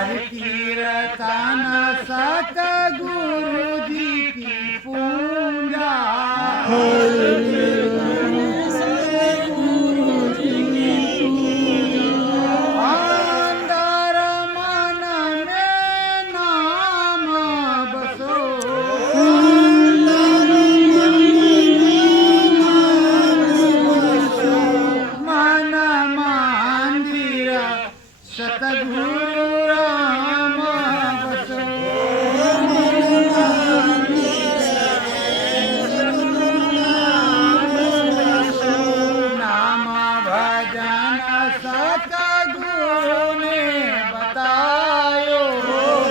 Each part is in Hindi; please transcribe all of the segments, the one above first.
हर कीर्तन सतगुरु जी की पूजा, हर कीर्तन सतगुरु जी की पूजा। अंदर मन में नाम बसो, अंदर मन में नाम बसो। मन मंदिर सतगुरु राम बसो। नाम भजन सतगुरु ने बतायो,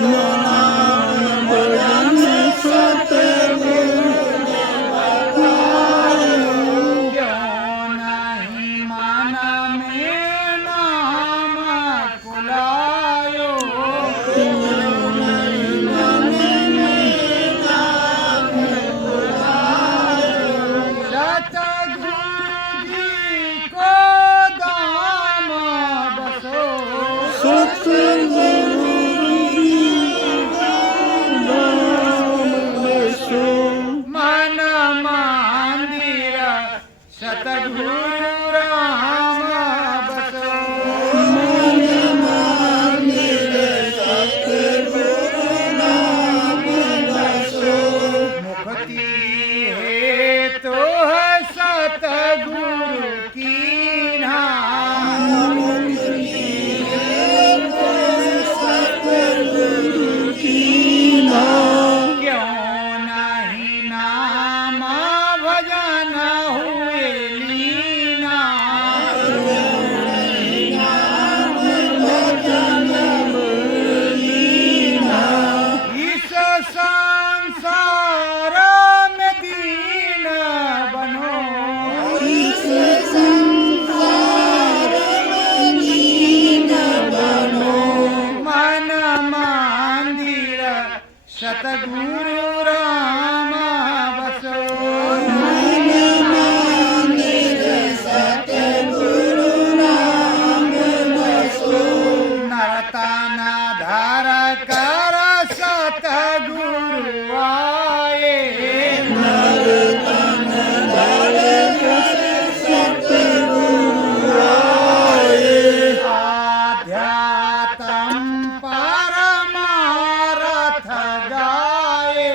नाम भजन सतगुरु ने बतायो। क्यों नहीं मन में नाम कुलायो, क्यों नहीं मन में नाम बुलायो। सतगुरु जी को दाम बसो, सतगुरु जी नाम बसो। मन मंदिर सतगुरु राम बसो। मन मंदिर सतगुरु नाम बसो। मुक्ति है तो है सतगुरु की नाम, सतगुरु की नाम। क्यों नहीं नाम भजन हुए लीना, भजन लीना। इस संसार में दीन बनो, इस संसार में दीन बनो। मन मंदिर सतगुरु राम बसो। मन मंदिर सतगुरु नाम बसो। नरतन धर कर सतगुरु आए, नरतन धर कर सतगुरु आए। आध्यात्म परमार्थ गाए,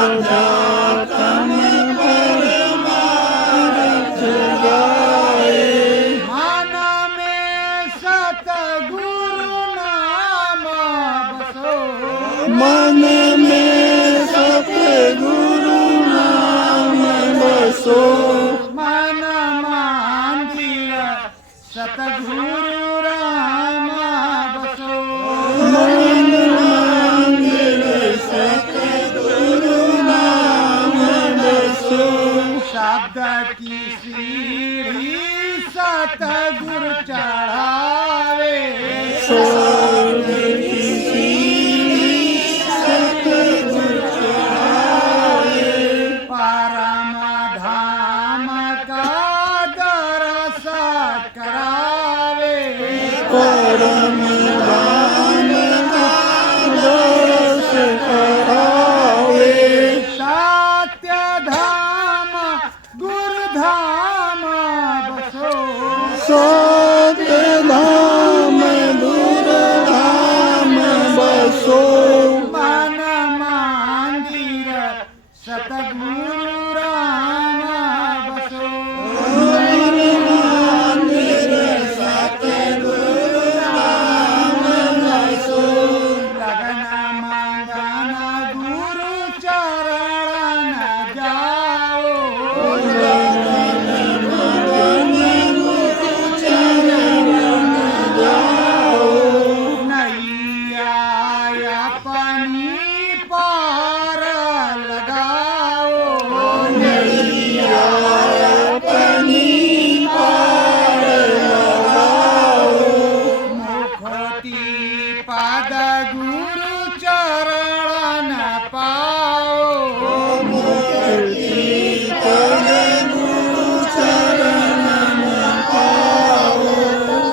आध्यात्म परमार्थ गाए। मन में सतगुरु नाम बसो, मन में सतगुरु नाम बसो। मन मंदिर सतगुरु राम बसो। मन मंदिर सतगुरु नाम बसो। शब्द की सीढ़ी सतगुरु चढ़ावे, शब्द की सीढ़ी सतगुरु चढ़ावे। परम धाम का दरस करावे, परम धाम का दर्श करावे। सत्य धाम गुरु धाम बसो, सत्य धाम गुरु धाम बसो। मन मंदिर सतगुरु राम बसो। मन मंदिर सतगुरु नाम बसो। लगन मंगन गुरु चरण जाओ, लगन मगन गुरु चरण जाओ। नैया अपनी पार लगाओ, नैया अपनी पार लगाओ। मुक्ति पद गुरु चरण पाओ, मुक्ति पद गुरु चरण पाओ।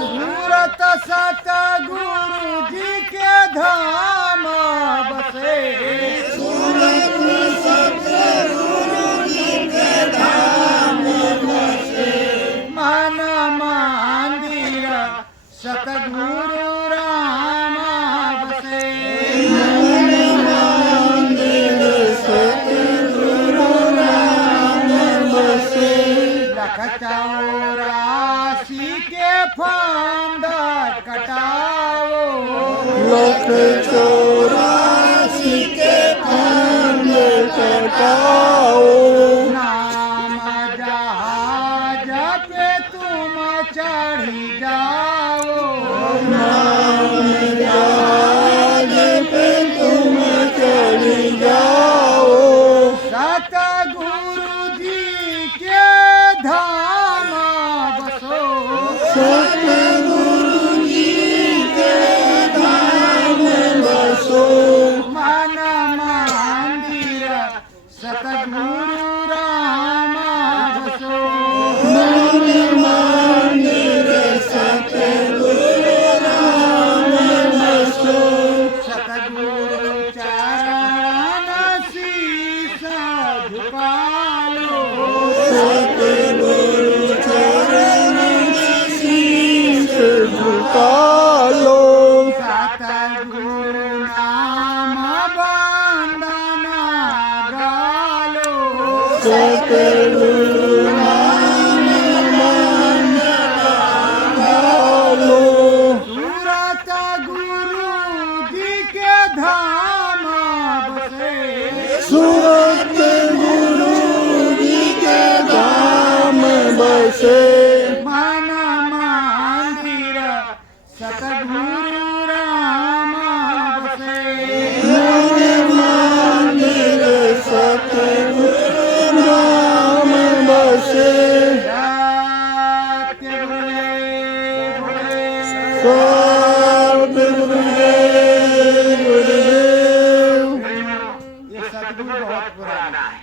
सूरत सतगुरु जी चौरासी के फंद कटाओ नाम जहाज पे तुम चढ़ी जाओ नाम जहाज पे तुम चढ़ जाओ सतगुरु जी के धाम बसो सतगुरु जी के धाम बसो मन मंदिर सतगुरु राम बसो मन मंदिर सतगुरु राम बसो सतगुरु चरण शीस झुकालो सतगुरु चरण शीश झुका लो सतगुरु नाम वंदना गालो सतगुरु नाम गालो सूरत गुरु जी के धाम बसे सूरत गुरु जी के धाम बसे मन मंदिर सतगुरु राम बसे मन मंदिर सतगुरु राम बसे सत्य गुरुदेव सतगुरुदेव गुरुदेव ये सतगुरु बहुत पुराना है।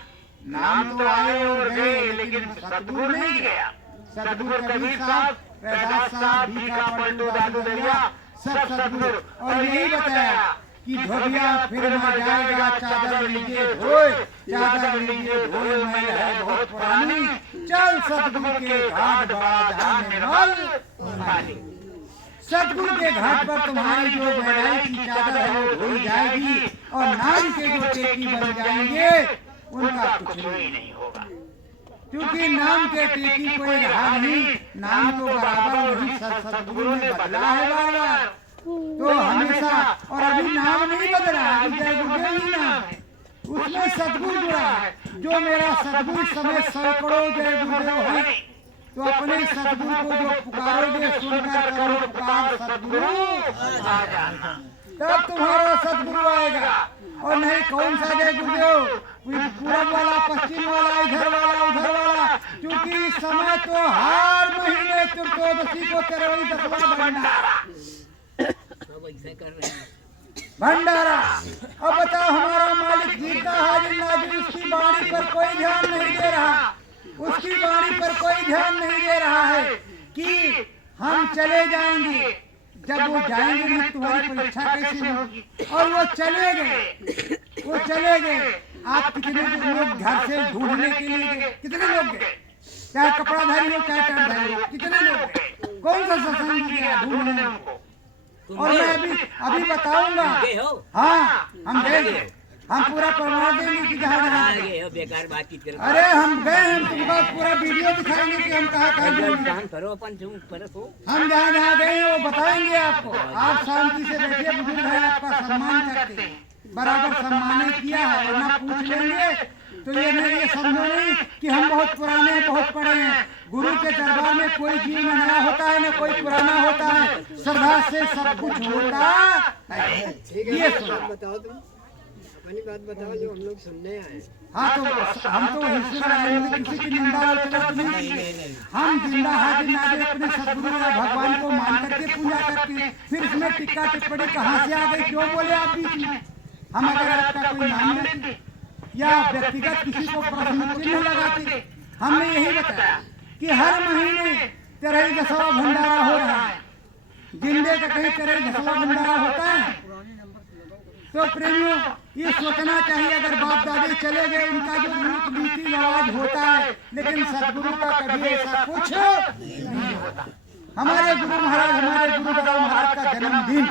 नाम तो आए और गए लेकिन सतगुरु नहीं गया। सतगुरु कबीर साहब, रैदास साहब, भीखा पलटू दादुरिया सब सतगुरु। और यही बताया कि धोबिया फिर न जाएगा चादर लीजिए धोए चादर लीजिए धोए महल है बहुत पुरानी चल सतगुरु के घाट बड़ा धाम निर्मल पानी। सतगुरु के घाट पर तुम्हारी जो बहराई की चादर है वो धोई जाएगी और नाम के जो टेकी बन जाएंगे उनका कुछ भी नहीं होगा क्योंकि नाम के टेकी कोई रहा नहीं। नाम तो बराबर वही सतगुरु ने बदला है बार बार तो हमेशा और अभी नाम नहीं बदला अभी जय गुरुदेव ही नाम है उसमें सतगुरु जुड़ा है। जो मेरा सतगुरु समय सैकड़ों जय गुरुदेव है तो अपने सतगुरु को जो पुकारोगे सुनकर करो पुकार सतगुरु आ जाना तब तुम्हारा सतगुरु आएगा और नहीं कौन सा जय गुरुदेव पूरब वाला पश्चिम वाला इधर वाला उधर वाला क्योंकि इस समय तो हर महीने चतुर्दशी को तेरहवीं दसवां भंडारा भंडारा। अब बताओ हमारा मालिक जीता हाजिर नाजिर उसकी वाणी पर कोई ध्यान नहीं दे रहा उसकी वाणी पर कोई ध्यान नहीं दे रहा है कि हम चले जाएंगे। जब वो जाएंगे नहीं तुम्हारी परीक्षा कैसे होगी और वो चले गए आप कितने लोग घर से ढूंढने के लिए गए कितने लोग गए चाहे कपड़ाधारी हो चाहे टर्धारी हो कितने लोग गए कौन सा सत्संग गया ढूंढने उनको और मैं अभी बताऊंगा। हाँ हम गए हम पूरा प्रमाण देंगे कि जहाँ बेकार बातचीत करो। अरे हम गए हम तुमके पास पूरा वीडियो दिखाएंगे कि हम कहाँ करो अपन परसो हम जहाँ जहाँ गए हैं वो बताएंगे आपको। आप शांति से बैठिए बुजुर्ग है आपका सम्मान करते हैं बराबर सम्मान किया है वरना पूछ लेंगे तो ये नहीं ये समझो नहीं कि हम बहुत पुराने हैं बहुत पढ़े हैं। गुरु के दरबार में कोई जीव न नया होता है न कोई पुराना होता है श्रद्धा से सब कुछ होता है। ये सुनो बताओ तुम अपनी बात बताओ जो हम लोग सुनने आए। हाँ तो हम तो ईश्वर आए हैं, किसी की निंदा आलोचना तो नहीं की। हम जिंदा हाजिर नाजिर अपने सदगुरु या भगवान को मान करके पूजा करते हैं। फिर इसमें टिक्का टिप्पणी कहाँ से आ गई क्यों बोले आप बीच में। हम अगर आपका कोई नाम लेते या व्यक्तिगत किसी को प्रश्न चिन्ह लगाते हमने यही बताया कि हर महीने तेरही दसवां भंडारा हो रहा है। जिंदे का कहीं तेरही दसवां भंडारा होता है तो प्रेमियों ये सोचना चाहिए अगर बाप दादी चले गए उनका जो रीति रिवाज होता है लेकिन सदगुरु का कभी ऐसा कुछ नहीं होता। हमारे गुरु दादा महाराज का जन्मदिन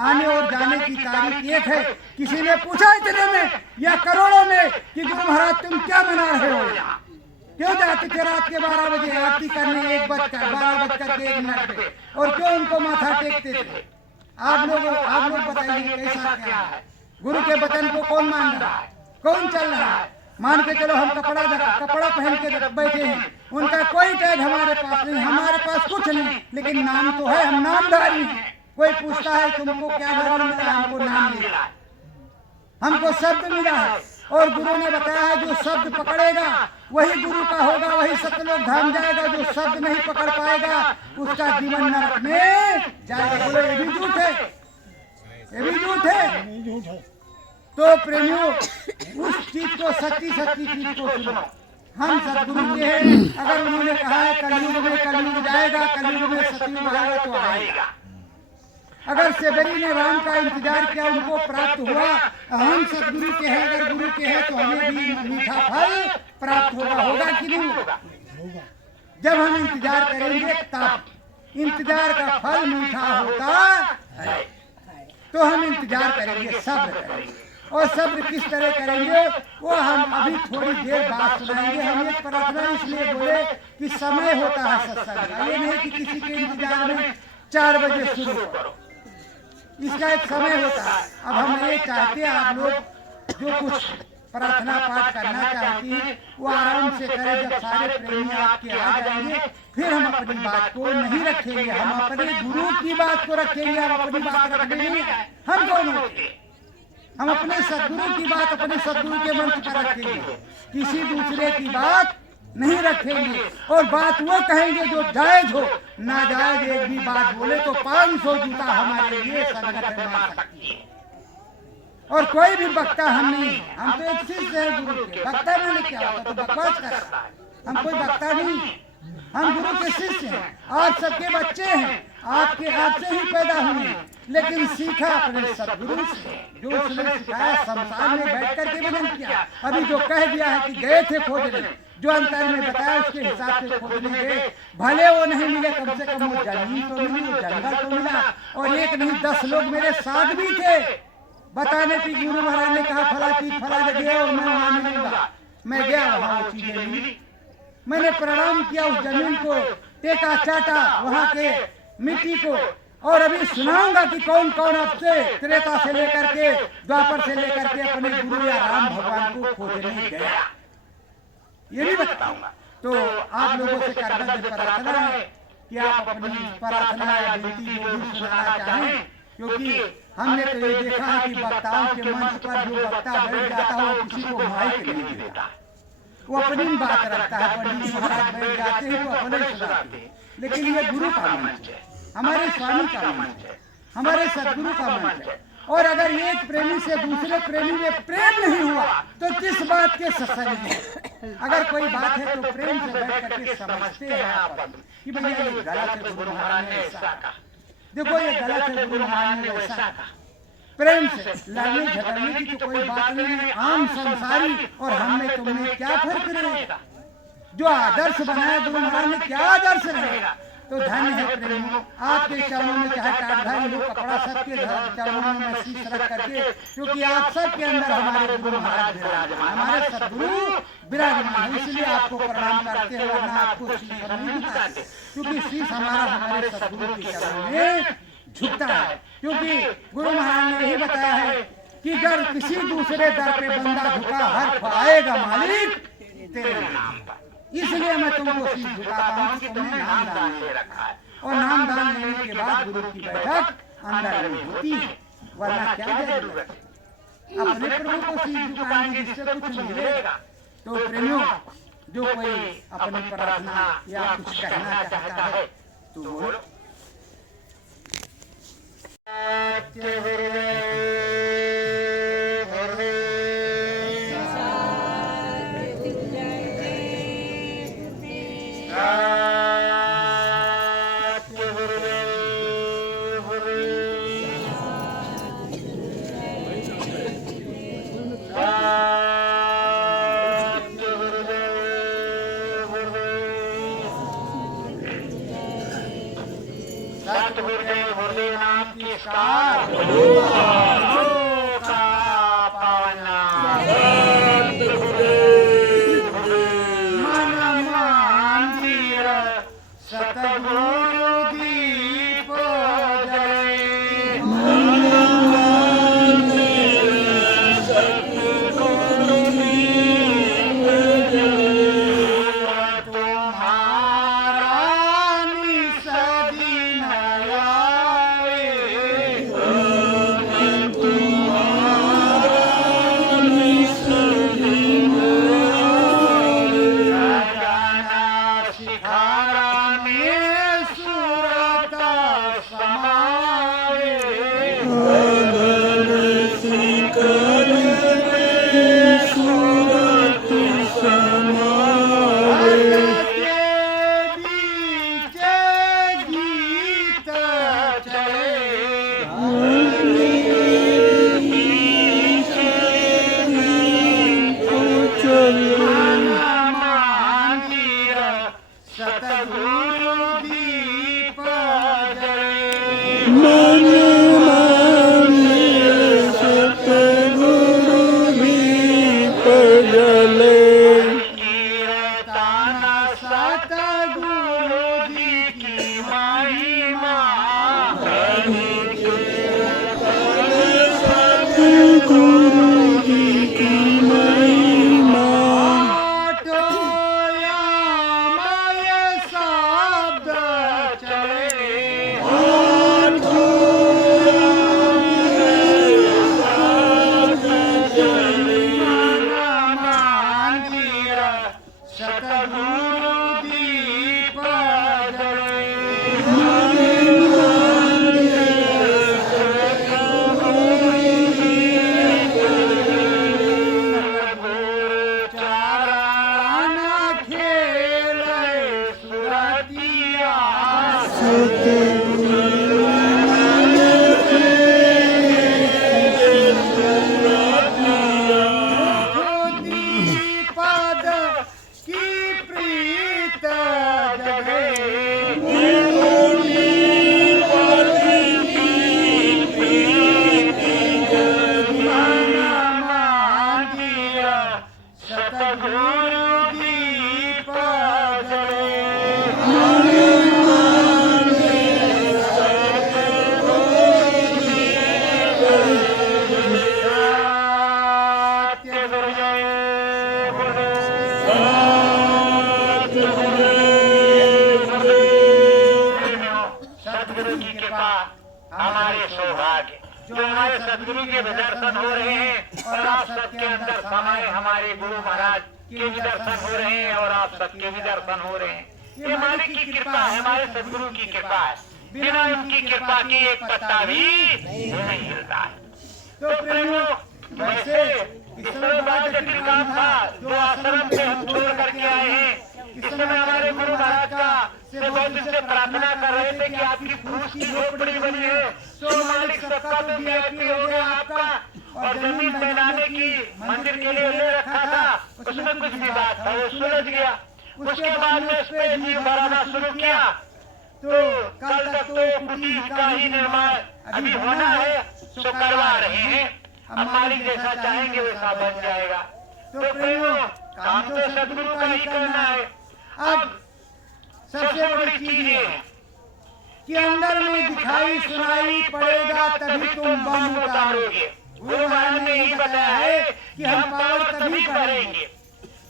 आने और जाने की तारीख एक है। किसी ने पूछा इतने में या करोड़ों में कि गुरु महाराज तुम क्या मना रहे हो यहाँ क्यों जाते थे रात के 12 बजे आरती करने 12:01 पे और क्यों उनको माथा टेकते थे। आप लोग बताइए कैसा क्या है? गुरु के वचन को कौन मान रहा है, कौन चल रहा है? मान के चलो हम कपड़ा पहन के बैठे हैं, उनका कोई टैग हमारे पास नहीं, हमारे पास कुछ नहीं, लेकिन नाम तो है, हम नामधारी हैं। कोई पूछता है तुमको क्या धर्म मिला? हमको नाम मिला, हमको शब्द मिला है। और गुरु ने बताया है जो शब्द पकड़ेगा वही गुरु का होगा, वही सतलोक धाम जाएगा। जो शब्द नहीं पकड़ पाएगा उसका जीवन नरक में जाएगा। बोलो ये भी झूठ है, ये भी झूठ है। तो प्रेमियों, उस चीज को, सच्ची चीज को सुनो। हम सतगुरु के हैं। अगर उन्होंने कहा है कलयुग जाएगा, कलयुग में सतयुग आएगा तो आएगा। अगर सेबरी ने राम का इंतजार किया, उनको प्राप्त हुआ। हम सतगुरु के हैं, अगर गुरु के हैं तो हमें भी मीठा फल प्राप्त होगा कि नहीं होगा? जब हम इंतजार करेंगे तब। इंतजार का फल मीठा होता है, तो हम इंतजार करेंगे, सब्र करेंगे। और सब्र किस तरह करेंगे वो हम अभी थोड़ी देर बाद सुनाएंगे। हम एक प्रार्थना इसलिए बोले कि समय होता है सत्संग का, ये नहीं कि किसी के इंतजार में 4 बजे शुरू करो, इसका एक समय होता है। अब हम ये चाहते हैं आप लोग जो कुछ प्रार्थना पाठ करना चाहती हैं वो आराम से करें। जब सारे प्रेमी आपके आ जाएंगे फिर हम अपनी बात को नहीं रखेंगे, हम अपने गुरु की बात को रखेंगे। हम अपनी बात रखने नहीं, हम कौन होते? हम अपने सदगुरु की बात अपने सदगुरु के मंच पर रखेंगे, किसी दूसरे की बात नहीं रखेंगे। और बात वो कहेंगे जो जायज हो, ना जायज एक भी बात बोले तो 500 जूता हमारे लिए संगत में आ सकती है। और कोई भी वक्ता हम नहीं, हम तो एक शिष्य है गुरु के। वक्ता मैंने क्या होता तो बकवास कर रहा है, हम कोई वक्ता नहीं, हम गुरु के शिष्य हैं। आप सबके बच्चे हैं, आपसे ही पैदा हुए हैं, लेकिन सीखा अपने सदगुरु से। जो उसने सिखाया शमशान में बैठ करके भजन किया। अभी जो कह दिया है कि गए थे खोजने, जो अंतर में बताया उसके हिसाब से खोजने गए, भले वो नहीं मिले, कम से कम वो जमीन तो मिली, वो जंगल तो मिला। और एक नहीं 10 लोग मेरे साथ भी थे बताने की गुरु महाराज ने कहा फला चीज फला जगह और मैं वहां मिलूंगा। मैं गया, वहां वो चीजें मिली। मैंने प्रणाम किया उस जमीन को, टेका चाटा वहां के मिट्टी को। और अभी सुनाऊंगा कि कौन कौन अब से त्रेता से लेकर के द्वापर से लेकर के अपने गुरु या राम भगवान को खोजने गया, ये भी बताऊंगा। तो आप लोगों से करबद्ध प्रार्थना है कि आप अपनी प्रार्थना या विनती जो भी सुनाना चाहें, क्योंकि हमने तो ये देखा है कि वक्ताओं के मंच पर जो वक्ता बैठ जाता है वो किसी को माइक नहीं देता, वो अपनी बात रखता है। पंडित महाराज बैठ जाते हैं वो अपने सुनाते हैं, लेकिन ये गुरु का मंच है, हमारे स्वामी का मंच है, हमारे सदगुरु का मंच है। और अगर एक प्रेमी से दूसरे प्रेमी में प्रेम नहीं हुआ तो किस बात के सत्संग में? अगर कोई बात है तो प्रेम से बैठ करके समझते हैं आप कि भैया ये गलत है, गुरु महाराज ने ऐसा कहा, देखो ये गलत है, गुरु महाराज ने वैसा कहा। प्रेम से लड़ने झगड़ने की तो कोई बात नहीं है। आम संसारी और हमने तुमने क्या फर्क रहेगा? जो आदर्श बनाया गुरु महाराज ने, क्या आदर्श रहेगा? तो धन्य है प्रेमियों, आपके चरणों में चाहे काटधारी हो, कपड़ा सबके चरणों में शीश रख करके, क्योंकि आप सबके अंदर हमारे गुरु महाराज विराजमान, हमारे सदगुरु विराजमान है। इसलिए आपको प्रणाम करते हैं, वरना आपको शीश नहीं झुकाते, क्योंकि शीश हमारे सदगुरु के चरणों में झुकता है। क्योंकि गुरु महाराज ने यही बताया है कि अगर किसी दूसरे दर पे बंदा झुका, हर आएगा मालिक तेरे नाम पर। इसलिए मैं तुमको शीश झुकाता हूँ कि तुमने नाम दान ले रखा है। और नाम दान लेने के बाद गुरु की बैठक अंदर में होती है, वरना क्या जरूरत है? अपने प्रभु को शीश झुकाएंगे जिससे कुछ मिलेगा। तो प्रेमियों, जो कोई अपनी प्रार्थना या कुछ कहना चाहता है तो बोलो। हमारे सदगुरु के भी दर्शन हो रहे हैं और आप सबके अंदर समाये हमारे गुरु महाराज के भी दर्शन हो रहे हैं और आप सबके भी दर्शन हो रहे हैं। ये मालिक की कृपा है, हमारे सदगुरु की कृपा है। बिना उनकी कृपा के एक पत्ता भी नहीं हिलता है। तो प्रेमियों, वैसे इस समय बड़ा जटिल काम था जो आश्रम पे हम छोड़ करके आए हैं। इस समय हमारे गुरु महाराज का से बहुत दिन से प्रार्थना कर रहे थे कि आपकी क्रूस की झोपड़ी बनी है, तो मालिक सबका तो VIP हो गया आपका, और जमीन बनाने की मंदिर के लिए ले रखा था, उसमें कुछ भी बात था वो सुलझ गया। उसके बाद में उस पे जीव भराना शुरू किया, तो कल तक तो कुटी का ही निर्माण अभी होना है, तो करवा रहे हैं। अब मालिक जैसा चाहेंगे वैसा बन जाएगा। तो प्रेमियों, काम तो सदगुरु का ही करना है। अब सबसे बड़ी चीज ये है कि अंदर में दिखाई सुनाई पड़ेगा तभी तुम बम उतारोगे। गुरु महाराज ने यही बताया है कि हम पावर तभी करेंगे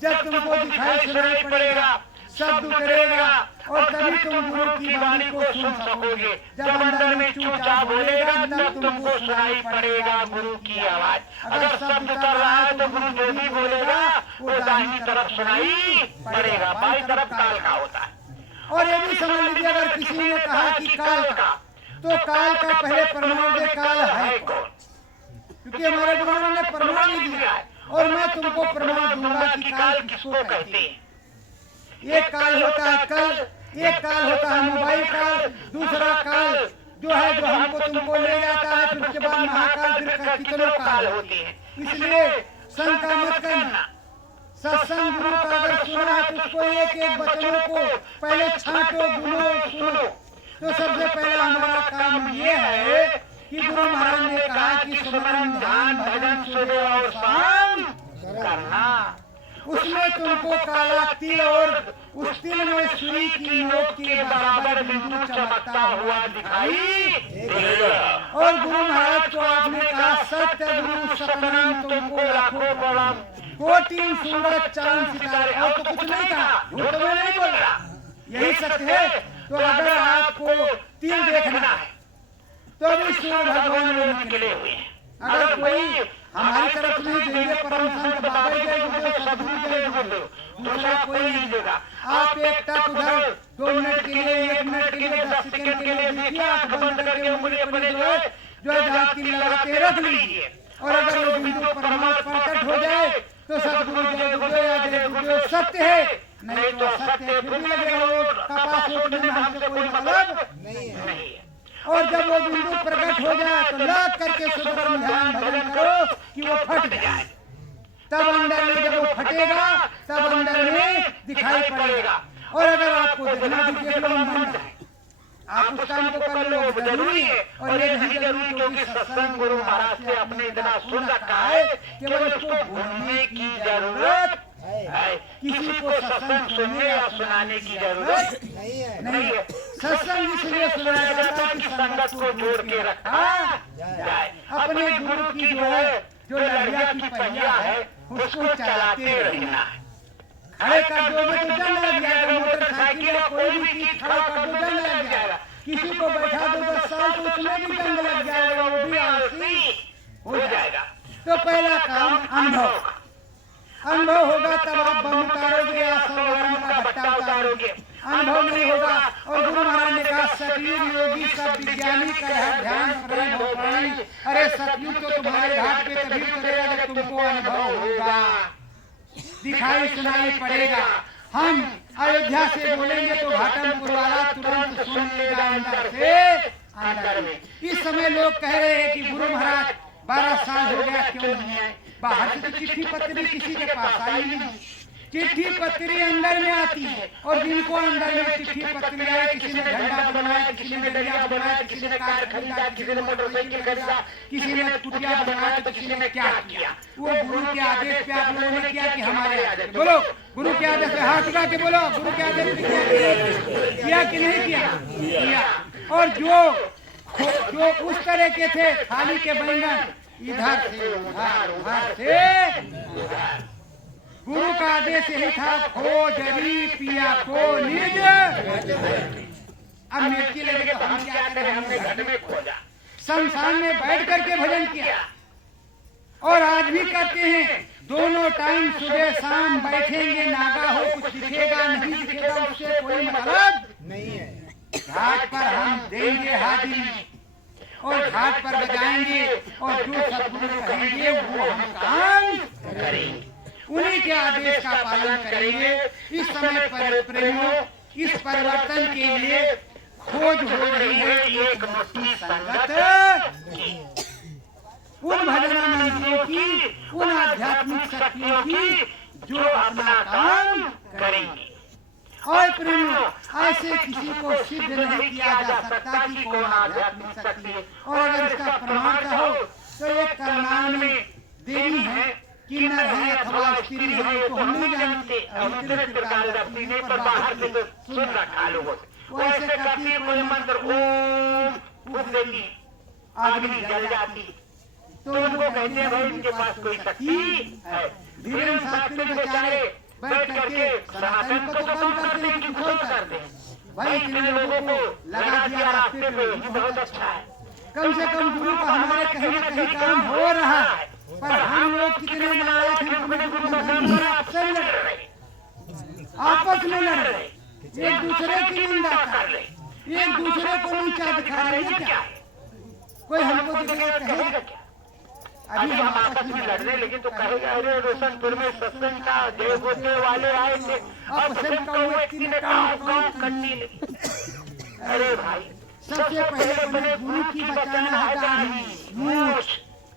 जब तुमको दिखाई सुनाई पड़ेगा, शब्द उतरेगा, और तभी तुम गुरु की वाणी को सुन सकोगे। जब अंदर में चूचा बोलेगा तब तुमको सुनाई पड़ेगा गुरु की आवाज। अगर शब्द उतर रहा है तो गुरु जो भी बोलेगा वो दाहिनी तरफ सुनाई पड़ेगा, बाई तरफ काल का होता है। और ये भी समझ लीजिए, अगर किसी ने कहा कि काल का, तो काल का पहले प्रमाण दे, काल है कौन? क्योंकि हमारे गुरुओं ने प्रमाण नहीं दिया है, और मैं तुमको प्रमाण दूंगा कि काल किसको कहते हैं। एक काल होता है कल, एक काल होता है मोबाइल काल, दूसरा काल जो है जो हमको तुमको ले जाता है, फिर उसके बाद महाकाल, फिर कितनों काल होते हैं। इसलिए शंका मत करना। सत्संग गुरु का अगर सुना है तो उसको एक एक वचनों को पहले छांटो, गुनो, सुनो। तो सबसे पहला हमारा काम ये है कि गुरु महाराज ने कहा कि सुमरन ध्यान भजन सुबह और शाम करना। उसमें तुमको काला तिल और उस तिल में सुई की नोक के बराबर बिंदु चमकता हुआ दिखाई देगा। और गुरु महाराज को आपने कहा सत्य गुरु सतनाम तुमको लाखों प्रणाम, कोटि सूरज चांद सितारे, और तो कुछ नहीं कहा, वो तो मैं नहीं बोल रहा, यही सत्य है। तो अगर आपको तिल देखना है तो अभी सूर्य भगवान में निकले हुए हैं। अगर कोई हमारी तरफ नहीं देंगे, परम संत बाबा जय गुरुदेव, सदगुरु जय गुरुदेव, दूसरा कोई नहीं देगा। आप एक टक उधर 2 मिनट के लिए, 1 मिनट के लिए, 10 सेकंड के लिए देखिए, आंख बंद करके उंगली अपने जो है जहाँ तिल लगाते रख लीजिए। और अगर वो बिंदु परमात्मा प्रकट हो जाए तो सदगुरु जय गुरुदेव या जय गुरुदेव सत्य है, नहीं तो असत्य है। फिर भी लगेगा वो कपास सोचने में हमसे कोई मतलब नहीं है। और जब वो बिंदु प्रकट हो जाए तो लाख करके सुमरन ध्यान भजन करो कि वो फट जाए। तब अंदर में जब वो फटेगा तब अंदर में दिखाई पड़ेगा। और अगर आपको देखना भी देख लो, मन जाए, आप उस काम को कर लो, वो जरूरी है। और ये नहीं जरूरी क्योंकि सत्संग गुरु महाराज से अपने इतना सुन रखा है, केवल उसको भूलने की जरूरत है। किसी को सत्संग सुनने या सुनाने की जरूरत नहीं है। सत्संग इसलिए सुनाया जाता है कि संगत को जोड़ के रखा जाए। अपने गुरु की जो है जो लड़िया की पहिया है उसको चलाते रहना है। खड़े कर दोगे तो जंग लग जाएगा, मोटरसाइकिल या कोई भी चीज खड़ा कर दो जंग लग जाएगा। किसी को बैठा दो 10 साल तो उसमें भी जंग लग जाएगा, वो भी आलसी हो जाएगा। तो पहला काम अनुभव का। अनुभव होगा तब आप बम उतारोगे या 100 ग्राम का भट्टा उतारोगे। अनुभव नहीं होगा। और गुरु महाराज ने कहा सतयुग योगी सब विज्ञानी का है ध्यान प्रेम हो प्राणी। अरे सतयुग तो तुम्हारे घाट पे तभी उतरेगा जब तुमको अनुभव होगा, दिखाई सुनाई पड़ेगा। हम अयोध्या से बोलेंगे तो घाटमपुर वाला तुरंत सुन लेगा अंदर से अंदर में। इस समय लोग कह रहे हैं कि गुरु महाराज 12 साल हो गया क्यों नहीं आए? बाहर से तो चिट्ठी पत्री किसी के पास आई नहीं। चिट्ठी पत्री अंदर में आती है, और जिनको अंदर में चिट्ठी पत्री आई, किसी ने झंडा बनाया, किसी ने दरिया बनाया, किसी ने कार खरीदा, किसी ने मोटरसाइकिल खरीदा, किसी ने कुटिया बनाया, तो किसी ने क्या किया? वो गुरु के आदेश पे आप लोगों ने किया कि हमारे आदेश? बोलो गुरु के आदेश पे हाथ उठा के बोलो, गुरु के आदेश पे किया कि नहीं किया? और जो उस तरह के थे थाली के बैंगन इधर से उधर, उधर से उधर। गुरु का आदेश यही था, खोजरी पिया को निज। अब मिर्ची लगे तो हम क्या करें, हमने घर में खोजा। शमशान में बैठ करके भजन किया और आज भी करते हैं। दोनों टाइम सुबह शाम बैठेंगे, नागा हो कुछ दिखेगा नहीं दिखेगा उससे कोई मतलब नहीं है। घाट पर हम देंगे हाजिरी और घाट पर बजाएंगे और जो सदगुरु कहेंगे वो हम काम करेंगे, उन्हीं के आदेश का पालन करेंगे। इस समय पर प्रेमियों इस परिवर्तन के लिए खोज हो रही है एक मुट्ठी संगत की, उन भजनानंदियों की, उन आध्यात्मिक शक्तियों की जो अपना काम करेंगी। और प्रेमियों ऐसे किसी को सिद्ध नहीं किया जा सकता कि कौन आध्यात्मिक शक्ति है। और अगर इसका प्रमाण कहो तो एक करनाल में देवी है, किन्नर है अथवा स्त्री है तो हम नहीं जानते। त्रिकालदर्शी ने पर बाहर से तो सुन रखा लोगों से, वो ऐसे करती है कोई मंत्र ओम फूंक देती, अग्नि जल जाती, तो उनको कहते हैं भाई इनके पास कोई शक्ति है। धीरेन्द्र शास्त्री बेचारे बैठ करके सनातन को तो कम करते हैं कि कुछ और करते हैं। भाई इतने लोगों को लगा दिया रास्ते पे, ये बहुत अच्छा है। कम से कम गुरु का हमारे कहीं न कहीं काम हो रहा है, पर हम लोग कितने नालायक हैं, अपने गुरु महाराज आपसे लड़ रहे, आपस में लड़ रहे, एक दूसरे की निंदा कर रहे, एक दूसरे को नीचा दिखा रहे हैं। क्या कोई हमको दिखेगा कहेगा क्या? अभी हम आपस में लड़ रहे, लेकिन तो कहेगा अरे रोशनपुर में सत्संग का जय होते वाले आए थे, अब व्यक्ति ने गाँव करने लगी। अरे भाई सबसे पहले अपने गुरु की बचाना है दाढ़ी मूछ,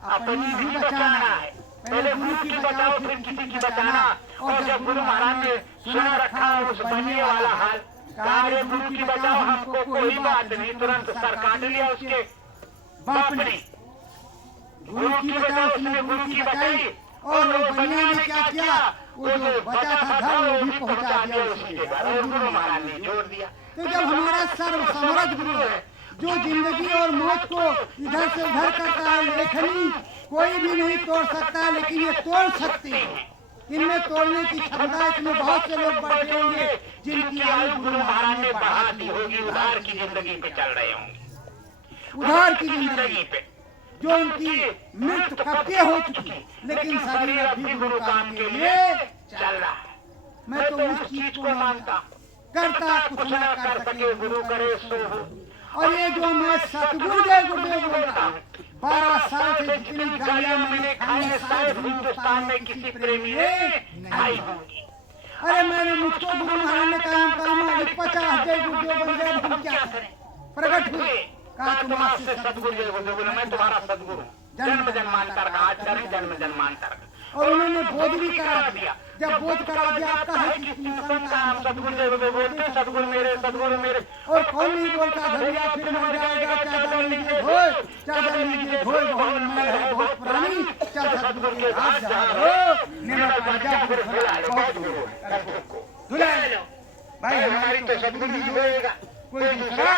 अपनी भी बचाना है। पहले गुरु की बचाओ फिर किसी की बचाना। और जब गुरु महाराज ने सुना रखा उस बनने वाला हाल, कहा गुरु की बचाओ हमको कोई बात नहीं, तुरंत सर काट लिया उसके बाप ने। गुरु की बचाओ उसने गुरु की बचाई और वो बनिया ने क्या किया, वो जो बचा था धर्म वो भी पहुंचा दिया उसके घर, और गुरु महाराज ने जोड़ दिया। तो जब हमारा सर्व समर्थ गुरु है जो जिंदगी और मौत को इधर से उधर करता है, लेखनी कोई भी नहीं तोड़ सकता, लेकिन ये तोड़ सकते हैं। इनमें तोड़ने की क्षमता, इसमें बहुत से लोग बैठे होंगे जिनकी आयु गुरु महाराज ने बढ़ा दी होगी, उधार की जिंदगी पे चल रहे होंगे, उधार की जिंदगी पे जो उनकी मृत्यु कब के हो चुकी, लेकिन शरीर अभी गुरु काम के लिए चल रहा है। मैं तो उस चीज को मानता, करता कुछ न कर सके गुरु करे सो हो। और ये जो मैं सतगुरु जय गुरुदेव बोलता हूँ, 12 साल से जितनी गालियां मैंने खाई है शायद हिंदुस्तान में किसी प्रेमी ने खाई होंगी। अरे मैंने मुझको गुरु महाराज ने कहा 50 जय गुरुदेव बन गए, हम क्या करें? प्रकट हुए, कहा तुम आज से सतगुरु जय गुरुदेव बोले, मैं तुम्हारा सतगुरु जन्म जन्मांतर का आचार्य, जन्म जन्मांतर का। और उन्होंने बोध भी करा दिया। जब बोध करा दिया आपका है कि हम सतगुरु जय गुरुदेव बोलते, सतगुरु मेरे। और कौन नहीं बोलता धरिया फिर मर जाएगा, चादर लीजिए घोर बहुत मैल है बहुत पुरानी, चल सतगुरु के हाथ जाओ निर्मल पंजाब धुला लो। भाई हमारी तो सतगुरु ही धोएगा, कोई दूसरा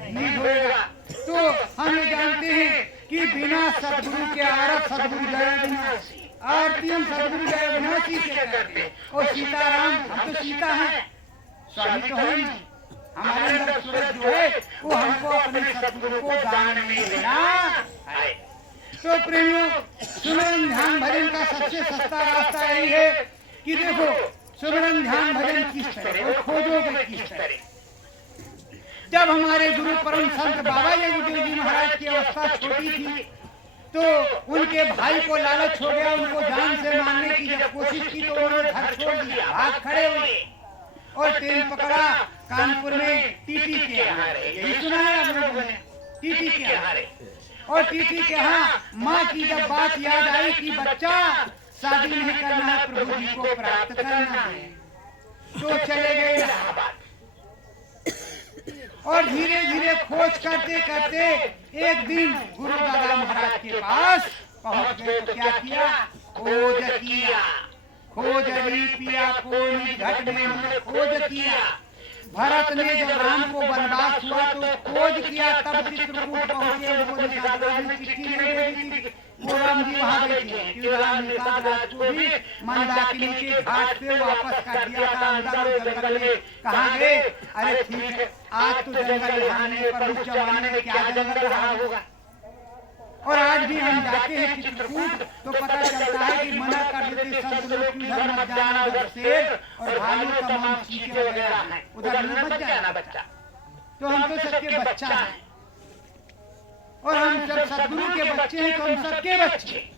नहीं धोएगा। तो हम ये जानते हैं कि बिना सतगुरु के आरत सतगुरु जय विनाशी, आरती हम सतगुरु जय विनाशी से करते। और सीताराम हम तो सीता हैं, स्वामी तो है नहीं, हमारे अंदर सूरज जो है वो हमको अपने सतगुरु को दान में देना है। तो प्रेमियों सुमिरन ध्यान भजन का सबसे सस्ता रास्ता यही है कि देखो सुमिरन ध्यान भजन किस तरह वो खोजोगे किस तरह। जब हमारे गुरु परम संत बाबा जय गुरुदेव जी महाराज की अवस्था छोटी थी तो उनके भाई को लालच हो गया, उनको जान से मारने की जब कोशिश की तो उन्होंने घर छोड़ दिया, भाग खड़े हुए और ट्रेन पकड़ा कानपुर में टीटी के यहाँ। यही सुना है आप लोगों ने, टीटी के यहाँ। और टीटी के यहाँ माँ की जब बात याद आई कि बच्चा शादी नहीं करना है, प्रभु जी को प्राप्त करना है, तो चले गए इलाहाबाद। और धीरे धीरे खोज करते करते एक दिन गुरु दादा महाराज के पास पहुंच गए। तो क्या किया? खोज री पिया को घट में हमने खोज किया। भरत ने जब राम को वनवास हुआ तो खोज किया, तब चित्रकूट पहुंचे। उनको निषाद राज ने चिट्ठी नहीं भेजी थी, वो राम जी वहाँ गए थे कि राम निषाद राज को भी मंदाकिनी के घाट पे वापस कर दिया था अंदर जंगल में। कहाँ गए? अरे ठीक है, आज तो जंगल आने पर उस जमाने में क्या जंगल रहा होगा, और आज भी हम जाते हैं चित्रकूट तो पता चलता है कि मना कर देते संत लोग कि इधर मत जाना, उधर शेर और भालू तमाम चीजें वगैरह हैं, उधर न मत जाना बच्चा। तो हम तो सबके बच्चा हैं और हम सब सदगुरु के बच्चे हैं, तो हम सबके बच्चे।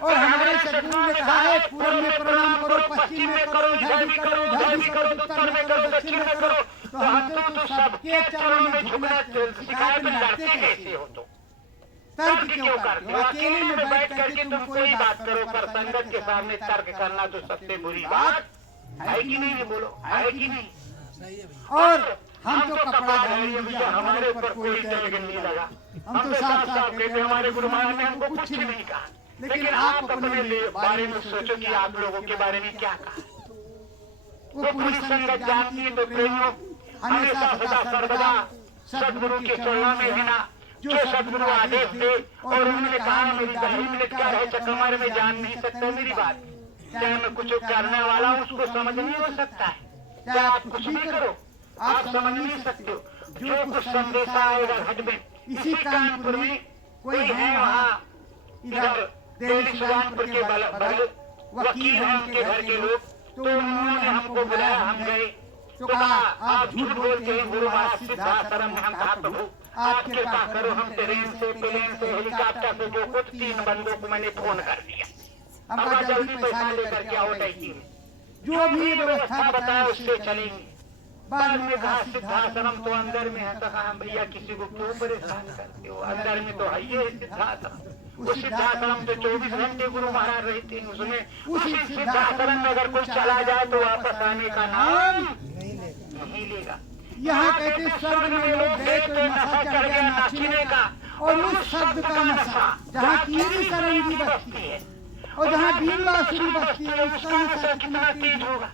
और हमारे सदगुरु ने कहा है पूरब में प्रणाम करो, पश्चिम में करो, इधर भी करो, उधर भी करो, उत्तर में करो, दक्षिण में करो। तो हम तो सबके चरणों में झुकना सिखाए तो डरते कैसे हो? तो तर्क क्यों करते हो? अकेले में बैठ करके तुम कोई बात करो, पर संगत के सामने तर्क करना तो सबसे बुरी बात है कि नहीं? बोलो, है कि नहीं? और हम तो कपड़ा धारण किया, हमारे ऊपर कोई टैग नहीं लगा। हम तो साफ साफ कहते हमारे गुरु महाराज ने हमको कुछ नहीं कहा, लेकिन आप अपने बारे में सोचो कि आप लोगों के बारे में क्या कहा। वो पूरी संगत जानती है। तो प्रेमियों, हमेशा सदा सर्वदा सदगुरु के चरणों में है ना, जो सदगुरु आदेश दे। और उन्होंने कहा मेरी 10 मिनट क्या है चक्कर में जान नहीं सकता मेरी बात, चाहे मैं कुछ करने वाला हूँ उसको समझ नहीं हो सकता है, चाहे आप कुछ भी करो आप समझ नहीं सकते हो। जो कुछ संदेशा आएगा घट में, इसी कानपुर में कोई है वहाँ इधर दिल्ली सुजानपुर के बगल वकील हैं उनके घर के लोग, तो उन्होंने हमको बुलाया, हम गए तो कहा आप झूठ बोलते हैं गुरु महाराज सिद्धाश्रम में। हम कहा प्रभु आप कृपा करो, हम ट्रेन से प्लेन से हेलीकॉप्टर से जो कुछ 3 बंदों को मैंने फोन कर दिया, हम जल्दी पैसा लेकर के आओ टैक्सी में, जो भी व्यवस्था बताया उससे चलेंगे। बाद में कहा सिद्धाश्रम तो अंदर में है, तो कहा भैया किसी को क्यों परेशान करते हो, अंदर में तो है ये सिद्धाश्रम। उस सिद्धाश्रम तो 24 घंटे गुरु महाराज रहते हैं उसमें। उसी सिद्धाश्रम में अगर कोई चला जाए तो वापस आने का नाम नहीं लेगा। यहाँ कहते स्वर्ग में लोग गए तो नशा चढ़ गया नाचने का, और उस शब्द का नशा जहाँ कीरी सरंगी बजती है और जहाँ बीन बांसुरी बजती है उसका नशा कितना तेज होगा।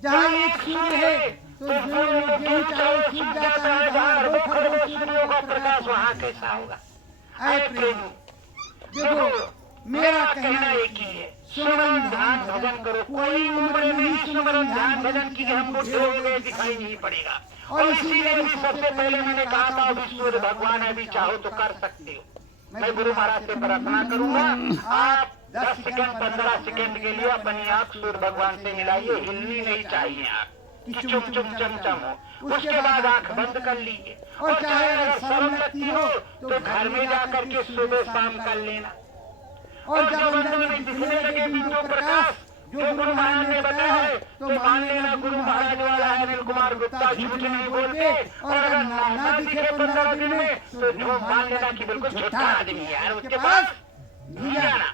जहाँ एक सूर्य है तो गेहूं चावल सूख जाता है, जहाँ 2 खरबों सूर्यों का प्रकाश वहाँ कैसा होगा? ऐ प्रेम देखो, मेरा कहना एक ही है, सुमरन ध्यान भजन करो। कोई उम्र नहीं सुमरन ध्यान भजन की हम बुढ़े हो गए दिखाई नहीं पड़ेगा। और इसीलिए अभी सबसे पहले मैंने कहा था अभी सूर्य भगवान अभी चाहो तो कर सकते हो। मैं गुरु महाराज से प्रार्थना करूंगा, आप 10 सेकंड 15 सेकंड के लिए अपनी आँख सूर्य भगवान से मिलाइए, हिलनी नहीं चाहिए आँख कि चुम चुम चमचम हो। उसके बाद आँख बंद कर लीजिए, और चाहे अगर शर्म लगती हो तो घर में जाकर के सुबह शाम कर लेना। और जब अंदर में दिखने लगे बिंदु प्रकाश जो गुरु महाराज ने बताया है तो मान लेना गुरु महाराज वाला है अनिल कुमार गुप्ता झूठ नहीं बोलते। और अगर ना दिखे 15 दिन में तो झूठ मान लेना कि बिल्कुल झूठा आदमी है यार, उसके पास नहीं जाना।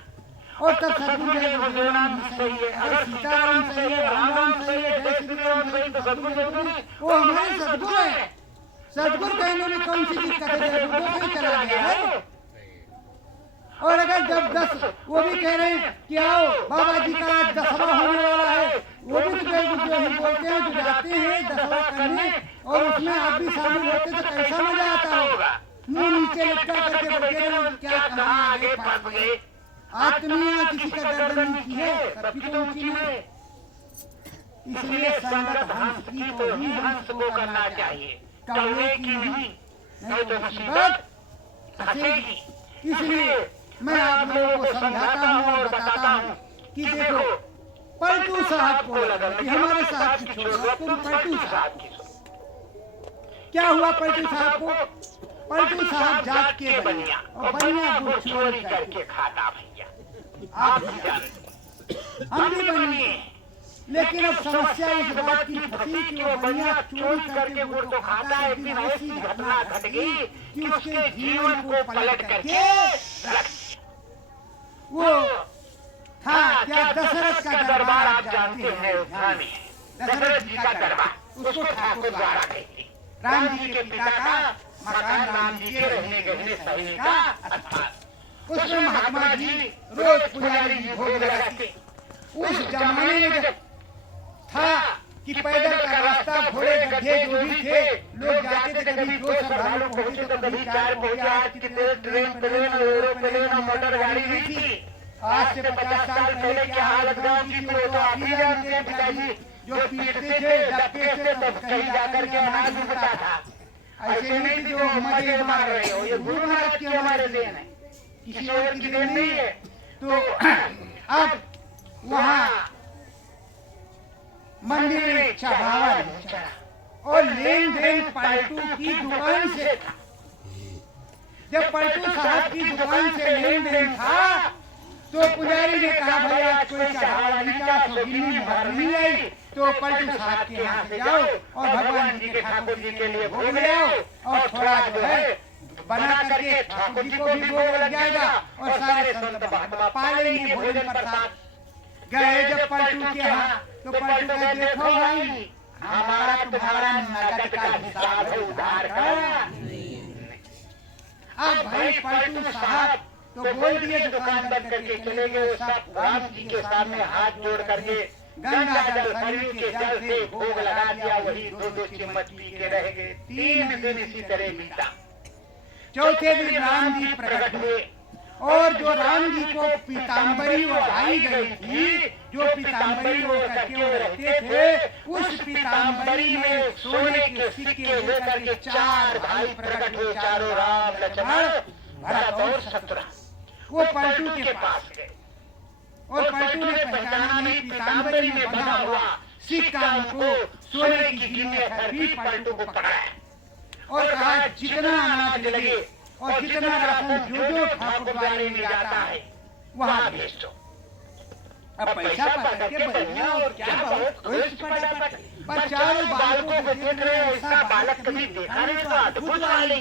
और तब सदगुरु जय गुरुनाम सही है, अगर सीताराम सही है, राम सही है, जय श्री राम सही, तो सदगुरु जरूरी है। वो हमारे सदगुरु है। सदगुरु का इन्होंने कौन सी दिक्कत है, वो कहीं चला गया है। और अगर जब 10 वो भी कह रहे हैं कि आओ बाबा जी का आज 10वां होने वाला है, वो भी तो जय गुरु जय बोलते हैं, जो जाते हैं 10वां करने और उसमें आप भी शामिल होते तो कैसा मजा आता होगा। मुंह नीचे लटका करके बैठे रहो, क्या कहा आगे फंस गए। आज दुनिया किसी का गर्दन नीची है, सबकी तो ऊंची है। इसलिए संगत हंस की तो ही हंस को करना चाहिए, कौवे की नहीं तो मुसीबत हंसेगी। इसलिए मैं आप लोगों को समझाता हूँ और बताता हूँ कि देखो पलटू साहब को लगा कि हमारे साहब की छोड़ो, तुम पलटू साहब की छोड़ो। क्या हुआ पलटू साहब को? पलटू साहब जात के बनिया और बनिया गुड़ चोरी करके खाता भैया, आप भी जानते, हम भी बनिए। लेकिन अब समस्या इस बात की फंसी कि वो बनिया चोरी करके गुड़ तो खाता है। एक दिन ऐसी घटना घट गई कि उसके जीवन को पलट करके रख। वो था क्या दशरथ का दरबार, आप जानते हैं अयोध्या में दशरथ जी का दरबार, उसको ठाकुर द्वारा कहते। राम जी के पिता का मकान, राम जी के रहने गहने सहने का स्थान। उसमें महात्मा जी रोज पुजारी जी भोग लगाते। उस जमाने में जब था कि पैदल का रास्ता, घोड़े गधे जो भी थे, लोग जाते थे, कभी 2 श्रद्धालु पहुंचे तो कभी 4 पहुंचे। आज की ट्रेन प्लेन एरोप्लेन और मोटर गाड़ी नहीं थी। आज से 50 साल पहले क्या हालत गाँव की थी तो आप ही जानते हैं पिताजी, जो पीटते थे डपटे से तब कहीं जाकर के अनाज उगता था। ऐसे नहीं जो मजे मार रहे हो, ये गुरु महाराज की हमारे देन है। किसी और की देन नहीं है। तो अब वहाँ मंदिर में चढ़ावा नहीं चढ़ा और लेन देन पलटू की दुकान से था। जब पलटू साहब की दुकान से लेन देन था तो पुजारी ने कहा भाई आज कोई चढ़ावा नहीं था, तो गिन्नी मोहर नहीं आई, तो पलटू साहब के यहाँ से जाओ और भगवान जी के ठाकुर जी के लिए भोग ले आओ और थोड़ा जो है बना करके ठाकुर जी को भी भोग लग जाएगा और सारे संत महात्मा पा लेंगे भोजन प्रसाद। गए जब पलटू के यहाँ तो पलटू कहे देखो भाई हमारा तुम्हारा नगद का हिसाब है, उधार का। अब भाई पलटू साहब तो बोल दिए, दुकान बंद करके चले गए। सब राम जी के सामने हाथ जोड़ करके गंगा जल शरीर के जल से भोग लगा दिया, वही दो दो चम्मच पी के रह गए। 3 दिन इसी तरह बीता। चौथे दिन राम जी प्रकट हुए और जो राम जी को पीताम्बरी ओढ़ाई गई थी, जो पीताम्बरी ओढ़ करके वो रहते थे, उस पीताम्बरी में सोने के सिक्के लेकर के 4 भाई प्रकट हुए, चारों राम लक्ष्मण भरत और शत्रुघ्न। वो पलटू के पास गए और पलटू ने पहचाना नहीं, पीताम्बरी में बना हुआ सिक्का को सोने की गिन्नी खरीदी पलटू को पकड़ाया और कहा जितना अनाज लगे और जितना राशन जो जो ठाकुर द्वारे में जाता है वहाँ भेज दो। अब पैसा पकड़ के बढ़िया और क्या बहुत खुश फटाफट। पर चारों बालकों को देख रहे हैं, ऐसा बालक कभी देखा नहीं, तो अद्भुत वाले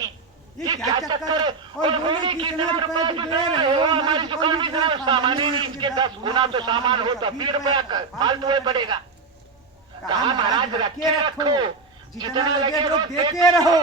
ये क्या चक्कर। और बोले कितना रुपया दे रहे हो, हमारी दुकान में इतना सामान ही नहीं, इसके 10 गुना तो सामान हो तो 20 रुपया फालतू में पड़ेगा। कहा महाराज रखे रखो, जितना लगे तो देते रहो।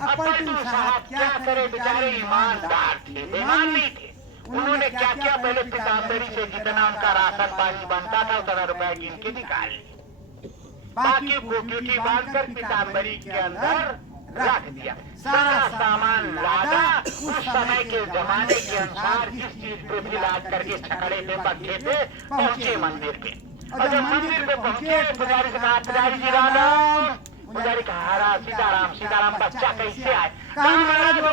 अब पलटू साहब क्या करे, बेचारे ईमानदार थे, बेईमान नहीं थे। उन्होंने क्या क्या पहले पीताम्बरी से जितना उनका राशन पानी बनता था उतना रुपया गिन के निकाल लिया, बाकी गोटी बांध कर पीताम्बरी के अंदर रख दिया। सारा सामान लादा, उस समय के जमाने के अनुसार जिस चीज पे भी लाद करके छकड़े पे पक्के पे पहुँचे मंदिर पे। और जब मंदिर पे पहुँचे पुजारी से कहा पुजारी जी राम। पुजारी कहा राम सीताराम सीताराम, बच्चा कैसे आए? कहा महाराज वो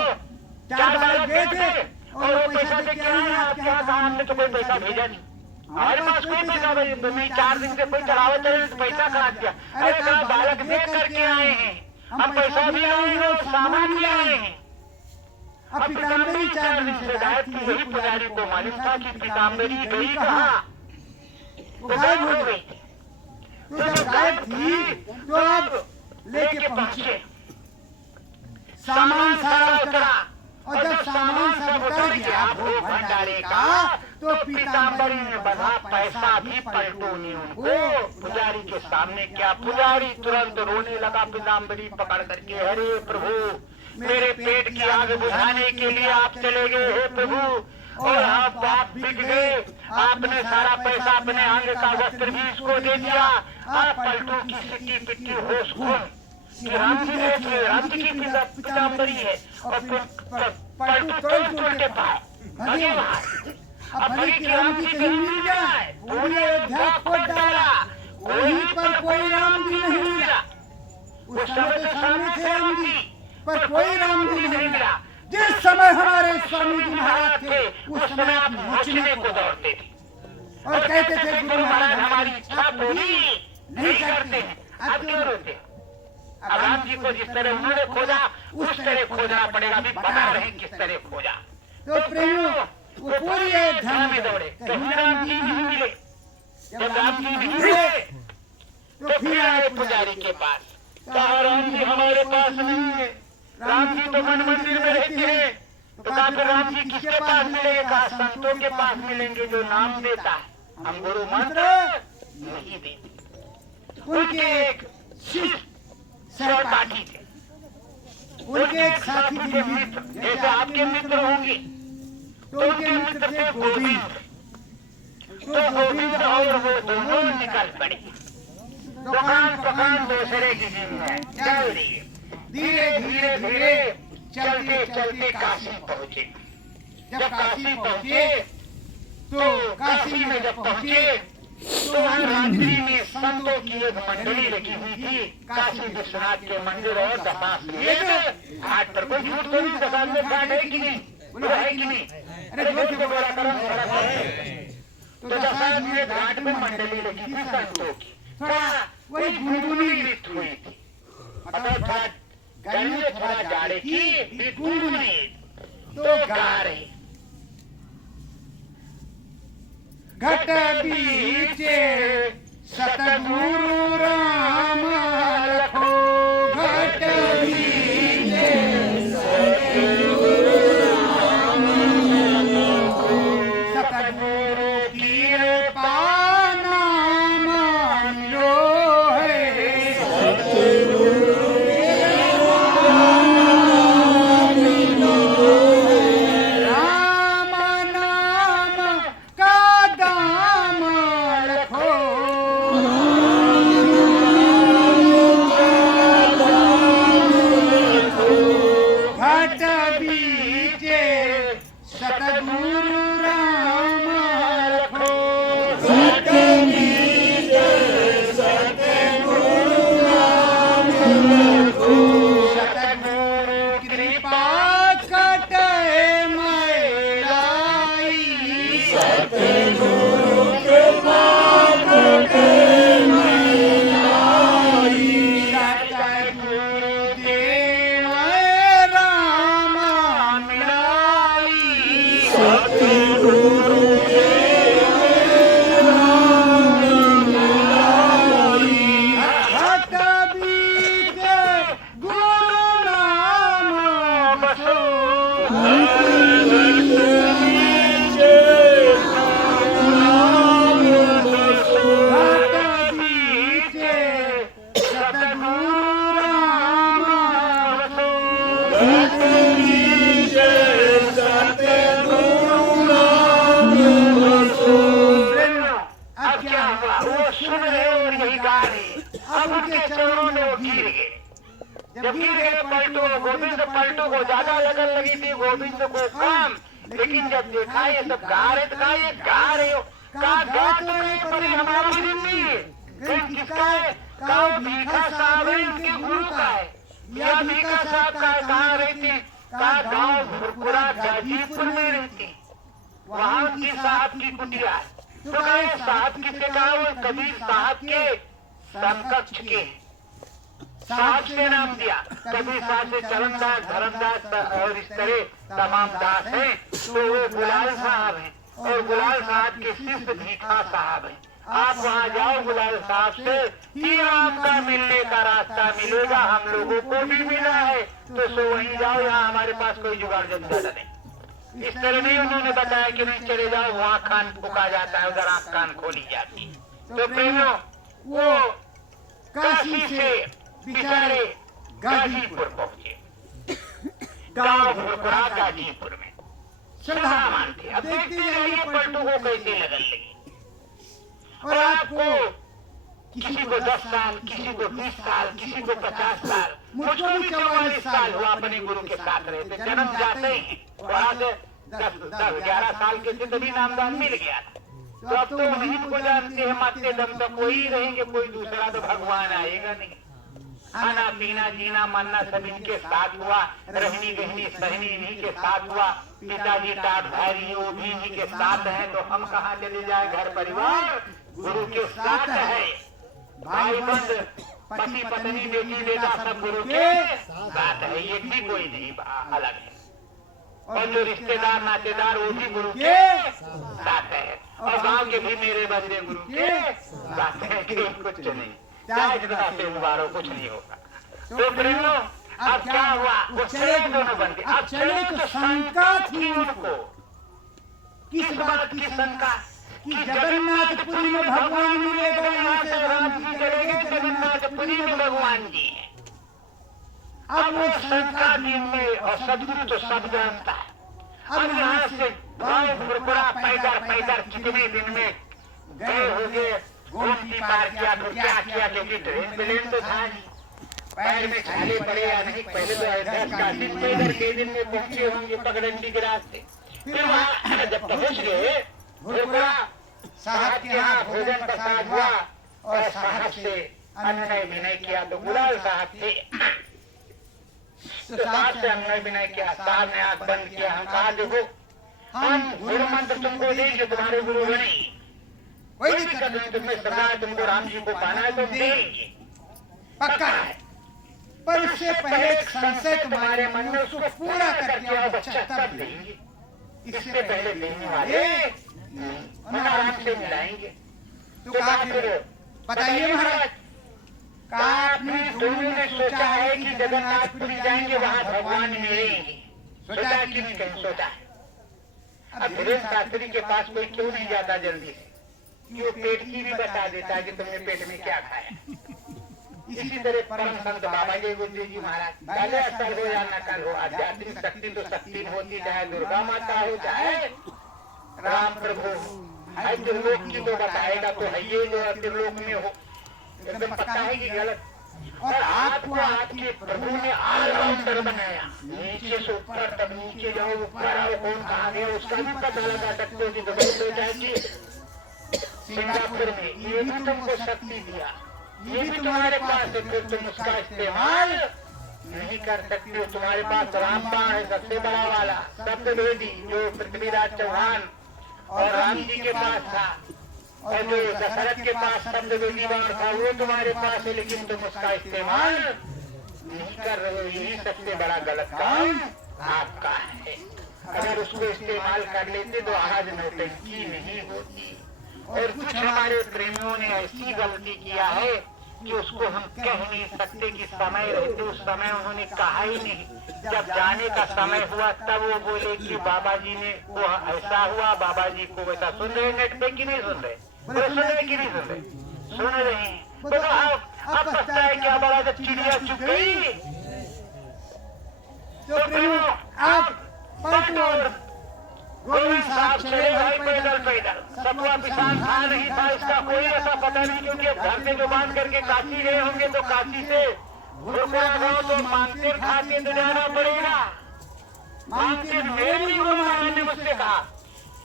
4 बालक गए थे और वो पैसा दे के आए आपके यहाँ। कहा हमने तो कोई पैसा भेजा नहीं, हमारे पास कोई पैसा नहीं, 4 दिन से कोई चढ़ावा चले तो पैसा कहा दिया। अरे कहा बालक देख करके आए हैं, हम पैसा भी लाए हैं और सामान भी लाए हैं। अब पीताम्बरी 4 दिन से गायब थी, वही पुजारी को मालूम था कि पीताम्बरी गई कहाँ, वो गायब हो गई। तो जब गायब थी तो अब लेके पहुंचे, सामान सारा उतरा और जब सामान सब उतर गया भोग भंडारे का तो पीताम्बरी में बना पैसा भी पलटू ने उनको पुजारी के सामने क्या। पुजारी तुरंत रोने लगा पीताम्बरी पकड़ करके, अरे प्रभु मेरे पेट की आग बुझाने के लिए आप चले गए हे प्रभु, और आप बाप बिक गए, आपने सारा पैसा अपने आगे का वस्त्र भी इसको दे दिया। आप पलटू की सिक्की पिट्टी होश खो राम जी देख ले, राम जी की पीताम्बरी है और पलटू तुरंत उल्टे पाए भागे वहाँ। अब भले कि राम जी कहीं मिल जाए, पूरी अयोध्या खोद डाला, वहीं पर कोई राम जी नहीं मिला। उस समय तो सामने थे राम जी, पर कोई राम जी नहीं मिला। जिस समय हमारे स्वामी जी महाराज थे उस समय आप नोचने को दौड़ते थे और कहते थे गुरु महाराज हमारी इच्छा पूरी नहीं करते हैं, अब क्यों रोते? अब राम जी को जिस तरह उन्होंने खोजा उस तरह खोजना पड़ेगा, अभी बता रहे किस तरह खोजा। तो प्रेमियों वो पूरी अयोध्या में दौड़े, कहीं राम जी नहीं मिले। जब राम जी नहीं मिले तो फिर आए पुजारी के पास, कहा राम जी हमारे पास नहीं है, राम जी तो मन मंदिर में रहते हैं। तो कहा फिर राम जी किसके पास मिलेंगे? कहा संतों के पास मिलेंगे जो नाम देता है, हम गुरु मंत्र नहीं देते। उनके एक शिष्य सहपाठी थे, उनके एक साथी थे मित्र, जैसे आपके मित्र होंगे, तो उनके मित्र थे गोविंद। तो गोविंद और वो दोनों निकल पड़े, दुकान दूसरे की जिम्मेदारी चल रही है। धीरे धीरे धीरे चलते चलते काशी पहुँचे। जब काशी पहुँचे तो काशी में जब पहुँचे तो वहाँ रात्रि में संतों की एक मंडली लगी हुई थी। काशी विश्वनाथ के मंदिर और दशाश्वमेध घाट पर, कोई झूठ थोड़ी, दशाश्वमेध घाट है कि नहीं, बोलो है कि नहीं? अरे जोर से बोला करो थोड़ा बहुत। तो दशरथ में घाट में मंडली लगी थी संतों की, थोड़ा वही गुनगुनी रीत हुई थी, मतलब थोड़ा गर्मी में थोड़ा जाड़े की भी गुनगुनी तो गा रहे। घट बीचे सतगुरु राम लखो, घट बीचे सतगुरु राम लखो, सतगुरु कृपा नाम मिलो है, सतगुरु राम नाम का दाम लखो, घट बीचे सतगुरु राम लखो, घट बीचे सतगुरु राम लखो, सतगुरु कृपा कटे मैलाई, सतगुरु कृपा कटे मैलाई, सतगुरु देव राम मिलाई, सतगुरु देव राम मिलाई, घट बीचे गुरु नाम बसो, घट बीचे नाम बसो, घट बीचे सतगुरु राम बसो, घट बीचे सतगुरु राम बसो। अब क्या हुआ? वो सुन रहे और यही गा रहे, अब उनके चरणों में वो गिर गए। जब गिर गए पलटू, गोविंद पलटू को ज्यादा लगन लगी थी, गोविंद को कम, लेकिन जब देखा ये सब गा रहे तो कहा ये गा रहे हो, कहा गा तो नहीं पर ये हमारी जिंदगी है, किसका है? कहा भीखा साहब है, इनके गुरु का है। यह भीखा साहब कहाँ रहते? कहा गाँव भुरपुरा गाजीपुर में रहते, वहाँ उनकी साहब की कुटिया है। तो कहा साहब किसे कहा? वो कबीर साहब के समकक्ष के साहब से नाम दिया। कबीर साहब से चरणदास, धर्मदास और इस तरह तमाम दास हैं, तो वो गुलाल साहब हैं और गुलाल साहब के शिष्य भीखा साहब हैं। आप वहाँ जाओ, गुलाल साहब से ही आपका मिलने का रास्ता मिलेगा, हम लोगों को भी मिला है, तो सो वहीं जाओ, यहाँ हमारे पास कोई जुगाड़ जंदा नहीं। इस तरह नहीं उन्होंने बताया कि नहीं चले जाओ, वहाँ कान फूका जाता है, उधर आँख कान खोली जाती है। तो प्रेमियों, वो काशी से बेचारे गाजीपुर पहुंचे, गांव भुरपुरा गाजीपुर में श्रद्धा मानते। अब देखते जाइए पलटू को कैसे लगन लगी। और आपको किसी को 10 साल, किसी को 20 साल, किसी को 50 साल, मुझको भी 44 साल हुआ अपने गुरु के साथ रहते। जन्म जाते ही वहाँ से 10-11 साल के थे तभी नामदान मिल गया था। तो अब तो उन्हीं को जानते हैं, मरते दम तक कोई रहेंगे, कोई दूसरा तो भगवान आएगा नहीं। खाना पीना जीना मरना सब इनके साथ हुआ, रहनी गहनी सहनी इन्हीं के साथ हुआ। पिताजी टाट भाई वो भी इन्हीं के साथ है, तो हम कहाँ चले जाए? घर परिवार गुरु के साथ है, भाई बंद पति पत्नी बेटी बेटा सब गुरु के साथ है, ये भी कोई नहीं अलग है। और जो रिश्तेदार नातेदार वो भी गुरु के साथ है, और गांव के भी मेरे बंदे गुरु के साथ है, कुछ नहीं, चाहे जितना से उबारो कुछ नहीं होगा। तो प्रेमियों, अब क्या हुआ? वो चले दोनों बंदे, अब चले तो शंका थी उनको। किस बात की शंका? कि जगन्नाथपुरी में भगवान मिलेगा, यहाँ से राम जी चले गए, जगन्नाथपुरी में भगवान जी है। अब वो शंका दिन में, और सदगुरु तो सब जानता है। अब यहाँ से गाँव भुरपुरा पैदल कितने दिन में गए हो गए, गोमती पार किया, तो क्या किया? क्योंकि ट्रेन प्लेन तो था नहीं, पैर में छाले पड़े या नहीं। पहले तो 10 दिन पैदल के दिन में पहुंचे होंगे पगडंडी के रास्ते। फिर वहाँ जब पहुंच गए भुरपुरा साहब के यहाँ भोजन प्रसाद हुआ, और साहब से अनय विनय किया। तो गुलाल साहब थे तो साहब से हमने विनय किया, साहब ने आंख बंद किया। हम कहा देखो हम गुरु मंत्र तुमको देंगे, तुम्हारे गुरु बनेंगे, कोई दिक्कत नहीं, तुम्हें श्रद्धा है, तुमको राम जी को पाना है तो हम देंगे, पक्का है। पर उससे पहले एक संशय तुम्हारे मन में, उसको पूरा करके आओ बच्चा, तब देंगे। इससे पहले देने वाले हम आराम से मिलाएंगे। तो कहा फिर बताइए महाराज, कहा आपने दोनों ने सोचा है कि जगन्नाथपुरी जाएंगे, वहाँ भगवान मिलेंगे, सोचा कि नहीं कहीं सोचा है। अब धीरेन्द्र शास्त्री के पास कोई क्यों नहीं जाता जल्दी से, कि वो पेट की भी बता देता है कि तुमने पेट में क्या खाया। इसी तरह परम संत बाबा जी गुरुदेव जी महाराज, पहले असल हो या नकल हो, आध्यात्मिक शक्ति तो शक्ति होती, चाहे दुर्गा माता हो चाहे राम प्रभु है। त्रिलोक की तो बताएगा तो है ये जो त्रिलोक में हो, एकदम पता है कि गलत। और आपको आपके प्रभु ने ऑलराउंडर बनाया, नीचे से ऊपर तब नीचे जाओ, ऊपर आओ, कौन कहाँ गया उसका भी पता लगा सकते हो। दुबई तो जाएगी, सिंगापुर में, ये भी तुमको शक्ति दिया, ये भी तुम्हारे पास है, फिर तुम उसका इस्तेमाल नहीं कर सकते हो। तुम्हारे पास रामबाण है सबसे बड़ा वाला, सप्तवेदी, जो पृथ्वीराज चौहान और राम जी के पास था, और जो दशरथ के पास सप्तवेदी बाण था वो तुम्हारे पास है, लेकिन तुम उसका इस्तेमाल नहीं कर रहे हो। यही सबसे बड़ा गलत काम आपका है। अगर उसको इस्तेमाल कर लेते तो आज नौटंकी नहीं होती। और कुछ हमारे प्रेमियों ने ऐसी गलती किया है कि उसको हम कह नहीं सकते कि समय रहते उस समय उन्होंने कहा ही नहीं। जब जाने का समय हुआ तब वो बोले कि बाबा जी ने वो ऐसा हुआ, बाबा जी को वैसा। सुन रहे नेट पे कि नहीं सुन रहे? बोले सुन रहे कि नहीं सुन रहे? सुन रहे हैं। बोलो अब पछता है क्या, बड़ा जब चिड़िया चुप गई। तो प्रेमियों आप गोविंद साहब चले भाई पैदल पैदल, सतुआ पिसान था नहीं था, इसका कोई ऐसा पता नहीं, क्योंकि घर से जो बांध करके काशी गए होंगे तो काशी से गाँव तो मांगतेर खाते तो जाना पड़ेगा। मांगतेर मेरे भी गुरु महाराज ने मुझसे कहा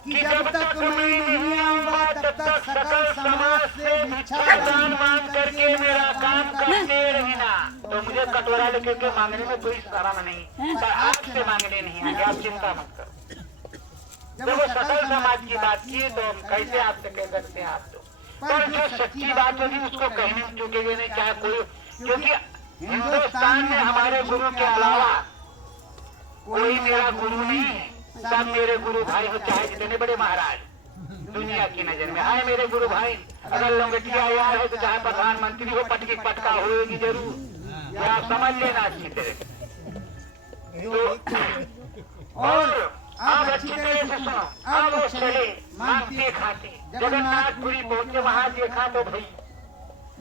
कि जब तक मैं नहीं आऊंगा तब तक सकल समाज से भिक्षादान मांग करके मेरा काम करते रहना। तो मुझे कटोरा लेकर के मांगने में कोई शर्म नहीं, पर आपसे मांगने नहीं आएंगे, आप चिंता मत करो। जब वो सकल समाज की बात की तो हम कैसे आपसे कह सकते हैं आप तो। पर जो सच्ची बात होगी उसको कहने में चूकेंगे नहीं, चाहे कोई, क्योंकि हिंदुस्तान में हमारे गुरु के अलावा कोई मेरा गुरु नहीं है। सब मेरे गुरु भाई हो, चाहे जितने बड़े महाराज दुनिया की नजर में आए मेरे गुरु भाई। अगर लंगटिया यार है तो चाहे प्रधानमंत्री हो, पटकी पटका होगी जरूर, या आप समझ लेना अच्छी तरह। और आप अच्छी तरह से सुनो। अब वो चले मांगते खाते, जगन्नाथपुरी पहुंचे, वहां देखा तो भाई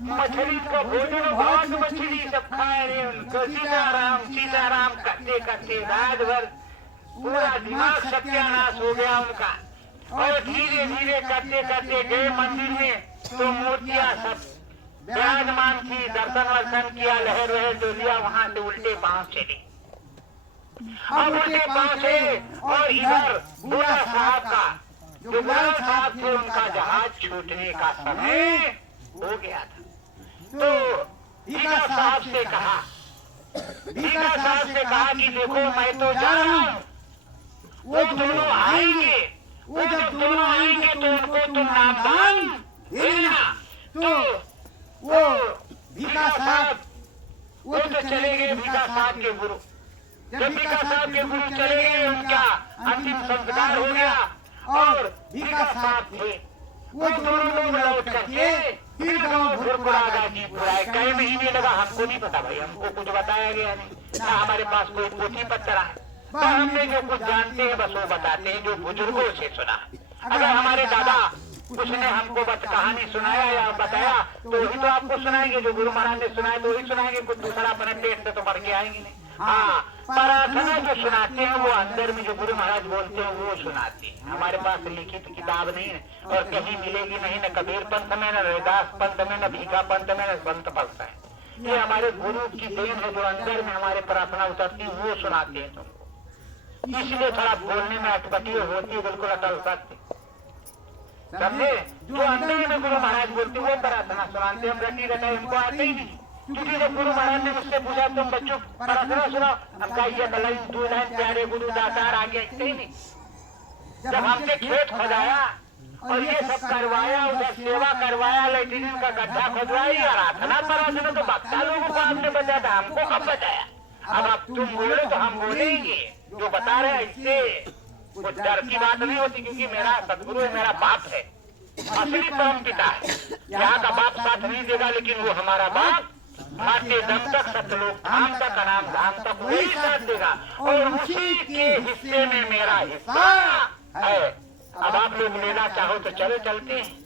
मछली का भोजन, भाग मछली सब खा रहे उनको, सीताराम करते करते रात भर पूरा दिमाग सत्यानाश हो गया उनका। और धीरे धीरे करते करते गए मंदिर में तो मूर्तियां सब विराजमान थी, दर्शन वर्शन किया, लहर वहर जो लिया, वहां से उल्टे पांव चले। अब उल्टे पांव चले और इधर बुला साहब का, जो बुला साहब थे उनका जहाज छूटने का समय हो गया था। तो भीखा साहब से कहा कि देखो मैं तो जा रहा हूँ, वो दोनों आएंगे, वो जब दोनों आएंगे तो उनको तुम नामदान देना। तो वो भीखा साहब वो तो चले गए भीखा साहब के गुरु। जब भीखा साहब के गुरु चले गए उनका अंतिम संस्कार हो गया और भीखा साहब थे वो दोनों लोग लौट करके फिर गाँव भुरपुरा गाजीपुरा। कई महीने लगा, हमको नहीं पता भाई, हमको कुछ बताया गया नहीं, ना हमारे पास कोई पोथी पत्र है। तो हमने जो कुछ जानते हैं बस वो बताते हैं, जो बुजुर्गों से सुना। अगर हमारे दादा कुछ ने हमको कहानी सुनाया या बताया तो वही तो आपको सुनाएंगे, जो गुरु महाराज ने सुनाया तो वही सुनाएंगे, कुछ दूसरा अपने पेट से तो बढ़ के आएंगे नहीं। हाँ, प्रार्थना जो सुनाते हैं वो अंदर में जो गुरु महाराज बोलते हैं वो सुनाते हैं। हमारे पास लिखित किताब नहीं है और कहीं मिलेगी नहीं, न कबीर पंथ में, न रविदास पंथ में, न भीखा पंथ में, न संत पंथ है। ये हमारे गुरु की देन है, जो अंदर में हमारे प्रार्थना उतरती है वो सुनाते हैं तुमको। इसलिए थोड़ा बोलने में अटपटी होती है, बिल्कुल अटल सत्य समझे। जो अंदर में गुरु महाराज बोलते वो प्रार्थना सुनाते, हम रटी रटाई हमको आते ही नहीं। क्योंकि जब गुरु महाराज ने मुझसे पूछा तुम बच्चों प्रार्थना सुनाओ, हम कहा ये लाइन 2 लाइन प्यारे गुरु दातार आगे ही नहीं। जब हमसे खेत खोदाया और ये सब करवाया, उधर सेवा करवाया, लेटरिन का गड्ढा खोदवाई, आराधना प्रार्थना तो भक्ता लोगों को आपने बताया था, हमको कब बताया? अब आप तुम बोले तो हम बोलेंगे, जो बता रहे हैं इससे कुछ डर की बात नहीं होती, क्योंकि मेरा सदगुरु है, मेरा बाप है, असली परम पिता है। यहाँ का बाप साथ नहीं देगा, लेकिन वो हमारा बाप मारते दम तक सतलोक धाम तक अनाम धाम तक वही साथ देगा, और उसी के हिस्से में मेरा हिस्सा है। अब आप लोग लेना चाहो तो चलो, चलते हैं।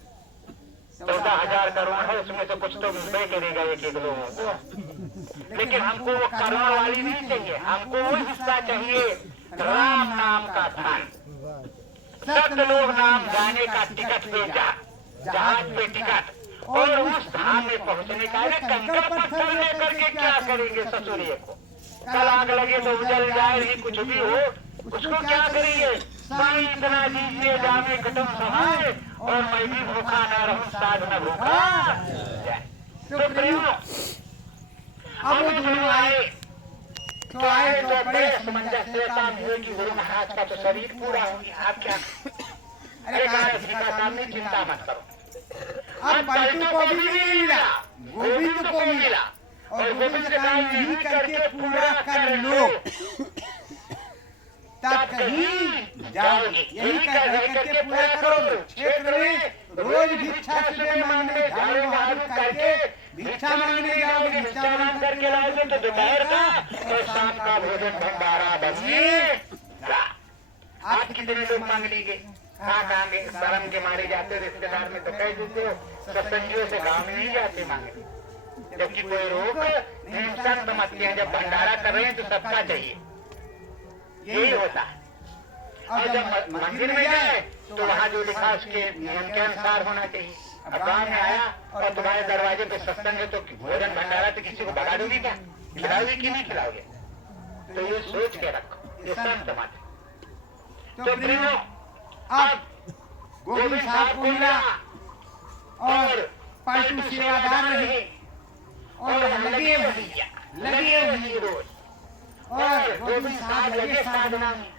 14,000 करोड़ है, उसमें से कुछ तो मुंबई करेगा एक एक लोगों को, लेकिन हमको वो करोड़ वाली नहीं चाहिए, हमको वो हिस्सा चाहिए राम नाम का धन, सतलोक नाम जाने का टिकट पे जहाज पे टिकट, और उस धाम में पहुंचने का। कंकड़ पत्थर लेकर के क्या करेंगे ससुरिये को? कल आग लगे तो उजल जाए, ही कुछ भी हो उसको क्या करेंगे? साई इतना दीजिए जामे कटम समाए, और मैं भी भूखा न रहूं साध न भूखा। तो प्रेम अब वो दोनों आए तो बड़े समंजसता हुए कि गुरु महाराज का तो शरीर पूरा हो गया, आप क्या? अरे सामने चिंता मत करो, अब पलटू को भी नहीं मिला, गोविंद को मिला, और गोविंद का यही करके पूरा कर लो तब कहीं जाओगे, यही करके पूरा करो लो। क्षेत्र में रोज भिक्षा सुबह मांगने झाड़ू बहादुर करके भिक्षा मांगने जाओगे, भिक्षा मांग करके लाओगे तो दोपहर का और शाम का भोजन भंडारा बनिएगा। आज कितने लोग मांग लीजिए, कहाँ गए? शर्म के मारे जाते रिश्तेदार में तो कह देते हो, सत्संगियों से गाँव में नहीं जाते मांगे, जबकि कोई रोक नहीं। संत समझते हैं जब भंडारा कर रहे हैं तो सबका चाहिए, यही होता है। और जब मंदिर में जाए तो वहाँ जो लिखा उसके नियम के अनुसार होना चाहिए। अब गाँव में आया और तुम्हारे दरवाजे पे सत्संग है तो भोजन भंडारा तो किसी को भगा दोगी क्या? खिलाओगी कि नहीं खिलाओगे? तो ये सोच के रखो, ये संत समाज। तो प्रेमो अब गोविंद साहब को मिला और पलटू सेवादार रहे और लगे वही रोज, और गोविंद साहब लगे साधना में।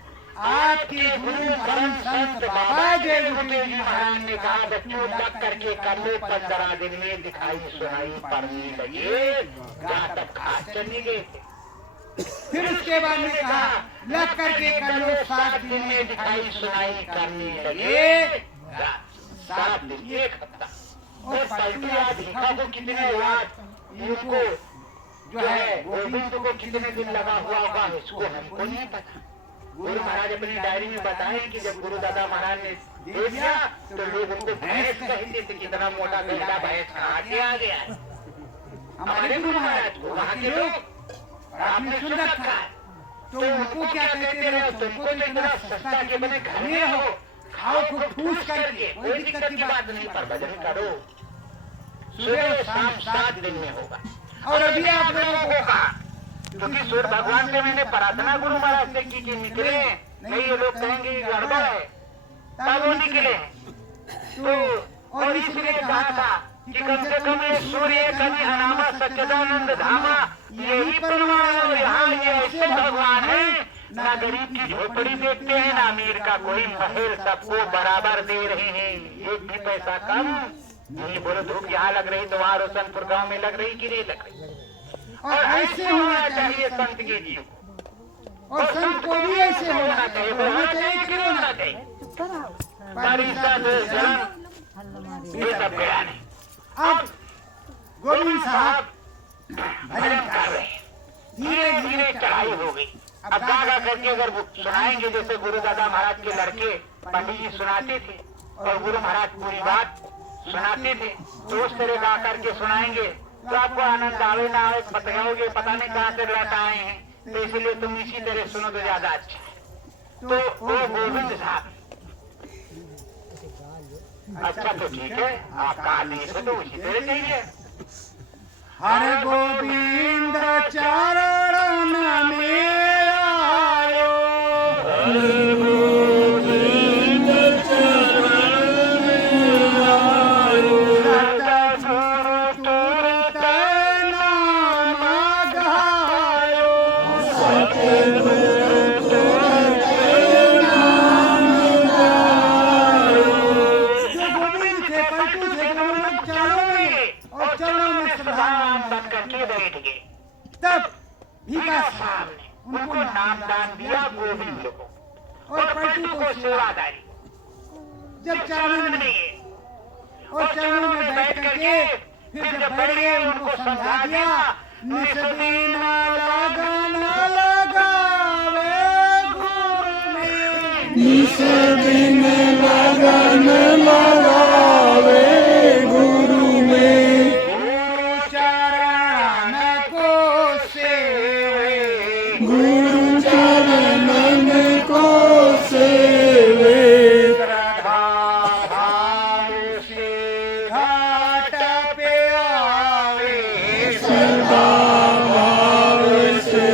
आपके गुरु परम संत बाबा जय गुरुदेव जी महाराज ने कहा बच्चों तक करके कर लो, 15 दिन में दिखाई सुनाई पड़ने लगे, तब खास चलने गए थे। फिर उसके बाद में कहा लग करके कर लो, 7 दिन में दिखाई सुनाई करने लगे, 7 दिन, 1 हफ्ता। और पलटू आज लिखा को कितने याद, इनको जो है गोविंद को कितने दिन लगा हुआ होगा इसको हमको नहीं पता। गुरु महाराज अपनी डायरी में बताए कि जब गुरु दादा महाराज ने दे दिया तो लोग उनको भैंस कहते थे, कितना मोटा गंदा भैंस कहाँ से आ गया हमारे गुरु महाराज को। वहाँ के लोग आपने सुन रखा है तो उनको क्या कहते रहो, तुमको तो इतना सस्ता के बने घर में रहो, खाओ खूब ठूस करके, कोई दिक्कत की बात नहीं, पर भजन करो। सुबह और शाम 7 दिन में होगा। और अभी आप लोगों को कहा, क्योंकि सूर्य भगवान से मैंने प्रार्थना गुरु महाराज से की कि निकले नहीं, ये लोग कहेंगे गड़बड़ है, तब वो निकले। तो और इसलिए कहा था कि कम से कम एक सूर्य एक अनामा सच्चिदानंद धामा, यही प्रमाण है। यहाँ ये ऐसे भगवान है, ना गरीब की झोपड़ी देखते हैं, ना अमीर का कोई महल, सबको बराबर दे रहे हैं, एक भी पैसा कम नहीं। बोलो धूप यहाँ लग रही तो वहाँ रोशनपुर गांव में लग रही कि नहीं लग रही? और ऐसे होना चाहिए संत के जीव, और संत को भी ऐसे होना चाहिए। होना चाहिए कि नहीं होना चाहिए? ये सब गया नहीं। अब गोविंद साहब भजन कर रहे हैं, धीरे धीरे चढ़ाई हो गई। अब गा करके अगर सुनाएंगे, जैसे गुरु दादा महाराज के लड़के पंडित जी सुनाते थे और गुरु महाराज पूरी बात सुनाते थे, तो उस तरह गा करके सुनाएंगे तो आपको आनंद आवे ना आवे बताओगे, पता नहीं कहाँ से लौट आए हैं। तो इसलिए तुम इसी तरह सुनो तो ज्यादा अच्छा है। तो वो गोविंद साहब, अच्छा तो ठीक है, आप कहा नहीं तो उसी तरह चाहिए। हर गोविंद चरण में आयो, नाम के बैठ गए। तब भीखा साहब सामने उनको नामदान दिया गोविंद को और पलटू को सेवादारी। जब चरणों में गए और चरणों में बैठ करके फिर जब बैठ गए उनको समझा दिया, निस्दिन लगन लगावे गुरु में, निस दिन लगन लगावे गुरु में, गुरु चरण को सेवे, गुरु चरणन को सेवे, श्रद्धा भाव से घाट पे आवे, सदा भाव से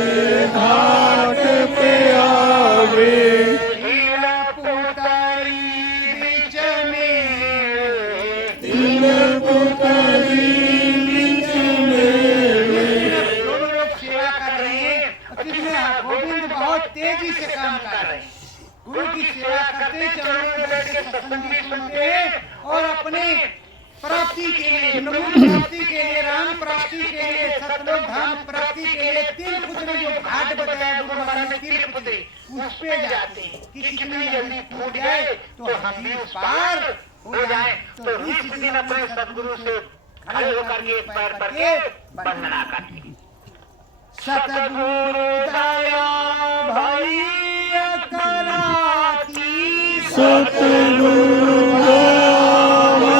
घाट पे आवे, हिल पुतरी बीच में, दिल पुतरी बीच में, दोनों लोग सेवा कर रहे हैं और जिसमें गोविंद बहुत तेजी से काम कर रहे हैं। गुरु की सेवा करते, चरणों में बैठ के सत्संग भी सुनते हैं और अपने प्राप्ति के लिए, प्रभु प्राप्ति के लिए, राम प्राप्ति के लिए, सतलोक धाम प्राप्ति के लिए तीन पुत्री जो घाट बताया गुरु महाराज ने, तीन पुत्री उस पे जाते हैं कि कितनी जल्दी फूट जाए तो हम भी उस पार हो जाए। तो इस दिन अपने सदगुरु से खड़े होकर के पैर पर के वंदना करते। सतगुरु दया भई कराती, सतगुरु दयामयी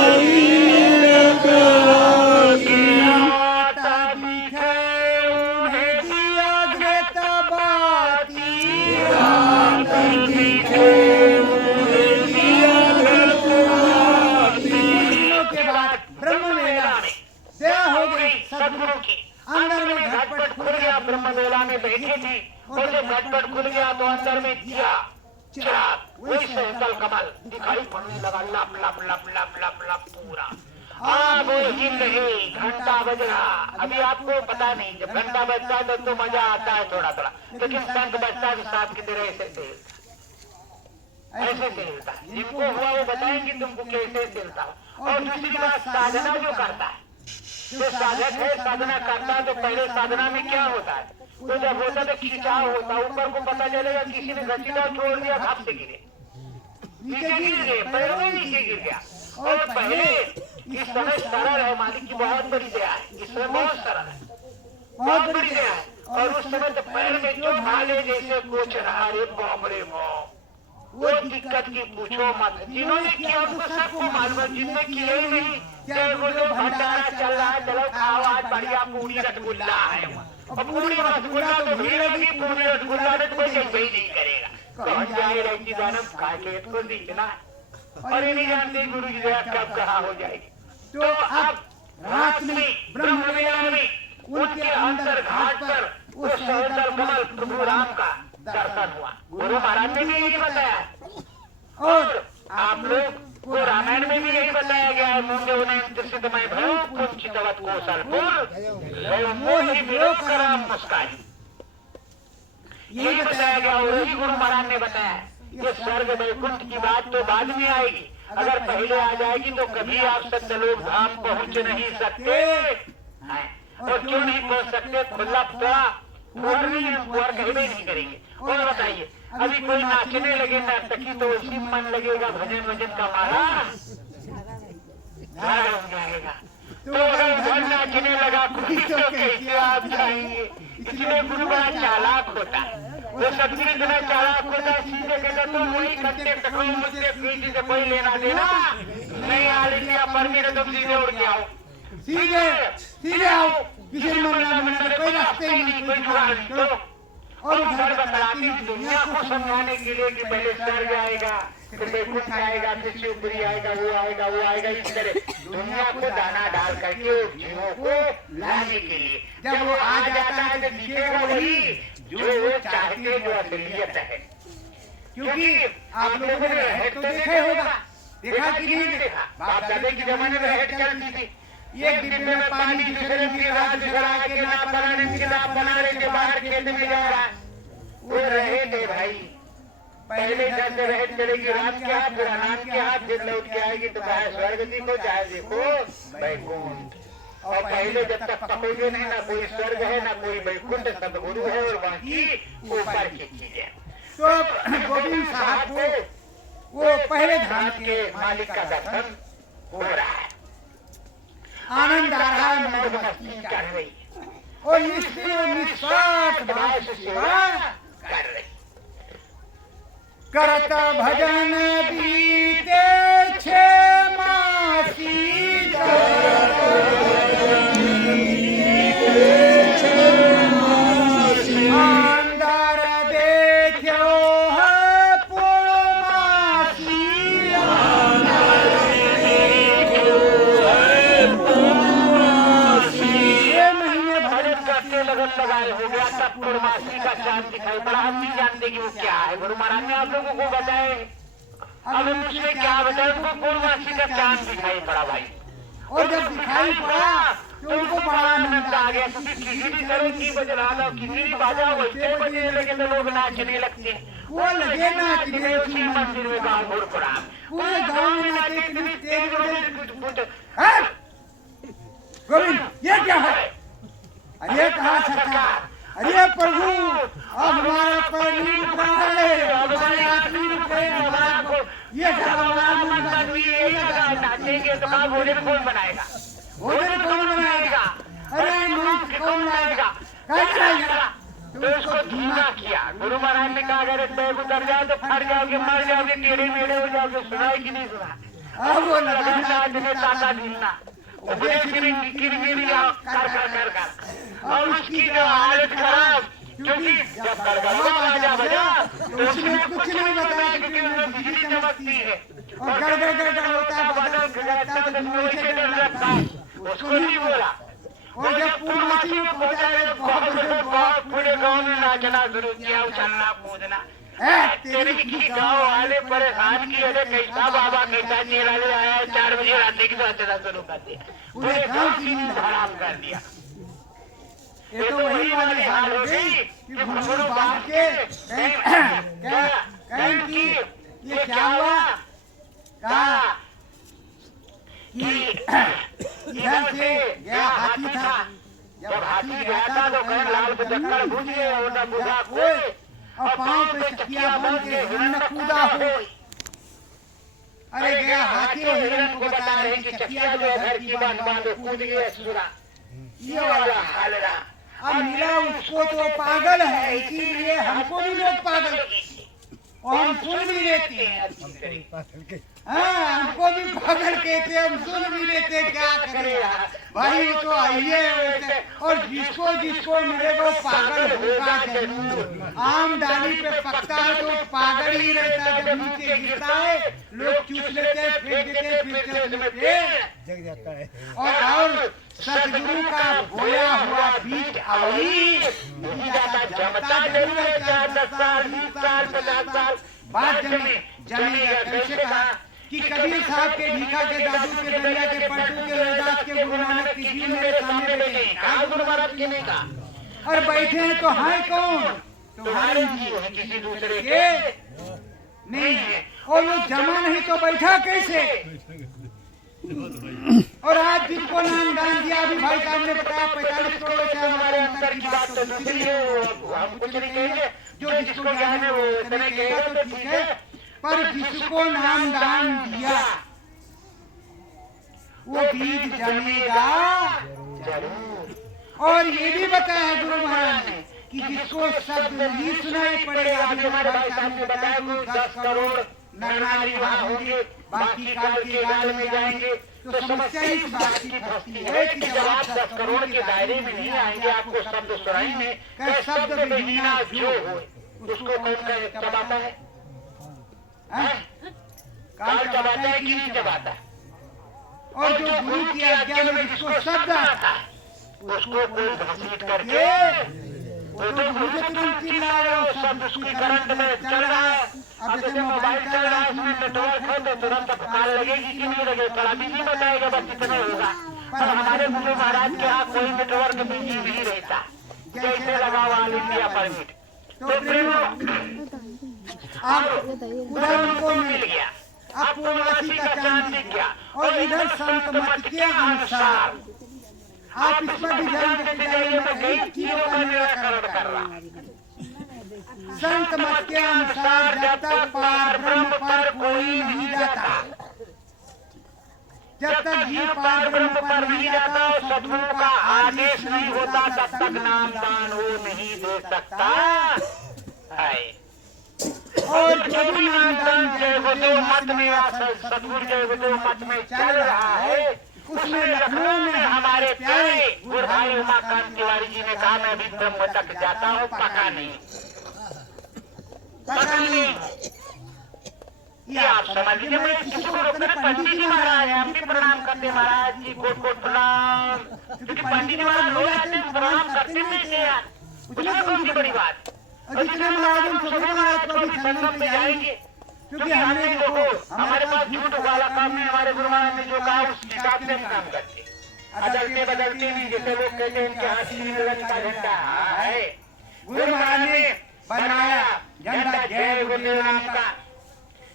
कराती, रात बिखे उन्हें दिया घृत बाती, रात दिखे उन्हें दिया घृत बाती। दिनों के बाद ब्रह्म मेला में दया हो गई सदगुरु की। अंदर में घटपट खुल गया, ब्रह्म मेला में बैठे थे और जब घटपट खुल गया तो अंदर में दिया चिराग वही सहकल कमल दिखाई पड़ने लगा, लप लप लप लप लप लप पूरा। अब हिल रहे, घंटा बज रहा। अभी आपको पता नहीं, जब घंटा बजता है तो मजा आता है थोड़ा थोड़ा, लेकिन शंख बजता है तो सांप की तरह ऐसे हिलता है। जिनको हुआ वो बताएंगे तुमको कैसे हिलता है। और दूसरी बात, साधना जो करता है, जो साधक है, साधना करता है, तो पहले साधना में क्या होता है, तो जब होता तो खिंचाव होता, ऊपर को पता चलेगा किसी ने घसीटा छोड़ दिया, घाप से गिरे, नीचे गिर गए, पैरों में नीचे गिर गया। और पहले इस समय सरल है, मालिक की बहुत बड़ी दया है, इस समय बहुत सरल है, बहुत बड़ी दया है। और उस समय तो पैर में जो भाले जैसे कुछ रहा रे बाबरे वो दिक्कत की पूछो मत। जिन्होंने किया उनको सबको मालूम है, जिनने किया ही नहीं, जय बोलो भंडारा चल रहा है, चलो खाओ आज बढ़िया पूरी रसगुल्ला है। और पूरी रसगुल्ला तो भीड़ लगी, पूरी रसगुल्ला में तो कोई जैसे ही नहीं करेगा। कौन जाए रही दानम खा के इसको दिखना, और ये नहीं जानते गुरु की दया कब कहाँ हो जाएगी। तो अब रात में ब्रह्म मेला में उनके अंदर घाट पर वो सहकल कमल प्रभु राम का दर्शन हुआ। गुरु महाराज ने भी यही बताया और आप लोग को रामायण में भी यही बताया गया है। मूंगे उन्हें दृश्यमय भयो कुंचितवत कौशलपुर मोहि विलोक कराम मुस्काई, यही बताया गया और यही गुरु महाराज ने बताया। ये स्वर्ग वैकुंठ की बात तो बाद में आएगी, अगर पहले आ जाएगी तो कभी आप सत्यलोक धाम पहुंच नहीं सकते। और क्यों नहीं पहुंच सकते, खुला पुतला फुहर नहीं है, फुहर कहीं नहीं करेंगे। और बताइए, अभी कोई नाचने लगे नर्तकी तो उसी मन लगेगा, भजन वजन का मारा जाएगा। तो अगर घर नाचने लगा कोई तो कैसे आप जाएंगे। इसलिए गुरु बड़ा चालाक होता है, वो सदगुरु इतना चालाक होता है, सीधे कहते तो वही करते टकराओ मुझसे पीछे से कोई लेना देना नहीं। आ लेकिन परमिट तुम सीधे उड़ के आओ, सीधे सीधे आओ, किसी मंदिर कोई रास्ते ही नहीं, कोई जुगाड़ नहीं। तो और उधर बतलाती दुनिया को समझाने के लिए कि पहले स्वर्ग आएगा, फिर वैकुंठ आएगा, फिर शिवपुरी आएगा, वो आएगा, वो आएगा। इस तरह दुनिया को दाना डाल करके जीवों को लाने के लिए जब वो आ जाता है तो दिखेगा वही जो वो चाहते, जो असलियत है। क्योंकि आप लोगों ने रहट तो देखा होगा, देखा कि नहीं देखा, बाप दादा के जमाने में रहट चलती थी। एक डिब्बे में पानी, दूसरे में दिखा के नाप बनाने के बाहर खेत में जा रहा है। वो रहे थे भाई, पहले घर से रहट चलेगी रात के हाथ, फिर अनाज के हाथ, फिर लौट के आएगी तो चाहे स्वर्ग देखो चाहे देखो वैकुंठ। और पहले जब तक पकोगे नहीं, ना कोई स्वर्ग है, ना कोई वैकुंठ, सदगुरु है और बाकी ऊपर की चीजें। तो गोविंद साहब को वो पहले धाम के मालिक का दर्शन हो रहा है, आनंद आ रहा है, मौज मस्ती कर रही है और निस्वार्थ भाव से सेवा कर रही। करत भजन बीते 6 मासी अंदर देखो है पूर्णमासी लगन लगाए हो गया तब पूर्णमासी का चांद दिखाई पड़ा। हम नहीं जानते कि वो क्या है। गुरु महाराज ने आप लोगों को बताए, अब हम उसमें क्या बताए, उनको पूर्णमासी का चांद दिखाई पड़ा भाई। और जब दिखाई पड़ा तो उनको बड़ा आनंद आ गया, क्योंकि किसी भी तरह की बजा लो, किसी भी बाजा वैसे बजने लगे तो लोग नाचने लगते हैं। वो लगे नाचने उसी मंदिर में गाँव घोड़ पड़ा, पूरे गाँव में नाचे, इतनी तेज गोविंद ये क्या है? अरे कहा सरकार, अरे प्रभु अब हमारा पैर नहीं रुक रहा है, अब हमारे आदमी रुक गए, हमारा को ये नाचेंगे तो कहा भोजन कौन बनाएगा, भोजन कौन बनाएगा, अरे मांस कौन लाएगा, कैसे लाएगा? तो उसको धीमा किया। गुरु महाराज ने कहा अगर पैर उतर जाए तो फट जाओगे, मर जाओगे, टेढ़े मेढ़े हो जाओगे। सुनाई कि नहीं सुना? अब वो लगातार ताता ढीलना और उसकी जो हालत खराब, क्योंकि जब गड़गड़ा बाजा बजा तो उसमें कुछ नहीं बताया, क्योंकि उसमें बिजली चमकती है और गड़गड़ गड़गड़ होता है, बादल गरजता है, तो नीचे डर लगता है, उसको नहीं बोला। और जब पूर्णमासी में पहुंचा तो बहुत पूरे गाँव में नाचना शुरू किया, उछलना कूदना। तेरे की गाँव वाले परेशान की, अरे कैसा बाबा कैसा चेला ले आया, 4 बजे रात की नाचना शुरू कर दिया, पूरे गाँव की नींद हराम कर दिया। ये तो वही वाली हाल हो गई कि घुंघरू बांध के कहें कि ये क्या हुआ, कहा कि इधर से गया हाथी था, जब हाथी गया था तो कहीं लाल बचक्कर बुझे और न बुझा कोई, और पांव पे चकिया बन के हिरण कूदा हो। अरे गया हाथी और हिरण को बता रहे कि चकिया जो घर की बांधे कूद गया सुरा, ये वाला हाल रहा। अब मिला उसको तो पागल है, इसीलिए हमको भी लोग पागल और हम सुन भी लेते हैं। हाँ, हमको भी पागल कहते, हम सुन भी लेते, क्या करे भाई, वो तो आइए वैसे। और जिसको जिसको मिले वो पागल होगा जरूर। आम डाली पे पकता है तो पागल ही रहता है, जब नीचे गिरता है लोग चूस लेते हैं, फेंक देते हैं, फिर से उसमें जग जाता है। और सतगुरु का बोया हुआ बीज अवही नहीं जाता, जमता जरूर है, 4 10 साल 20 साल 50 साल बाद जमेगा। कैसे कहा कि कबीर साहब के ढीका के दादू के दरिया के पलटू के रविदास के गुरु नानक की जी मेरे सामने बैठे, कहा गुरु महाराज की नहीं कहा, और बैठे हैं तो हैं कौन, तुम्हारे जीव हैं, किसी दूसरे के नहीं है। और वो जमा नहीं तो बैठा कैसे? और आज जिनको नाम दान दिया, अभी भाई साहब ने बताया 45 करोड़ से हमारे अंदर की बात तो दूसरी है, हम कुछ नहीं कहेंगे, जो जिसको ज्ञान है वो इतने कहेगा तो ठीक है, पर जिसको नाम दान दिया वो बीज जमेगा जरूर। और ये भी बताया है गुरु महाराज ने कि जिसको शब्द नहीं सुनाई पड़ेगा, अभी हमारे भाई साहब ने बताया 10 करोड़ नर नारी वहाँ होंगे, बाकी काल के गाल में जाएंगे। तो समस्या इस बात की फंसती है कि जब आप 10 करोड़ के दायरे में नहीं आएंगे, आपको शब्द सुनाएंगे, शब्द विहीना जो हो उसको कौन चबाता है? काल चबाता है कि नहीं चबाता? और जो गुरु की आज्ञा में जिसको शब्द आता है उसको कोई घसीट करके वो तो मुझे तुरंत चिल्ला रहे हो, शब्द उसकी करंट में चल रहा है। अब जैसे मोबाइल चल रहा है, उसमें नेटवर्क है तो तुरंत कॉल लगेगी कि नहीं लगेगी, कला भी नहीं बताएगा, बस इतना होगा। पर हमारे गुरु महाराज के यहाँ कोई नेटवर्क बिजी नहीं रहता, जैसे लगा ऑल इंडिया परमिट। तो अब उधर उनको मिल गया, अब पूर्णमासी का चांद दिख गया, और इधर संत मत के अनुसार आप इस पर भी ध्यान देते जाइए, मैं कई चीजों का निराकरण कर रहा हूँ। संत मत के अनुसार जब तक पार ब्रह्म पर कोई नहीं जाता, जब तक जीव पार ब्रह्म पर नहीं जाता, सदगुरु का आदेश नहीं होता, तब तक नाम दान वो नहीं दे सकता है। और जो भी नाम दान जय गुरुदेव मत में सदगुरु जय गुरुदेव मत में चल रहा है, उसमें लखनऊ में हमारे प्यारे गुरु भाई उमाकांत तिवारी जी ने कहा, मैं अभी ब्रह्म तक जाता हूँ, पका नहीं, पका नहीं। ये आप समझ लीजिए, मैं किसी को रोकने, पंडित जी महाराज हम भी प्रणाम करते, महाराज जी कोट कोट प्रणाम, क्योंकि पंडित जी महाराज हो जाते हैं, प्रणाम करते नहीं यार, उसमें कौन सी बड़ी बात। जितने महाराज हम सभी महाराज को भी संगम पे जाएंगे, क्योंकि हमने देखो हमारे पास झूठ वाला काम नहीं, हमारे गुरु महाराज ने जो कहा उस हिसाब से हम काम करते, अदलते बदलते नहीं। जैसे लोग कहते हैं इनके हाथ में ललन का झंडा है, गुरु महाराज ने बनाया झंडा जय गुरुदेव नाम का,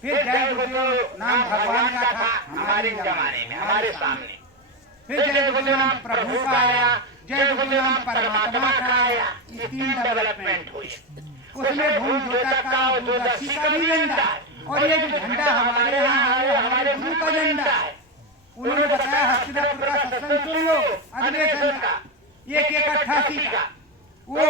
फिर जय गुरुदेव नाम भगवान का था हमारे जमाने में, हमारे सामने, फिर जय गुरुदेव नाम प्रभु का आया, जय गुरुदेव नाम परमात्मा का आया। ये 3 डेवलपमेंट हुई, उसमें भूल जोतक का और जोतक का भी झंडा है, और ये जो झंडा हमारे यहाँ है हमारे गुरु का झंडा है। उन्होंने बताया हस्तिनापुर का सत्संग सुन लो अगले सन का 1/88 का, वो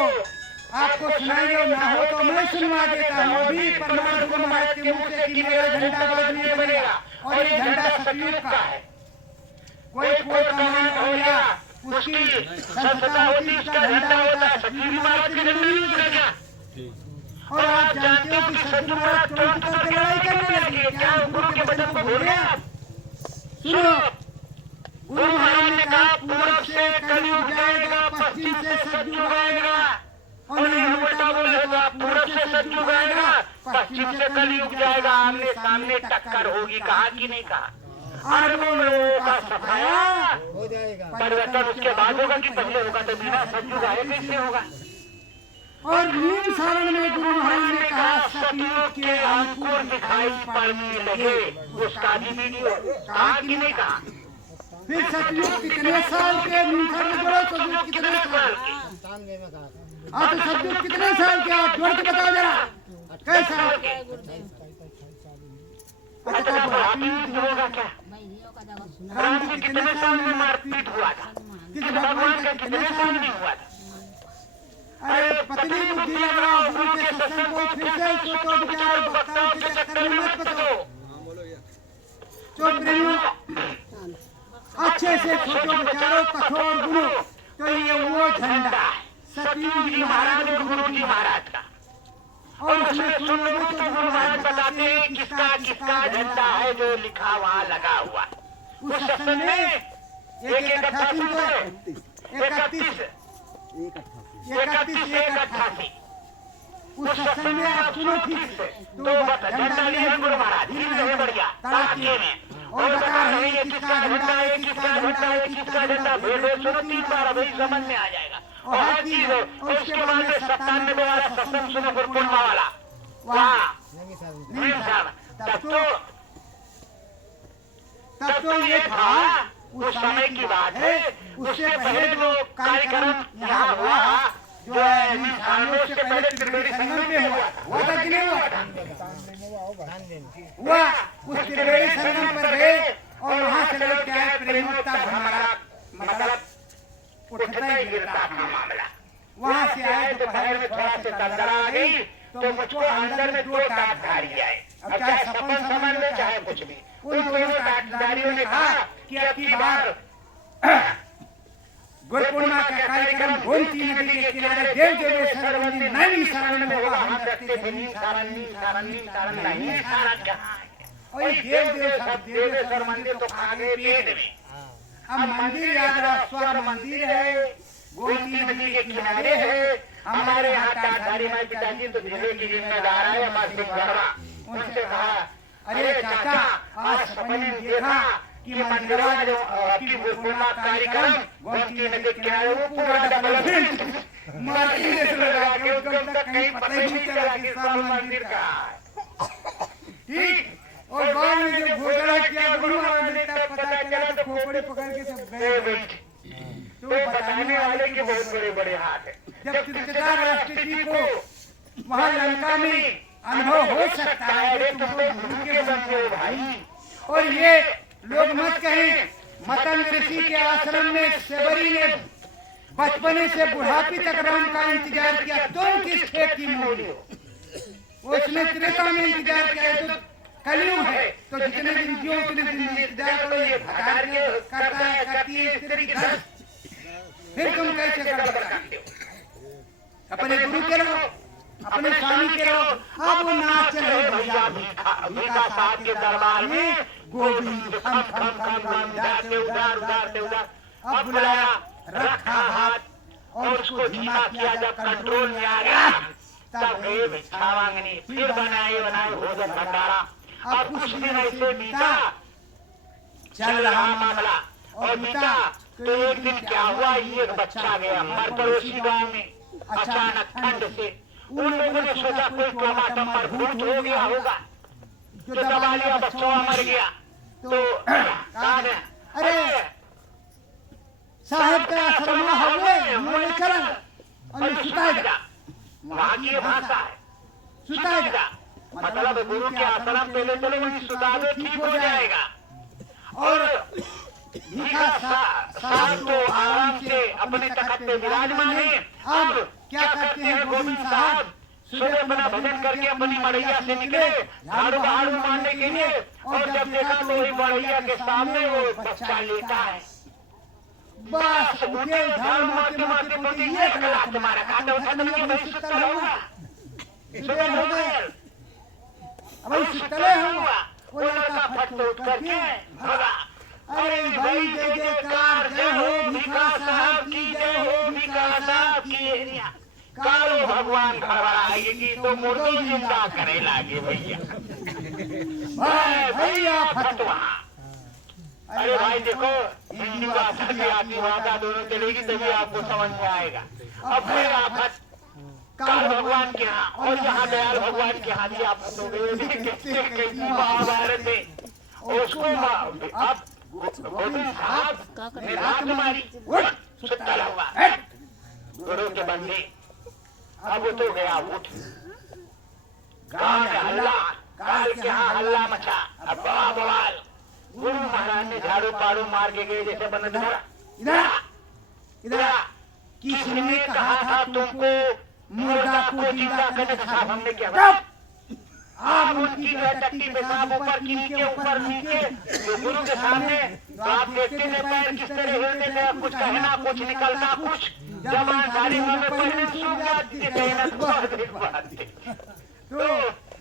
आपको सुनाएंगे और ना हो तो मैं सुनवा देता हूँ अभी परमाणु गुरु महाराज के मुख से कि मेरा झंडा बाद में बनेगा, और ये झंडा सतयुग का है। कोई कमान हो या उसकी संस्था होती, उसका झंडा होता है, सतयुग महाराज के झंडा नहीं उतरेगा। और आप जानते हो कि सतयुग महाराज तुरंत करके लड़ाई करने लगे, क्या गुरु के वचन को भूल गए आप? सुनो, गुरु महाराज ने कहा पूरब से कलयुग जाएगा, पश्चिम से सतयुग आएगा, और नहीं उल्टा बोले तो आप पूरब से सतयुग आएगा, पश्चिम से कलयुग जाएगा, आमने सामने टक्कर होगी, कहा कि नहीं कहा? अरबों लोगों का सफाया हो जाएगा, परिवर्तन उसके बाद होगा कि पहले होगा, तो बिना सतयुग आए कैसे होगा? और नीम सारण में गुरु महाराज ने कहा सतयुग के अंकुर दिखाई पड़ने लगे, उसका भी वीडियो कहा कि नहीं कहा? फिर सतयुग कितने साल के, नीम सारण में जोड़ो, सतयुग कितने साल के? 97 में कहा था। हाँ तो सतयुग कितने साल के, आप जोड़ के बताओ जरा, कैसे साल के? अच्छा मारपीट होगा क्या? राम जी कितने साल में मारपीट हुआ था? किसी भगवान का कितने साल में हुआ था? अरे पतली बुद्धि लगाओ, गुरु के सत्संग को फिर से सोचो विचारो, वक्ताओं के चक्कर में मत पड़ो, चुप रहियो, अच्छे से सोचो विचारो, कठोर गुरु। तो ये वो झंडा है सतयुग जी महाराज और गुरु जी महाराज का, और उसमें सुन लो तो गुरु महाराज बताते हैं किसका किसका झंडा है जो लिखा वहाँ लगा हुआ। उस सत्संग में 1/88 उस सत्संग में आप सुनो ठीक से, तो झंडा लिया गुरु महाराज ही बढ़िया तड़ाके में, और बता रहे हैं किसका झंडा है, किसका झंडा है, किसका झंडा, भेद सुनो 3 बार, वही समझ में आ जाएगा। और हर चीज हो, और उसके बाद में 97 वाला सत्संग सुनो गुरु पूर्णिमा वाला, वाह नहीं साहब, तब तो ये था उस समय की बात है। उससे पहले जो कार्यक्रम यहाँ हुआ, जो है उससे पहले त्रिवेणी संगम पे हुआ था कि नहीं हुआ था? हुआ, उस त्रिवेणी संगम पर गए और वहाँ से लोग क्या है प्रेमोत्ता हमारा मतलब उठता ही गिरता था मामला। वहाँ से आए दोपहर में थोड़ा सी दलदला आ गई, तो मुझको अंदर में 2 टाटधारी आए, अब चाहे सफल समझ लो चाहे कुछ भी। उन दोनों टाटधारियों ने कहा कि अब की बार गुरु पूर्णिमा का कार्यक्रम गोमती नदी के किनारे देव देवेश्वर मंदिर नैनी सारण में होगा। हम रखते थे नी सारण नहीं सारण कहाँ है? और देव देवेश्वर मंदिर तो खा गए पेट में। अब मंदिर याद रहा, स्वर मंदिर है, गोमती नदी के किनारे है। हमारे यहाँ टाटधारी माई पिताजी तो जिले की जिम्मेदार है हमारे सिंह गढ़वा। उनसे कहा, अरे चाचा आज सपने में देखा कि मंदिरवा जो की पूर्णिमा कार्यक्रम गोमती नदी के किनारे वो पूरा डेवलपमेंट माटी से लगा के उसको तक कहीं पता ही नहीं चला कि साल मंदिर का ठीक। और बाद में जब घोषणा किया गुरु महाराज ने तब पता चला तो खोपड़ी पकड़ के सब गए बैठ। तो तो बताने वाले के बहुत बड़े बड़े हाथ है। जब कृतज्ञता राष्ट्र जी को वहाँ लंका में अनुभव हो सकता है, अरे तुम तो गुरु के बंदे हो भाई। और ये लोग मत कहें मतंग ऋषि के आश्रम में सेवरी ने बचपने से बुढ़ापे तक राम का इंतजार किया, तुम किस खेत की मूली हो। उसने त्रेता में इंतजार किया, तो कलयुग है, तो जितने दिन जियो उतने दिन इंतजार करो। ये भकार के करता है, करती है स्त्री की धर, फिर तुम कैसे कर सकते हो। अपने गुरु के रहो, अपने स्वामी के रहो। अब वो नाच रहे भैया भीखा साहब के दरबार में गोविंद खम खम खम खम जाते उधर उधर से उधर। अब बुलाया, रखा हाथ और उसको धीमा किया। जब कंट्रोल में आ गया तब गए भिक्षा मांगने, फिर बनाए भोजन भंडारा। अब कुछ दिन ऐसे बीता, चल रहा मामला और बीता। तो एक दिन क्या हुआ, ये बच्चा गया मर पड़ोसी गाँव में अचानक ठंड से। उन लोगों ने सोचा कोई टमाटम पर भूत हो गया होगा, जो दबा लिया, बच्चा मर गया। तो कहा गया, अरे साहब का आश्रम हुए चलन और सुताएगा। वहाँ की भाषा है सुताएगा, मतलब गुरु के आश्रम पहले चलो वहीं सुता दो, ठीक हो जाएगा। और भीखा साहब तो आराम से अपने तख्त पे विराजमान है। अब क्या करते हैं गोविंद साहब, सुबह अपना भजन करके अपनी मड़ैया से निकले झाड़ू बहाड़ू मारने के लिए। और जब देखा तो वही मड़ैया के सामने वो बच्चा लेटा है। बस उठे झाड़ू मारते मारते बोलते ये खड़ा तुम्हारा खाता उठा नहीं, भाई सुतल होगा, सुबह हो गए, अब सुतले होगा। वो लड़का फट तो उठ करके भगा। अरे भाई जय जयकार, जय हो भीखा साहब की, जय हो भीखा साहब की। कालो भगवान घबराएगी तो मुर्गी जिंदा करे लागे भैया। भैया फतवा, अरे भाई देखो हिंदी भाषा की आदमी भाषा दोनों चलेगी तभी आपको समझ में आएगा। अब है आफत काल भगवान के यहाँ और यहाँ दयाल भगवान के यहाँ। आप महाभारत में उसको अब गोविंद साहब ने लात मारी, सुतला हुआ गुरु के बंदे। अब वो तो गया उठ, गांव में हल्ला, काल के यहाँ हल्ला मचा। अब बड़ा बवाल, गुरु महाराज ने झाड़ू पाड़ू मार के गए जैसे बन इधर इधर। किसी ने कहा था तुमको मुर्गा को जिंदा करने का, हमने क्या आप उनकी टट्टी पेशाब ऊपर नीचे ऊपर नीचे। तो गुरु के सामने तो आप देखते थे पैर किस तरह हिलते थे, कुछ कहना कुछ निकलता कुछ। जबान सारी में पहले सूख जाती थी। तो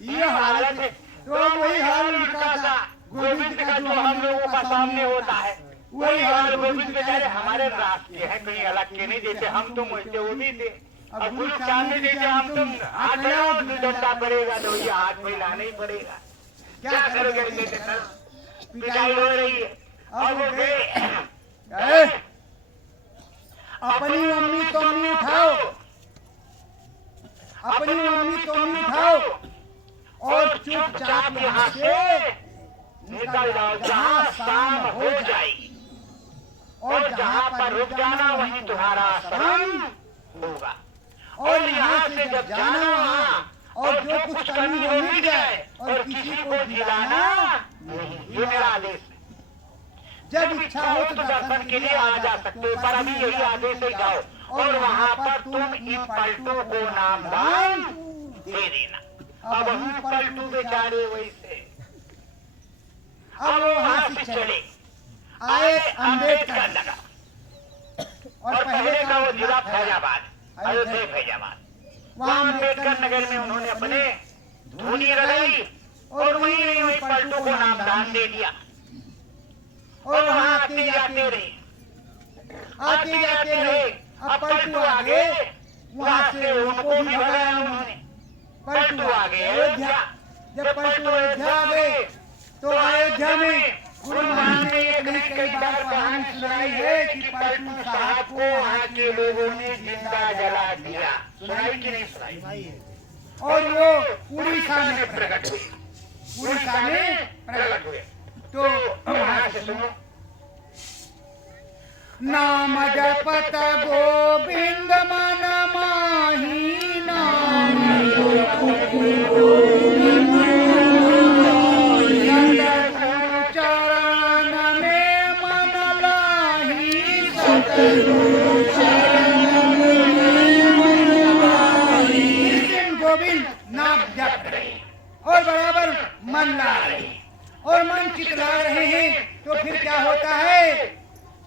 ये हालत है, तो वही हाल उनका था गोविंद का जो हम लोगों का सामने होता है, वही हाल गोविंद बेचारे हमारे रास्ते हैं, कहीं अलग के नहीं देते। हम तुम वैसे वो भी थे, अब गुरु सामने देते हम तुम हाथ मिलाओ तो डंडा पड़ेगा, तो ये हाथ मिलाना ही पड़ेगा। क्या करोगे, पिटाई हो रही है। अब वो गए, अपनी मम्मी तुम उठाओ, अपनी मम्मी तुम उठाओ और चुपचाप यहाँ से निकल जाओ, जहाँ शाम हो जाएगी और जहाँ पर रुक जाना वहीं तुम्हारा आश्रम होगा। और यहाँ से जब जाना वहाँ और जो कुछ कमी हो मिल जाए और किसी को दिलाना नहीं, ये मेरा आदेश है। जब इच्छा हो तो दर्शन के लिए आ जा सकते हो, पर अभी यही आदेश है जाओ। और वहाँ पर तुम इन पलटू को नामदान दे देना। अब हम पलटू बेचारे वैसे अब वहाँ से चले आए अम्बेडकर नगर, और पहले का वो जिला फैजाबाद, अयोध्या फैजाबाद। वहाँ अम्बेडकर नगर में उन्होंने अपने धूनी रलाई और वही पलटू को नामदान दे दिया। और वहाँ आते जाते रहे, आते जाते रहे। अब पलटू आ गए, वहाँ से उनको भी भगाया उन्होंने। पलटू आ गए अयोध्या। जब पलटू अयोध्या आ गए तो अयोध्या में गुरु महाराज ने एक नहीं कई बार कहानी सुनाई है कि पलटू साहब को वहाँ के लोगों ने जिंदा जला दिया। सुनाई कि नहीं सुनाई? और वो उड़ीसा में प्रकट हुए, उड़ीसा में प्रकट हुए। तो वहाँ से सुनो, नाम जपत गोविंद मन माही नाम सतगुरु चरण में मन लाही सतगुरु गोविंद नाम जप रहे और बराबर मन ला रहे और मन चितला रहे हैं तो फिर क्या होता है?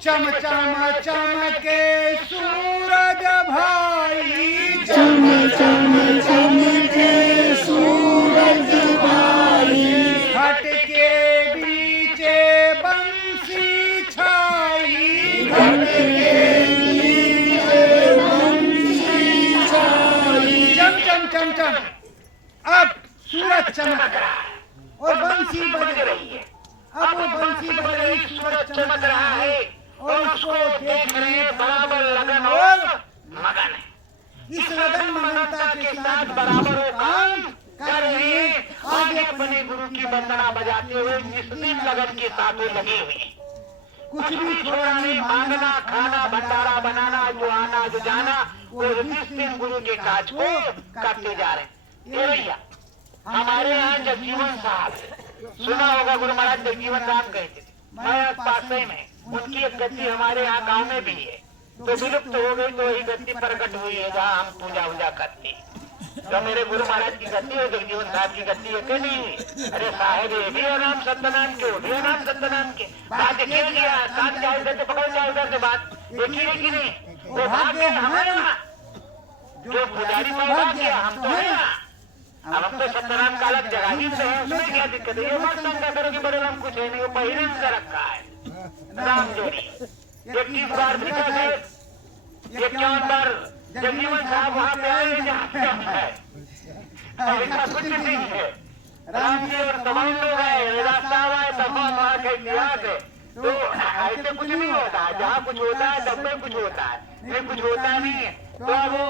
चम चम चमके सूरज भाई चम चम चमके सूरज भाई घट के बीचे बंसी छाई घट के बीचे बंसी छाई चम चम चम चम। अब सूरज चमक रहा है और बंसी बज रही है। अब वो बंसी बज रही, सूरज चमक रहा है और उसको देख रहे हैं बराबर लगन और मगन है। इस लगन मगनता के साथ बराबर वो काम कर रहे हैं। आगे अपने गुरु की वंदना बजाते हुए निस्सिम लगन के साथ वो लगे हुए हैं। कुछ भी छोड़ा नहीं, मांगना खाना भंडारा बनाना जो आना जो जाना वो निस्सिम गुरु के काज को करते जा रहे हैं। ये भैया हमारे यहाँ जगजीवन साहब सुना होगा, गुरु महाराज जगजीवन राम कहते थे, मैं पास में उनकी एक गद्दी हमारे यहाँ गांव में भी है, तो विलुप्त हो गई तो वही गद्दी प्रकट हुई है जहाँ हम पूजा वूजा करते हैं। तो मेरे गुरु महाराज की गद्दी और जगजीवन साहब की गद्दी है नहीं हुई। अरे साहेब ये भी है नाम सत्यनारायण के, वो भी है नाम सत्यनारायण के। बात देखिए गया साथ जाए इधर से पकड़ जाए उधर से बात देखी है कि नहीं? वो भाग्य हमारे यहाँ जो पुजारी साहब भाग गया, हम तो है ना। अब हम तो सत्यनारायण का अलग जगह ही से है, उसमें क्या दिक्कत है? ये मत शंका करो कि बड़े राम कुछ है नहीं, वो पहले से रखा है राम जोड़ी। 21 बार विकास है, 51 बार जगजीवन साहब वहाँ पे आए जहाँ पे हम है। ऐसा कुछ नहीं है। राम जी और तमाम लोग आए, रविदास साहब आए, तमाम वहाँ का इतिहास है। तो ऐसे कुछ नहीं होता, जहाँ कुछ होता है तब में कुछ होता है, नहीं कुछ होता नहीं है। तो अब वो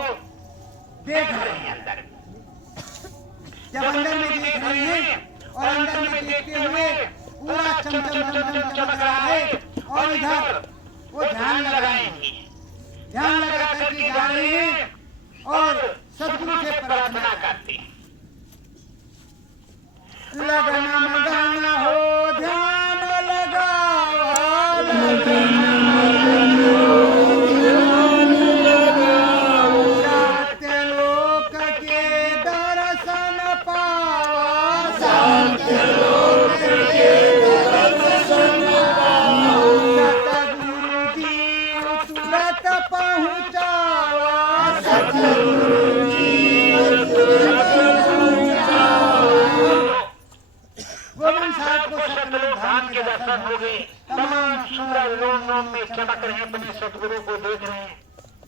देख रहे हैं अंदर, जब अंदर में देख रहे हैं और अंदर में देखते हुए पूरा चम चम चम चम चमक रहा है और इधर वो ध्यान लगाएंगे, ध्यान लगा करके जा रहे हैं और सदगुरु से प्रार्थना करते हैं। लगना मगन हो ध्यान लगाओ, लगना मगन हो ध्यान लगाओ, सत्य लोक के दर्शन पाओ, सत्य लोक के दर्शन पाओ, सतगुरु जी तुरंत पहुँचाओ, सतगुरु जी तुरंत पहुँचाओ। गोविंद साहब को सतलोक धाम के दर्शन हो गए। तमाम सूरज रोम रोम में चमक रहे, अपने सतगुरु को देख रहे हैं।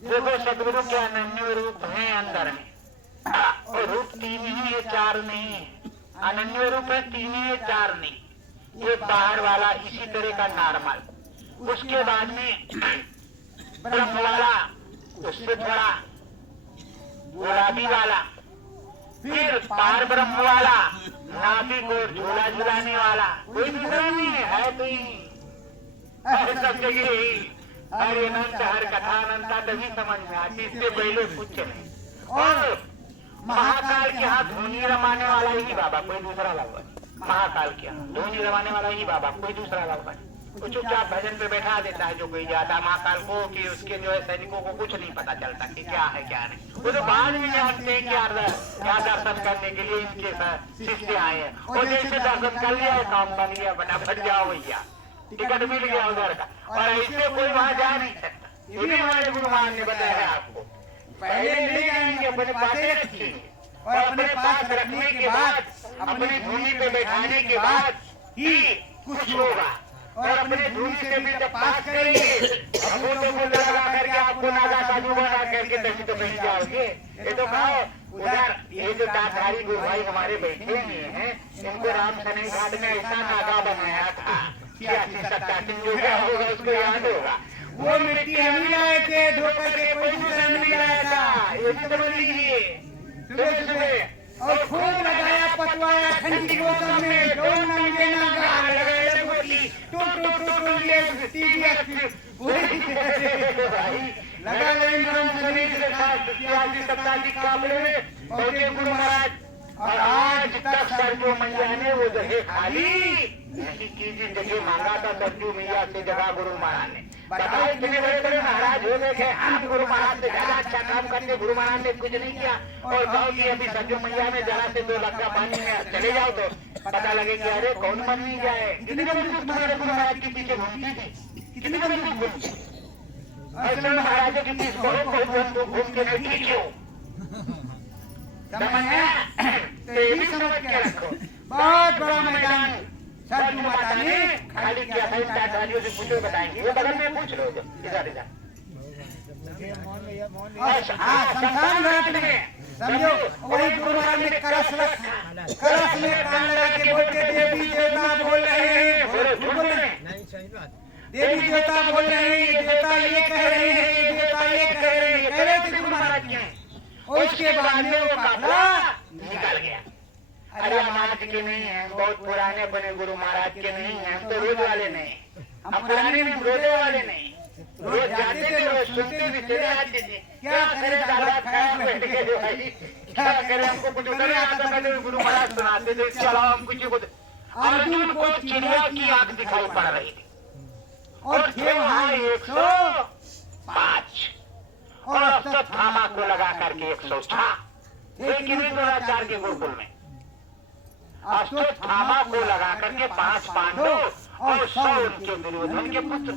देखो सतगुरु के अनन्य रूप हैं अंदर में, और रूप 3 ही है 4 नहीं है। अनन्य रूप है 3 ही है 4 नहीं। एक बाहर वाला इसी तरह का नॉर्मल, उसके बाद में ब्रह्म वाला, उससे थोड़ा गुलाबी वाला, फिर पार ब्रह्म वाला, नाभि को झूला झुलाने वाला। कोई दूसरा नहीं है तो ही सब जगह यही हर अनंत हर कथा अनंता तभी समझ में आती, इससे पहले कुछ नहीं। और महाकाल के हाथ धोनी रमाने वाला ही बाबा, कोई दूसरा बाबा। महाकाल के हाथ धोनी रमाने वाला ही बाबा, कोई दूसरा बाबा नहीं। वो चुपचाप भजन पे बैठा देता है जो कोई जाता महाकाल को, कि उसके जो है सैनिकों को कुछ नहीं पता चलता कि क्या है क्या नहीं। वो तो बाद में जानते हैं कि यहाँ दर्शन करने के लिए इनके शिष्य आए हैं, और जैसे दर्शन कर लिया काम बन गया, फटाफट जाओ भैया, टिकट मिल गया उधर का। और ऐसे कोई वहाँ जा नहीं सकता, ये भी हमारे गुरु महाराज ने बताया आपको। पहले नहीं जाएंगे, अपने पास रखेंगे, और अपने पास रखने के बाद अपनी भूमि पे बैठाने के बाद ही कुछ होगा। और अपने धूल से भी जब पास करेंगे, अब वो तो बोल लगा करके आपको नागा साधु बना करके तभी तो कहीं जाओगे। ये तो कहो उधर ये जो दाधारी गुरु भाई हमारे बैठे हुए हैं, इनको राम सनई घाट में ऐसा नागा बनाया था, 86-87 जो क्या होगा उसको याद होगा। वो मिट्टी हम लाए थे, ढोकर के कोई दूसरा नहीं लाया था। ये भी समझ लीजिए, सुबह सुबह और खूब लगाया पतवाया ठंडी मौसम में, दो नंगे नागा लगाया टूट टूट 220 TVS भाई लगा लेंगे हम शरीर के साथ सियासी सत्ता की काबले में पहुंचे गुरु महाराज। और आज तक सरजू मैया ने वो जगह खाली नहीं की, जिंदगी मांगा था सरजू मैया से जगह गुरु महाराज ने। बताओ इतने बड़े बड़े महाराज हो गए थे, हम गुरु महाराज से ज्यादा अच्छा काम करते, गुरु महाराज ने कुछ नहीं किया। और कहो कि अभी सरजू मैया में जरा से 2 लाख का पानी में चले जाओ तो पता लगे कि अरे कौन बन नहीं गया है। कितनी बड़ी तुम्हारे गुरु महाराज के पीछे घूमती थी, कितनी बड़ी घूमती। ऐसे महाराज के पीछे घूम के नहीं क्यों समझ है, तो ये भी समझ के रखो। बहुत बड़ा मैदान सरजू माता ने खाली किया था। इन दादारियों से पूछो, बताएंगे, वो बगल में पूछ लो, इधर इधर। हाँ, शमशान घाट में समझो वही गुरु महाराज ने कलश रखा, कलश में कान लगा के बोलते देवी देवता बोल रहे हैं, बोल रहे हैं, देवी देवता बोल रहे हैं, देवता ये कह रहे हैं, देवता ये कह रहे हैं, कह रहे थे गुरु महाराज के। उसके बाद में वो काफला निकल गया। अरे हम आज के नहीं है, बहुत पुराने बने गुरु महाराज के नहीं है, हम तो रोज वाले नहीं, हम पुराने नहीं, रोजे वाले नहीं। रोज जाते थे, रोज सुनते भी चले आते थे। क्या करे दादा खाया बैठ के भाई, क्या करे, हमको कुछ नहीं आता, पहले गुरु महाराज सुनाते थे, इसके अलावा हम कुछ। अर्जुन को चिड़िया की आंख दिखाई पड़ रही थी और थे वहाँ 105 और अश्वत्थामा को लगा करके 106 थे कि नहीं 2004 के गुरुकुल में। अश्वत्थामा को लगा करके 5 पांडव और 100 उनके दुर्योधन के पुत्र,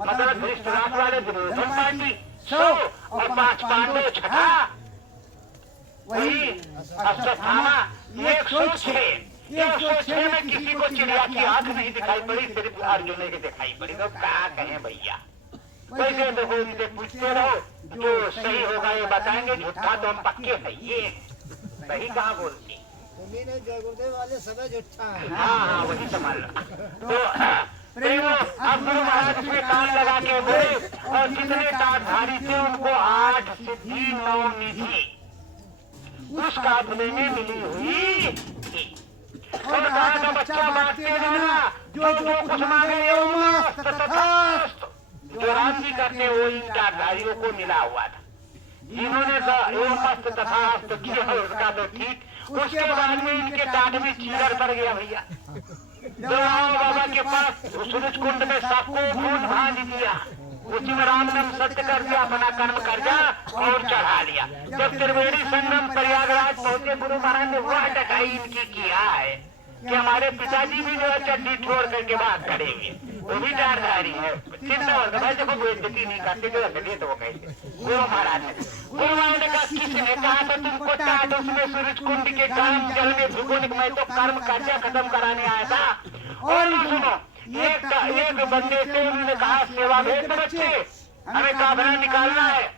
मतलब धृतराष्ट्र वाले दुर्योधन पार्टी 100 और 5 पांडव 6 वही अश्वत्थामा 106 में किसी को चिड़िया की आंख नहीं दिखाई पड़ी, सिर्फ अर्जुन की दिखाई पड़ी। तो क्या कहें भैया, वैसे देखो इनसे पूछते रहो, जो सही होगा ये बताएंगे, झूठा तो हम पक्के है, ये सही कहाँ बोलती। जय गुरुदेव वाले समय झूठा है। हाँ वही समझ लो। तो प्रेमो अब गुरु महाराज में कान लगा के बोले, और जितने ताजधारी थे उनको 8 सिद्धि 9 निधि उस काफले में मिली हुई थी। और कहा था बच्चा बांटते जाना, जो कुछ मांगे वो मस्त तथास्तु। जो राम जी करते वो इन ताजधारियों को मिला हुआ था, जिन्होंने वो मस्त तथास्तु किया उसका तो ठीक। उसके बाद में इनके टाट में चीलर पड़ गया भैया। बाबा के पास सूरज कुंड में सबको भूल भाज दिया, उसी में राम नाम सत्य कर दिया, अपना कर्म कर जा और चढ़ा लिया। जब त्रिवेणी संगम प्रयागराज पहुंचे गुरु महाराज ने वह टकाई इनकी किया है कि हमारे पिताजी भी जो है चड्डी छोड़ करके बात करेंगे, वो भी ताजधारी है। चिंता होता भाई, देखो बेइज्जती नहीं करते जो रखिए तो वो कहते गुरु महाराज ने कहा किसने कहा था तुमको टाट उसमें सूरज कुंड के काम जल में भिगोने, मैं तो कर्म कार्य खत्म कराने आया था। और सुनो, एक बंदे से उन्होंने कहा सेवा भेज बच्चे, हमें काबरा निकालना है।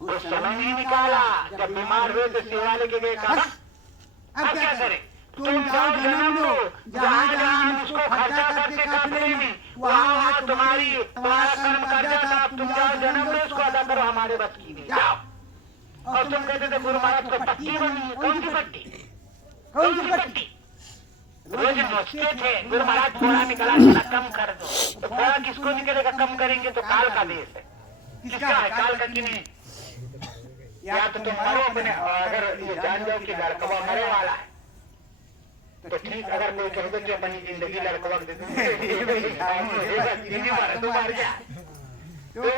उस समय नहीं निकाला, जब बीमार हुए तो सेवा लेके गए। कहा अब क्या करें, तुम जाओ जन्म लो, जहाँ जहाँ हम उसको खर्चा करते काफले में, वहाँ तुम्हारा कर्म कर जाता। अब तुम जाओ जन्म लो, उसको अदा करो, हमारे बस की नहीं, जाओ। और तुम कहते थे गुरु महाराज को पट्टी बनी है, कौन सी पट्टी, कौन सी पट्टी? रोज नोचते थे गुरु महाराज, थोड़ा निकला थोड़ा कम कर दो। तो थोड़ा किसको निकलेगा, कम करेंगे तो काल का देश है। किसका है काल का कि नहीं? या तो तुम मरो अपने, अगर ये जान जाओ कि लड़कवा मरे वाला है तो ठीक, अगर कोई कह दो कि अपनी जिंदगी लड़कवा दे दो तो मर जा। तो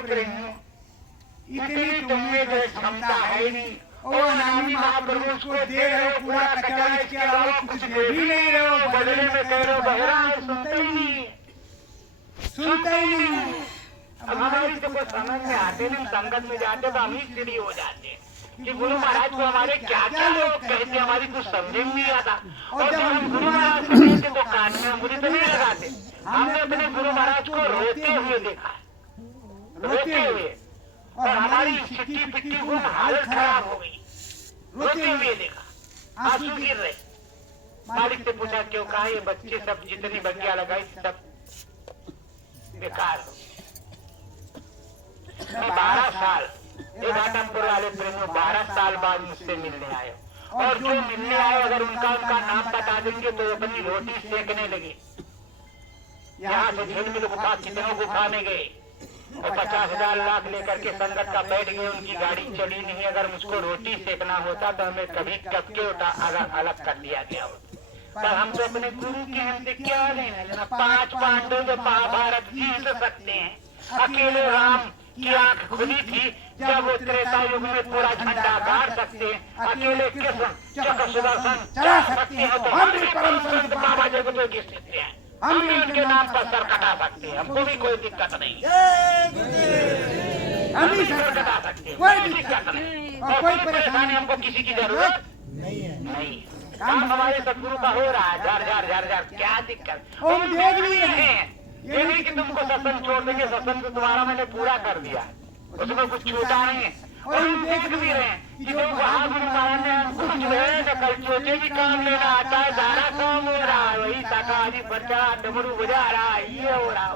इतनी तुमने जो क्षमता है नहीं, ओ नामी महाप्रभु उसको दे रहे हो पूरा कचरा, इसके अलावा कुछ दे भी नहीं रहे हो, बदले में कह रहे हो बहरा है, सुनते ही नहीं, सुनते ही नहीं। अब हमारी तो कोई समझ में आते नहीं, संगत में जाते तो हम ही सीढ़ी हो जाते कि गुरु महाराज को हमारे क्या क्या लोग कहते, हमारी कुछ समझ में नहीं आता। और जब हम गुरु महाराज को कहते तो कान में अंगुली तो नहीं लगाते। हमने अपने गुरु महाराज को रोते हुए देखा, रोते हुए, और हमारी चिट्ठी पिट्टी को हालत खराब हो गई, रोते हुए देखा, आंसू गिर रहे। मालिक से पूछा क्यों? कहा ये बच्चे सब जितनी बगिया लगाई सब बेकार हो। मैं 12 साल एक आटमपुर वाले प्रेमी 12 साल बाद मुझसे मिलने आए, और जो मिलने आए अगर उनका नाम बता देंगे तो अपनी रोटी सेकने लगे। यहाँ से झिलमिल गुफा कितनों गुफा में गए और 50,000 लाख लेकर के संगत का बैठ गए, उनकी गाड़ी चली नहीं। अगर मुझको रोटी सेकना होता तो हमें कभी कबके अलग कर दिया गया होता। पर हम तो अपने गुरु के हमसे क्या लेना। 5 पांडव जो महाभारत जीत सकते हैं, अकेले राम की आंख खुली थी जब वो त्रेता युग में पूरा झंडा गाड़ सकते हैं, अकेले कृष्ण चक्र सुदर्शन चला सकते हैं, तो हम भी परम संत बाबा जगत की स्थिति है, हम भी उनके नाम पर सर कटा सकते हैं, हमको भी कोई दिक्कत नहीं, हम भी सर कटा सकते हैं, कोई दिक्कत नहीं और कोई परेशानी हमको किसी की जरूरत नहीं। काम हमारे सदगुरु का हो रहा है, जार क्या दिक्कत। हम देख भी रहे हैं, ये नहीं कि तुमको सत्संग छोड़ देंगे, सत्संग तो तुम्हारा मैंने पूरा कर दिया, उसमें कुछ छूटा नहीं है। और हम देख भी रहे हैं कि जो वहाँ गुरु महाराज ने हमको जो है न कल चोटे भी काम लेना आता है, सारा काम हो रहा है, वही शाकाहारी बच्चा डमरू बजा रहा है, ये हो रहा है।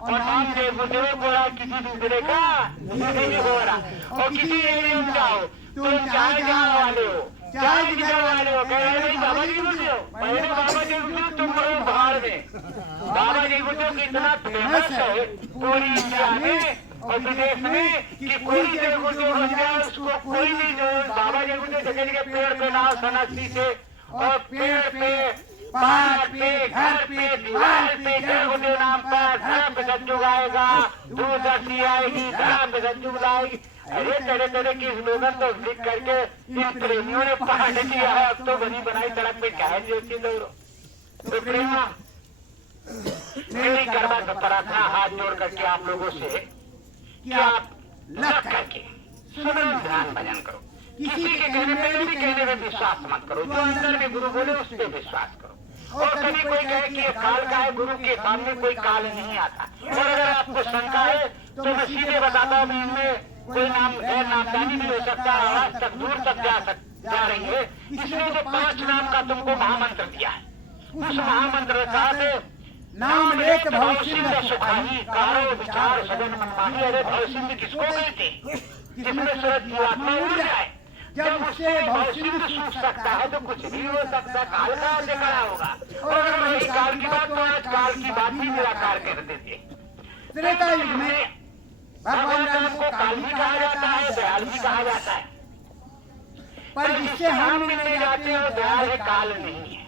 और नाम से बुजुर्ग हो रहा, किसी दूसरे का नहीं हो रहा। और किसी एरिया जाओ तुम चाहे गाँव वाले हो चाहे जिधर वाले हो, कह रहे बाबा जी गुजरे हो, पहले बाबा जी गुजरे तुम रहो बाहर में। बाबा जी गुजरे कितना फेमस है पूरी इंडिया में और विदेश में कि कोई जय गुजरे बन जाए उसको कोई भी जो बाबा जी गुजरे जगह जगह पेड़ पे नाव सनस्ती से और पेड़ पे पहाड़ पे घर पे दीवार पे जय गुजरे नाम पर धर्म पे सज्जू गाएगा, दूरदर्शी आएगी, धर्म पे सज्जू गाएगी। अरे तरह तरह की स्लोगन तो लिख करके इन प्रेमियों ने पढ़ लिया है। अब तो बनी बनाई सड़क पे कह देती दौड़ो तो प्रेमा मेरी करवा प्रार्थना हाथ जोड़ करके आप लोगों से कि आप लग करके सुमन ध्यान भजन करो, किसी के कहने मेरे भी कहने में विश्वास मत करो, जो अंदर में गुरु बोले उस पर विश्वास करो। और कभी कोई कहे कि ये काल का है, गुरु के सामने कोई काल नहीं आता। और अगर आपको शंका है तो मैं सीधे बताता हूँ, इनमें कोई नाम गैर नामदानी भी हो सकता है, आवाज तक दूर तक जा रही है। इसलिए जो 5 नाम का तुमको महामंत्र दिया है, उस महामंत्र का नाम लेक भवसिंध सुखाही कारो विचार सदन मनमानी। अरे भवसिंध किसको कहते, जिसमें सूरज जीवात्मा उड़ जाए, जब उससे भवसिंध सूख सकता है तो कुछ भी हो सकता है, काल का से खड़ा होगा। और अगर वही काल की बात तो आज काल की बात भी निराकार कर देते। त्रेता युग में भगवान राम को काल भी कहा जाता है, दयाल भी कहा जाता है, पर जिससे हम मिलने जाते हैं दयाल है, काल नहीं है।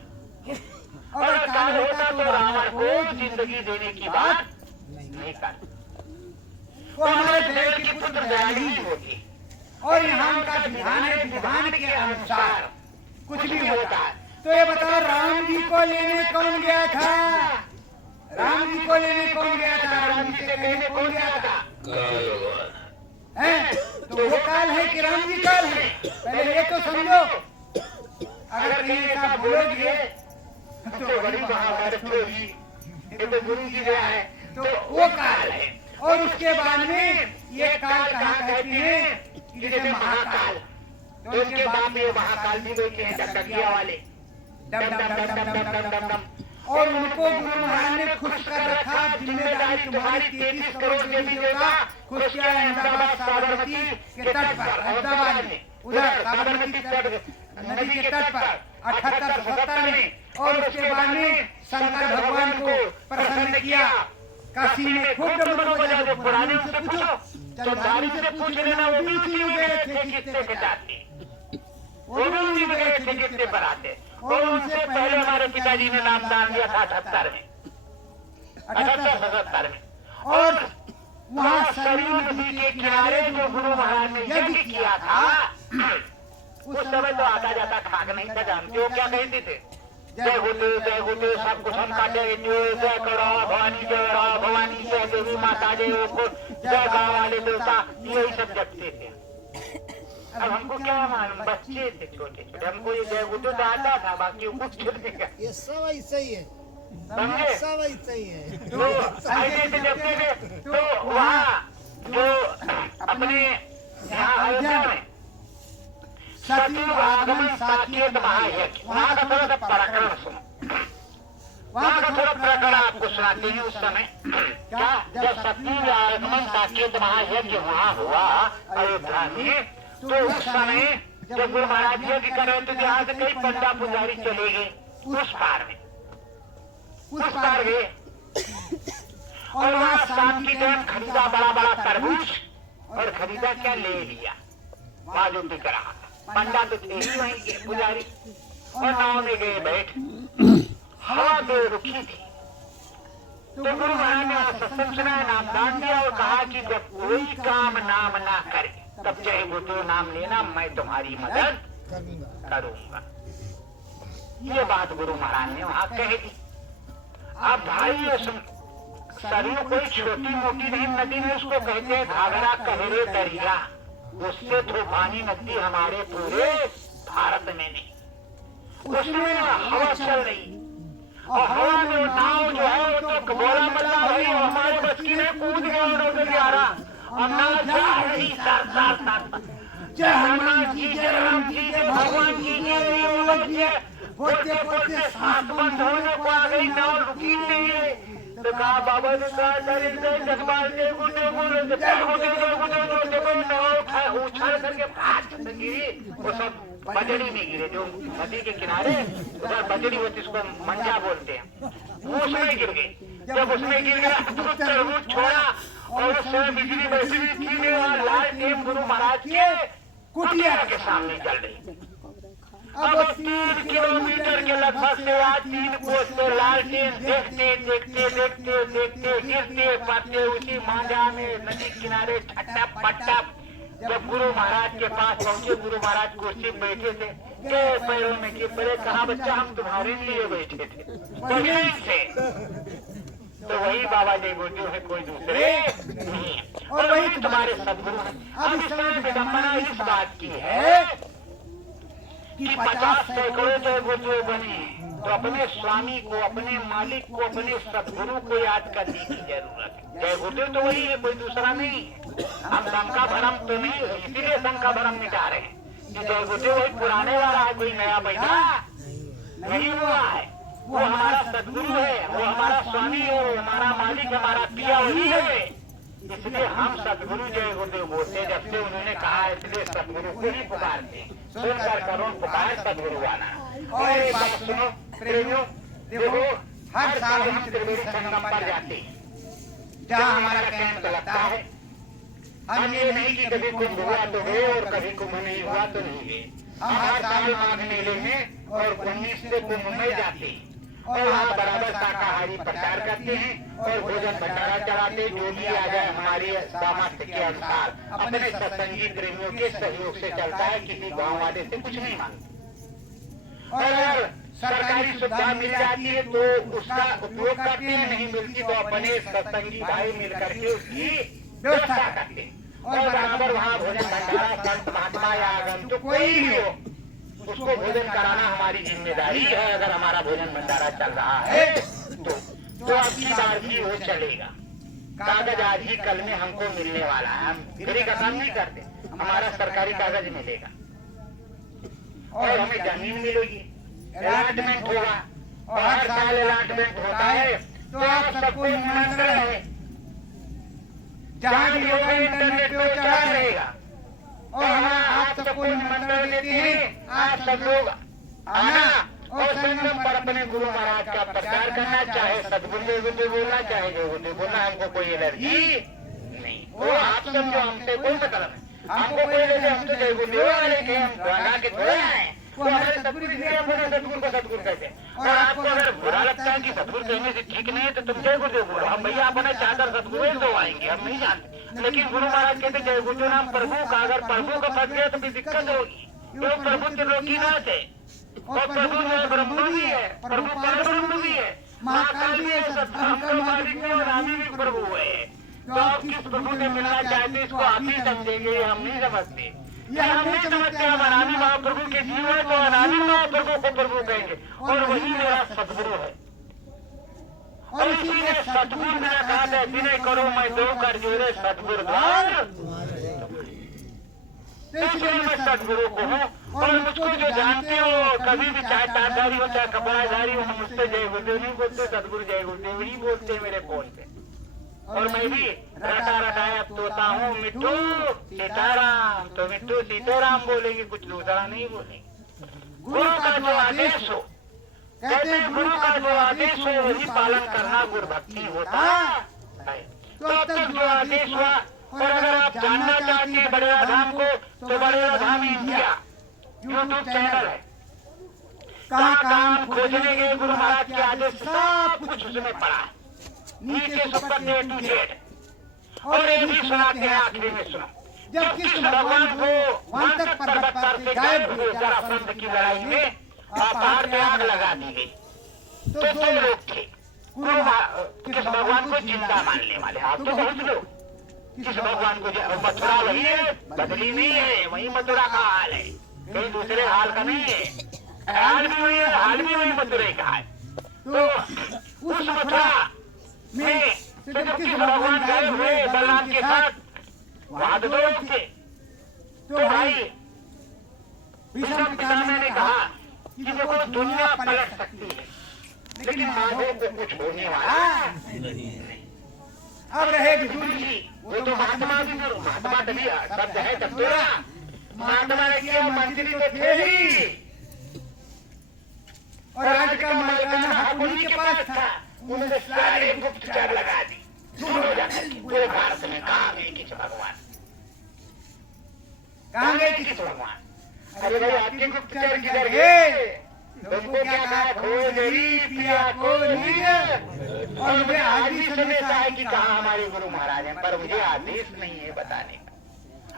और अगर काल होता तो रावण को जिंदगी देने की बात नहीं करता, वो हमारे देव के पुत्र दयाल ही होते। और यहाँ उनका विधान है, विधान के अनुसार कुछ भी होता है। तो ये बताओ राम जी को लेने कौन गया था, राम जी को लेने कौन गया था, राम जी से कहने कौन गया था, है तो वो काल है कि राम जी काल है, पहले ये तो समझो। अगर कहीं ऐसा बोलोगे तो बड़ी महाभारत होगी, ये तो गुरु जी गया है तो वो काल है। और उसके बाद में ये काल कहाँ कहती है, जैसे महाकाल, तो उसके बाद में महाकाल जी गए हैं डकटिया वाले, डम डम डम डम डम डम डम डम। और उनको गुरु महाराज ने खुश कर रखा, जिम्मेदारी तुम्हारी 33 करोड़ देवी देवता खुश किया अहमदाबाद साबरमती के तट पर, अहमदाबाद में उधर साबरमती नदी के तट पर 78-77 में। और उसके बाद में शंकर भगवान को प्रसन्न किया, काशी में खूब डमरू बजा दो। पुराने से पूछो, चौधारी से पूछ लेना, वो भी उसी में गए थे कितने के जाते, वो भी उसी में गए थे कितने पर आते। और उनसे पहले हमारे पिताजी ने नाम दान दिया था 78 में, 78-77 में। और वहाँ सरयू नदी के किनारे जो गुरु महाराज ने यज्ञ किया था, उस समय तो आता जाता खाक नहीं था, जानते हो क्या कहते थे, जय होते सब कुछ हम काटे, जय करो भवानी, जय राव भवानी, जय देवी माता, जय जय गाँव वाले देवता, यही सब जपते थे। अब हमको क्या मालूम, बच्चे थे छोटे छोटे, हमको ये जय गुरु तो आता था, बाकी कुछ ये सब ऐसा ही है, समझे, सब ऐसा ही है। तो ऐसे से जपते थे। तो वहाँ जो अपने यहाँ अयोध्या में सतयुग आगमन साकेत महायज्ञ, वहाँ का थोड़ा सा प्रकरण सुनो, वहाँ का थोड़ा प्रकरण आपको सुनाते हैं। उस समय क्या, जब सतयुग आगमन साकेत महायज्ञ वहाँ हुआ अयोध्या में, तो उस समय जब गुरु महाराज यज्ञ कर रहे थे, यहाँ से कई पंडा पुजारी चले गए उस पार में, उस पार गए और वहाँ शाम की टाइम खरीदा बड़ा बड़ा तरबूज और खरीदा क्या ले लिया, बाजू बिक रहा था। पंडा तो थे ही वहीं के पुजारी, और नाव में गए बैठ। हवा बेरुखी थी तो गुरु महाराज ने सत्संग सुनाया, नामदान दिया और कहा कि जब कोई काम नाम ना करे तब चाहे वो तो नाम लेना, मैं तुम्हारी मदद करूंगा। ये बात गुरु महाराज ने वहां कह दी। अब भाई सरयू कोई छोटी मोटी नहीं नदी में, उसको कहते हैं घाघरा कहरे दरिया। उससे तूफानी नदी हमारे पूरे भारत में नहीं। उसमें हवा चल रही और हवा में नाव जो है वो तो बोला मल्ला भाई हमारे बस की नहीं, कूद गया और जा रहा और नाव जा रही साथ। जय हनुमान जी, जय राम जी, जय भगवान जी, जय बोलते बोलते सांस बंद होने को आ गई, नाव रुकी नहीं। तो कहा बाबा ने कहा जगमाल देखो उछाल करके फास्ट गिरी। वो सब बजड़ी में गिरे, जो नदी के किनारे उधर बजड़ी होती, उसको मंजा बोलते हैं, उसमें गिर गए। जब उसमें गिर गया तो तरबूज छोड़ा और उसमें बिजली वैसे भी थी और लाल टेम गुरु महाराज के कुटिया के सामने चल रही। अब 3 किलोमीटर के लगभग से आज 3 कोस से लालटेन देखते देखते देखते देखते गिरते पड़ते उसी मांझा में नदी किनारे ठट्टप पट्टप। जब गुरु महाराज के पास पहुंचे, गुरु महाराज कुर्सी में बैठे थे, के पैरों में गिर पड़े। कहा बच्चा हम तुम्हारे लिए बैठे थे पहले से। तो वही बाबा जय गुरुदेव है, कोई दूसरे नहीं है, और वही तुम्हारे सदगुरु है। अब इस समय विडम्बना इस बात की है कि 50 सैकड़ों जय गुरुदेव बने, तो अपने स्वामी को, अपने मालिक को, अपने सदगुरु को याद करने की जरूरत है। जय गुरुदेव तो वही है, कोई दूसरा नहीं है। हम शंका भरम तो नहीं, इसीलिए शंका भरम मिटा रहे हैं कि जय गुरुदेव वही पुराने वाला है, कोई नया बैठा नहीं हुआ है। वो हमारा सदगुरु है, वो हमारा स्वामी है, हमारा मालिक, हमारा पिया वही है। इसलिए हम सदगुरु जय गुरुदेव बोलते, जब से उन्होंने कहा इसलिए सदगुरु को ही पुकारते। सुनकर करुण पुकार सदगुरु आना। और एक बात सुनो प्रेमियों, देखो हर साल हम त्रिवेणी संगम पर जाते हैं, जहाँ हमारा कैंप लगता है। हम ये नहीं कि कभी कुंभ हुआ तो गए और कभी कुंभ नहीं हुआ तो नहीं गए। हम हर साल माघ मेले में और 19 से कुंभ में जाते हैं और वहाँ बराबर शाकाहारी प्रचार करते हैं और भोजन भंडारा चलाते, जो भी आ जाए हमारी सामर्थ्य के अनुसार। अपने सत्संगी प्रेमियों के सहयोग से चलता है, किसी गाँव वाले से कुछ नहीं मांगते। और अगर सरकारी सुविधा मिल जाती है तो उसका उपयोग करते हैं, नहीं मिलती तो अपने सत्संगी भाई मिलकर के उसकी व्यवस्था करते हैं। और बराबर वहाँ भोजन भंडारा संत महात्मा या आगंतुक कोई भी हो, उसको भोजन कराना हमारी जिम्मेदारी है। अगर हमारा भोजन भंडारा चल रहा है तो अब की बार भी वो चलेगा। कागज आज ही कल में हमको मिलने वाला है, हम फ्री का काम नहीं करते, हमारा सरकारी कागज मिलेगा और हमें जमीन मिलेगी, अलॉटमेंट होगा और हर साल अलॉटमेंट होता है। तो आप सबको निमंत्रण है, जहाँ भी होगा इंटरनेट पे चढ़ा रहेगा और हम आप सबको निमंत्रण देते हैं। आप सब लोग आना और संगम पर अपने गुरु महाराज का प्रचार करना, चाहे सदगुरु जय गुरुदेव बोलना, चाहे जय गुरुदेव बोलना, हमको कोई एलर्जी नहीं। वो आप सब जो हमसे कोई मतलब है, हमको कोई एलर्जी, हम तो जय गुरुदेव वाले के, हम लगा के थोड़े आए। वो हमारे सदगुरु सदगुरु को सदगुरु कहते हैं। और आपको अगर बुरा लगता है कि सदगुरु कहने से ठीक नहीं है तो तुम जय गुरुदेव बोलो। हम भैया अपने चादर सदगुरु तो आएंगे, हम नहीं जानते। लेकिन गुरु महाराज कहते जय गुरुदेव नाम प्रभु का, अगर प्रभु का फंस गया तो भी दिक्कत होगी। वो प्रभु त्रिलोकीनाथ है और प्रभु जो ब्रह्म भी है, प्रभु पर ब्रह्म भी है, महाकाल भी है, सबका मालिक है और आदि भी प्रभु है। तो आप किस प्रभु से मिलना चाहते इसको आप ही समझेंगे, हम नहीं समझते। ये हम नहीं समझते। हम अनादि महाप्रभु के जीव है तो अनादि महाप्रभु को प्रभु कहेंगे और वही मेरा सदगुरु है। और इसीलिए सदगुरु मेरा कहा था, विनय करो मैं दो कर जोड़े सदगुरु द्वार। इसलिए मैं सदगुरु को हूँ और मुझको जो जानते हो, कभी भी चाहे तारधारी हो चाहे कपड़ाधारी हो, मुझसे जय गुरुदेव नहीं बोलते, सदगुरु जय गुरुदेव ही बोलते मेरे फोन पे। और मैं भी रटा रटाया तोता हूँ, मिट्टू सीताराम, तो मिट्टू सीताराम बोलेगी, कुछ दूसरा नहीं बोलेगी। गुरु का जो आदेश हो कहते हैं गुरु का जो आदेश हो वही पालन करना गुरु भक्ति होता है। तो अब तक जो आदेश हुआ, और अगर आप जानना चाहते हैं बड़ेरा धाम को तो बड़ेरा धाम इंडिया यूट्यूब चैनल है। कहाँ कहाँ हम खोजने गए गुरु महाराज के आदेश, सब कुछ उसमें पड़ा है, नीचे से ऊपर से A to Z। और ये भी सुनाते हैं आखिरी में सुनो, जब कृष्ण भगवान को वंतक पर्वत पर से गायब हुए जरासंध की लड़ाई में और पहाड़ पे आग लगा दी गई, तो दो लोग थे कृष्ण भगवान को जिंदा मानने वाले। आप तो समझ लो कृष्ण भगवान को, मथुरा वही है, बदली नहीं है, वही मथुरा का हाल है, कहीं दूसरे हाल का नहीं है। हाल भी वही है, हाल भी वही मथुरा का है। तो उस मथुरा में जब कृष्ण भगवान गए हुए बलराम के साथ, वहां दो लोग थे। तो भाई भीष्म पितामह ने कहा कि देखो दुनिया पलट सकती है लेकिन माधव को कुछ होने वाला नहीं। अब रहे विदुर जी, वो तो महात्मा विदुर, महात्मा तभी शब्द है तब तो महात्मा के मंत्री तो थे ही, और राज्य का मालिकाना हक उन्हीं के पास था। उन्होंने सारे गुप्तचर लगा दी पूरे भारत में। कहाँ गए कृष्ण भगवान, कहाँ गए कृष्ण भगवान? अरे भाई आपके गुप्तचर किधर गए? तुमको क्या कहा, खोज रही पिया को नहीं है। और मुझे आज भी संदेश है कि कहाँ हमारे गुरु महाराज हैं, पर मुझे आदेश नहीं है बताने का।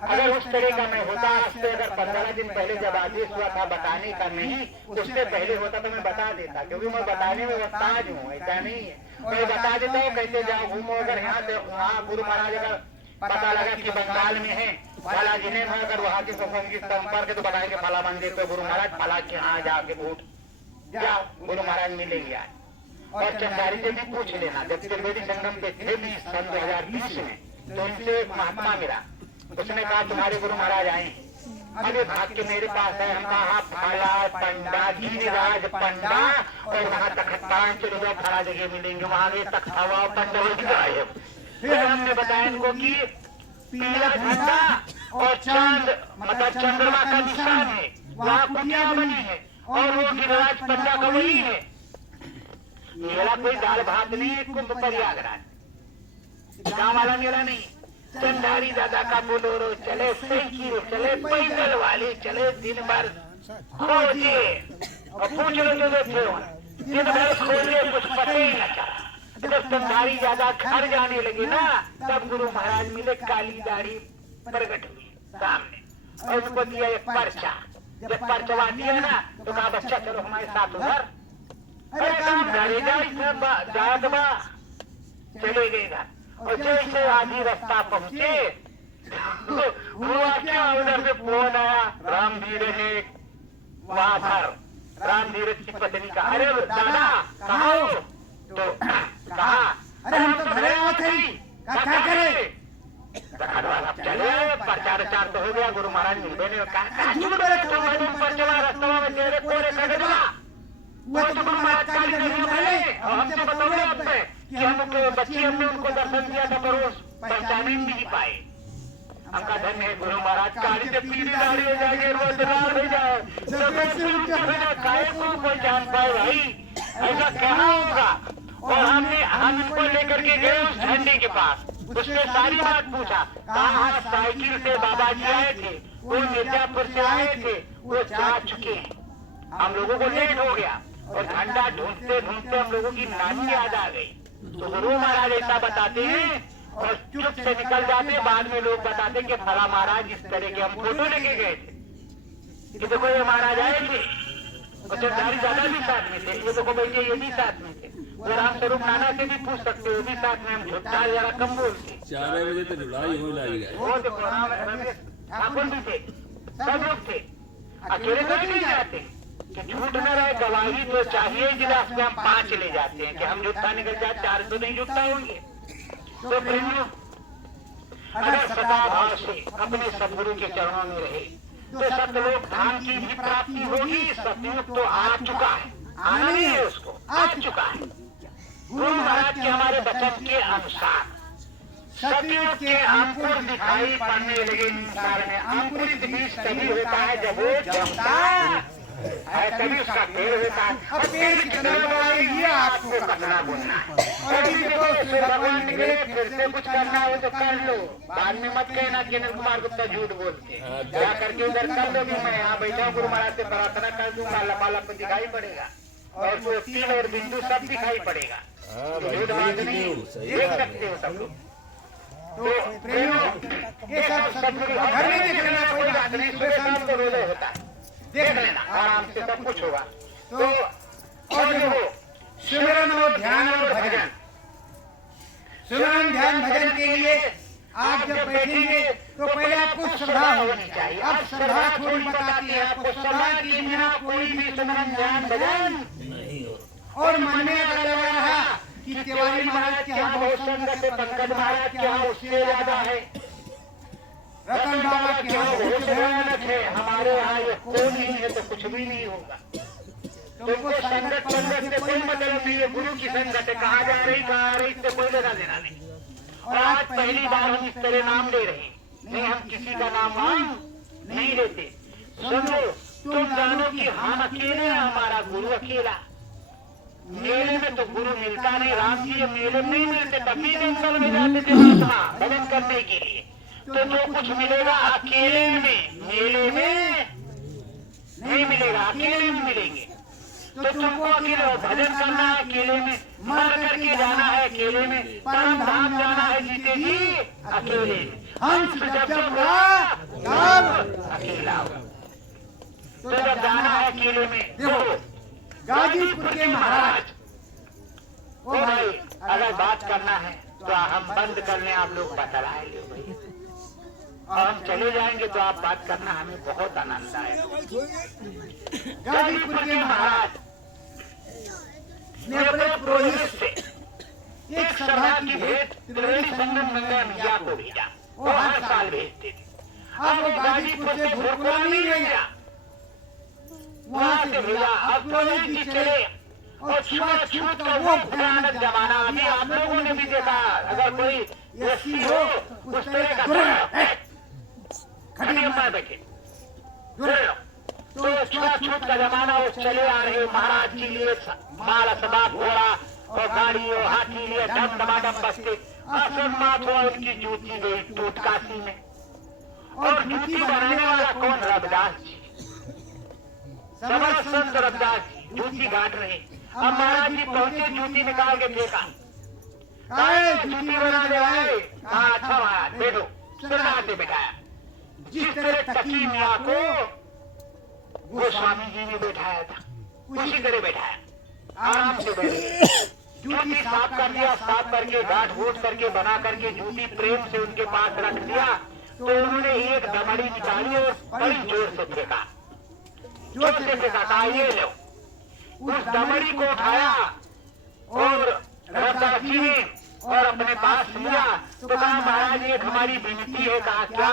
अगर उस तरह का मैं होता, उससे अगर 15 दिन पहले जब आदेश हुआ था बताने का नहीं, उससे पहले होता तो मैं बता देता, क्योंकि मैं बताने में वक्ताज हूँ, ऐसा नहीं है। मैं बता देता हूँ, कहते जाओ घूमो। अगर यहाँ से वहाँ गुरु महाराज अगर पता लगा कि बंगाल में है फला जिले में, अगर वहाँ के की संपर्क है तो बताएंगे फला मंदिर तो गुरु महाराज फला के यहाँ जाके वोट जाओ, गुरु महाराज मिलेंगे। और चंदारी से भी पूछ लेना, जब त्रिवेदी संगम पे थे सन 2020 में, तो इनसे एक महात्मा मिला, उसने कहा तुम्हारे गुरु महाराज आए। अरे भाग्य मेरे पास है। हम कहा फला पंडा गिरिराज पंडा, और वहाँ तख्तान से लोग फला जगह मिलेंगे, वहाँ भी तख्तावा पंडा। फिर हमने बताया इनको कि पीला झंडा और चांद मतलब चंद्रमा का निशान है, वहाँ कुटिया बनी है, और वो गिरिराज पंडा का वही है। मेरा कोई दाल भात नहीं है, कुंभ प्रयागराज गाँव वाला मेरा नहीं। चंदारी दादा का बोलोरो चले, साइकिल चले, पैदल वाले चले, दिन भर खोजे और पूछ लो जो थे दिन भर खोजे, कुछ पता ही न चला। जब चंदारी दादा घर जाने लगे ना, तब गुरु महाराज मिले, काली दाढ़ी प्रकट हुई सामने, और उनको दिया एक पर्चा। जब पर्चवा दिया ना तो कहा बच्चा चलो हमारे साथ उधर। अरे काम घरे जाए चले गए घर, और जैसे आधी रास्ता पहुंचे हुआ क्या, उधर से फोन आया, राम धीरज है वहां पर, राम धीरज की पत्नी का। अरे दादा कहाँ हो? तो कहा अरे हम तो घरे थे, क्या करे? चले प्रचार तो हो गया, गुरु महाराज मिलने ने कहा झूठ बोले रास्ता में तेरे कोरे खगड़वा वो तो गुरु महाराज का हमसे बताओ आपने कि हमको बच्चे हमने उनको दर्शन दिया था, पर वो पहचाने नहीं पाए। हमका धन्य है गुरु महाराज, काली से पीली दाढ़ी हो जाएगी, रोज लाल हो जाए, कोई जान पाए भाई, ऐसा क्या होगा? और हम इनको लेकर के गए उस झंडे के पास, उसने सारी बात पूछा। कहा साइकिल से बाबा जी आए थे, वो मिर्जापुर से आए थे, वो जा चुके हैं, हम लोगों को लेट हो गया। और झंडा ढूंढते ढूंढते हम लोगों की नानी याद आ गई। तो गुरु महाराज ऐसा बताते हैं और चुप से निकल जाते। बाद में लोग बताते कि फला महाराज इस तरह के हम फोटो लेके गए थे कि देखो ये महाराज आए थे, और चंदारी दादा भी साथ में थे, ये देखो बैठे ये भी साथ में थे। वो राम स्वरूप नाना से भी पूछ सकते हो, वो भी साथ में। हम झूठा जरा कम बोलते, 4 बजे तो ढुलाई हो लगी। वो देखो ठाकुर भी थे, सब लोग थे, अकेले तो नहीं जाते कि झूठ न रहे। गवाही तो चाहिए, गिलास में हम 5 ले जाते हैं कि हम झूठा निकल जाए, 4 तो नहीं झूठा होंगे। तो प्रेमियों अगर सदा भाव से अपने सदगुरु के चरणों में रहे तो सतलोक धाम की भी प्राप्ति होगी। सतयुग तो आ चुका है, आना ही है उसको, आ चुका है। गुरु महाराज के हमारे वचन के अनुसार सतयुग के अंकुर दिखाई पड़ने लगे। संसार में अंकुरित बीज तभी होता है जब वो जमता है तभी उसका पेड़ होता है। अब पेड़ कितना बड़ा है ये आपको करना बोलना है। और अभी देखो फिर भगवान निकले, फिर से कुछ करना हो तो कर लो, बाद में मत कहना कि अनिल कुमार गुप्ता झूठ बोलते हैं। जा करके उधर कर लो कि मैं यहाँ बैठा हूँ, गुरु महाराज से प्रार्थना कर दूंगा, लपालप दिखाई पड़ेगा और वो तिल और बिंदु सब दिखाई पड़ेगा। झूठ बात नहीं, देख सकते हो सब लोग। तो प्रेमियों ये सब सदगुरु घर में देख लेना, कोई बात नहीं, सुबह शाम तो रोजे होता है, देख लेना आराम से सब कुछ होगा। तो और देखो सिमरन और ध्यान और भजन, सिमरन ध्यान भजन के लिए आप जब बैठेंगे तो पहले आपको श्रद्धा होनी चाहिए। अब श्रद्धा थोड़ी बताती है आपको, श्रद्धा के बिना कोई भी सिमरन ध्यान भजन और मन में अगर लगा रहा कि तिवारी महाराज के यहाँ बहुत संगत है, पंकज महाराज के यहाँ उससे ज्यादा है, रतन बाबा के यहाँ बहुत भयानक है, हमारे यहाँ ये कोई नहीं है तो कुछ भी नहीं होगा। तुमको संगत पंगत से कोई मतलब नहीं है, गुरु की संगत है, कहाँ जा रही कहाँ आ रही इससे कोई लेना देना नहीं। और आज पहली बार हम इस तरह नाम ले रहे हैं, नहीं हम किसी का नाम नहीं लेते। सुनो तुम जानो कि हम अकेले हैं, हमारा गुरु अकेला। मेले में तो गुरु मिलता नहीं, राम जी मेले में नहीं मिलते, तभी जंगल में जाते थे महात्मा भजन करने के लिए। तो जो कुछ मिलेगा अकेले में, मेले में नहीं मिलेगा, अकेले में मिलेंगे। तो तुमको अकेले भजन करना है, अकेले में मर करके जाना है, अकेले में परम धाम जाना है, जीते जी अकेले में। हंस जब अकेला हो तो जब जाना है अकेले में। देखो गाजीपुर के महाराज, ओ भाई अगर बात करना है तो हम बंद कर लें, आप लोग बतलाए लो भाई, और हम चले जाएंगे तो आप बात करना, हमें बहुत आनंद आएगा। गाजीपुर के महाराज ने अपने पुरोहित से एक सभा की भेंट त्रिवेणी संगम गंगा मैया को भेजा, वो हर साल भेजते थे। अब वो गाजीपुर से भोरकुला नहीं भेजा, वहाँ से भेजा। अब पुरोहित जी चले और छुआछूत का वो भयानक जमाना अभी आप लोगों ने भी देखा, अगर कोई व्यक्ति हो उस तरह का खटिया में बैठे तो छुआछूत का जमाना वो चले आ रहे। महाराज जी लिए माला सभा घोड़ा और गाड़ी और हाथी लिए डम डमाडम बसते, असम्मात हुआ उनकी जूती गई टूट काशी में। और जूती बनाने वाला कौन? रविदास जी, समर्थ संत रविदास जी जूती गांठ रहे। अब महाराज जी पहुंचे, जूती निकाल के फेंका, जूती बनाने आए, कहा अच्छा महाराज बैठो, सरदार से बैठाया। जिस तरह तकी मियाँ को वो स्वामी जी ने बैठाया था, उसी तरह बैठाया, आराम से बैठे। जूती साफ कर दिया, साफ करके गांठ घोट करके बना करके जूती प्रेम से उनके पास रख दिया। तो उन्होंने एक दमड़ी निकाली और बड़ी जोर से फेंका, जोर से फेंका, कहा ये लो। उस दमड़ी को उठाया और रविदास जी ने और अपने पास लिया। तो कहा महाराज एक हमारी विनती है। कहा क्या?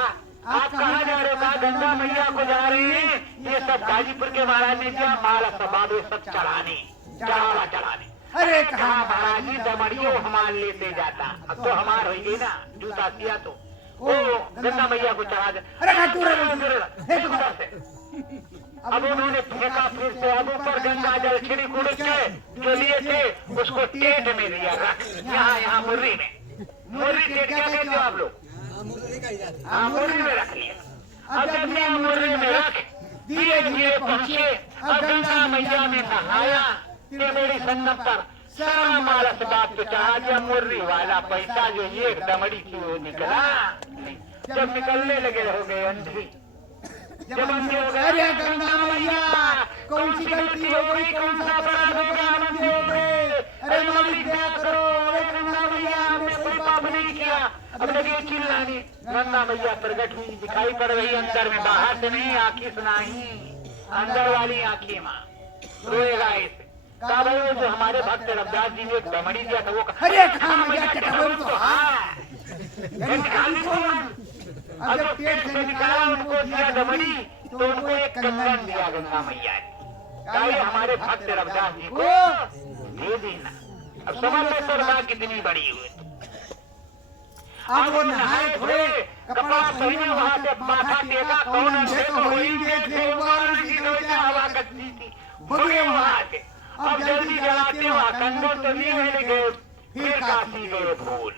आप कहाँ जा रहे हो? कहा गंगा मैया को जा रहे हैं। ये सब गाजीपुर के महाराज ने दिया, माला सबाब सब चढ़ाने, चढ़ावा चढ़ाने। अरे कहा महाराज जी दमड़ियों हमार लेते जाता, अब तो हमार हो गई ना, जूता किया तो वो गंगा मैया को चढ़ा दे। अब उन्होंने फेंका फिर से, अब ऊपर गंगा जल छिड़ी कुड़ के जो लिए थे उसको टेट में लिया, रख यहाँ मुर्री में। मुर्री टेट क्या कहते हो आप लोग? हाँ मुर्री में रख लिया। अब जब मैं मुर्री में रख धीरे धीरे पहुंचे, अब गंगा मैया में नहाया त्रिवेणी संगम पर, सारा माला से बात तो चाहा दिया। मुर्री वाला पैसा जो ये दमड़ी की वो निकला, जब निकलने लगे हो गए अंधी, जब अंधे हो गए, अरे गंगा मैया कौन सी गलती हो गई, कौन सा अपराध हो गया, अंधे हो गए, अरे मालिक दया करो, अरे गंगा मैया हमने कोई पाप नहीं किया। अब लगे चिल्लाने, गंगा मैया प्रकट हुई, दिखाई पड़ रही अंदर में, बाहर से नहीं, आंखी से नहीं, अंदर वाली आंखें माँ रोएगा ऐसे। कहा भाई वो जो हमारे भक्त रविदास जी ने एक दमड़ी दिया था वो, अरे कहा मैया चटोर तो हाँ निकालने को। अब जब पेट से निकाला उनको दिया दमड़ी, तो उनको एक कंगन दिया गंगा मैया ने, कहा ये हमारे भक्त रविदास जी को दे देना। अब समझ लो सरदार कितनी बड़ी हुई। अब वो नहाए धोए कपड़ा पहने वहां से माथा टेका कौन अंधे को होएंगे थे वाराणसी से हवा करती थी भगे वहां से अब जल्दी जलाते वहां कंगन तो नहीं मिल गए फिर काशी गए भूल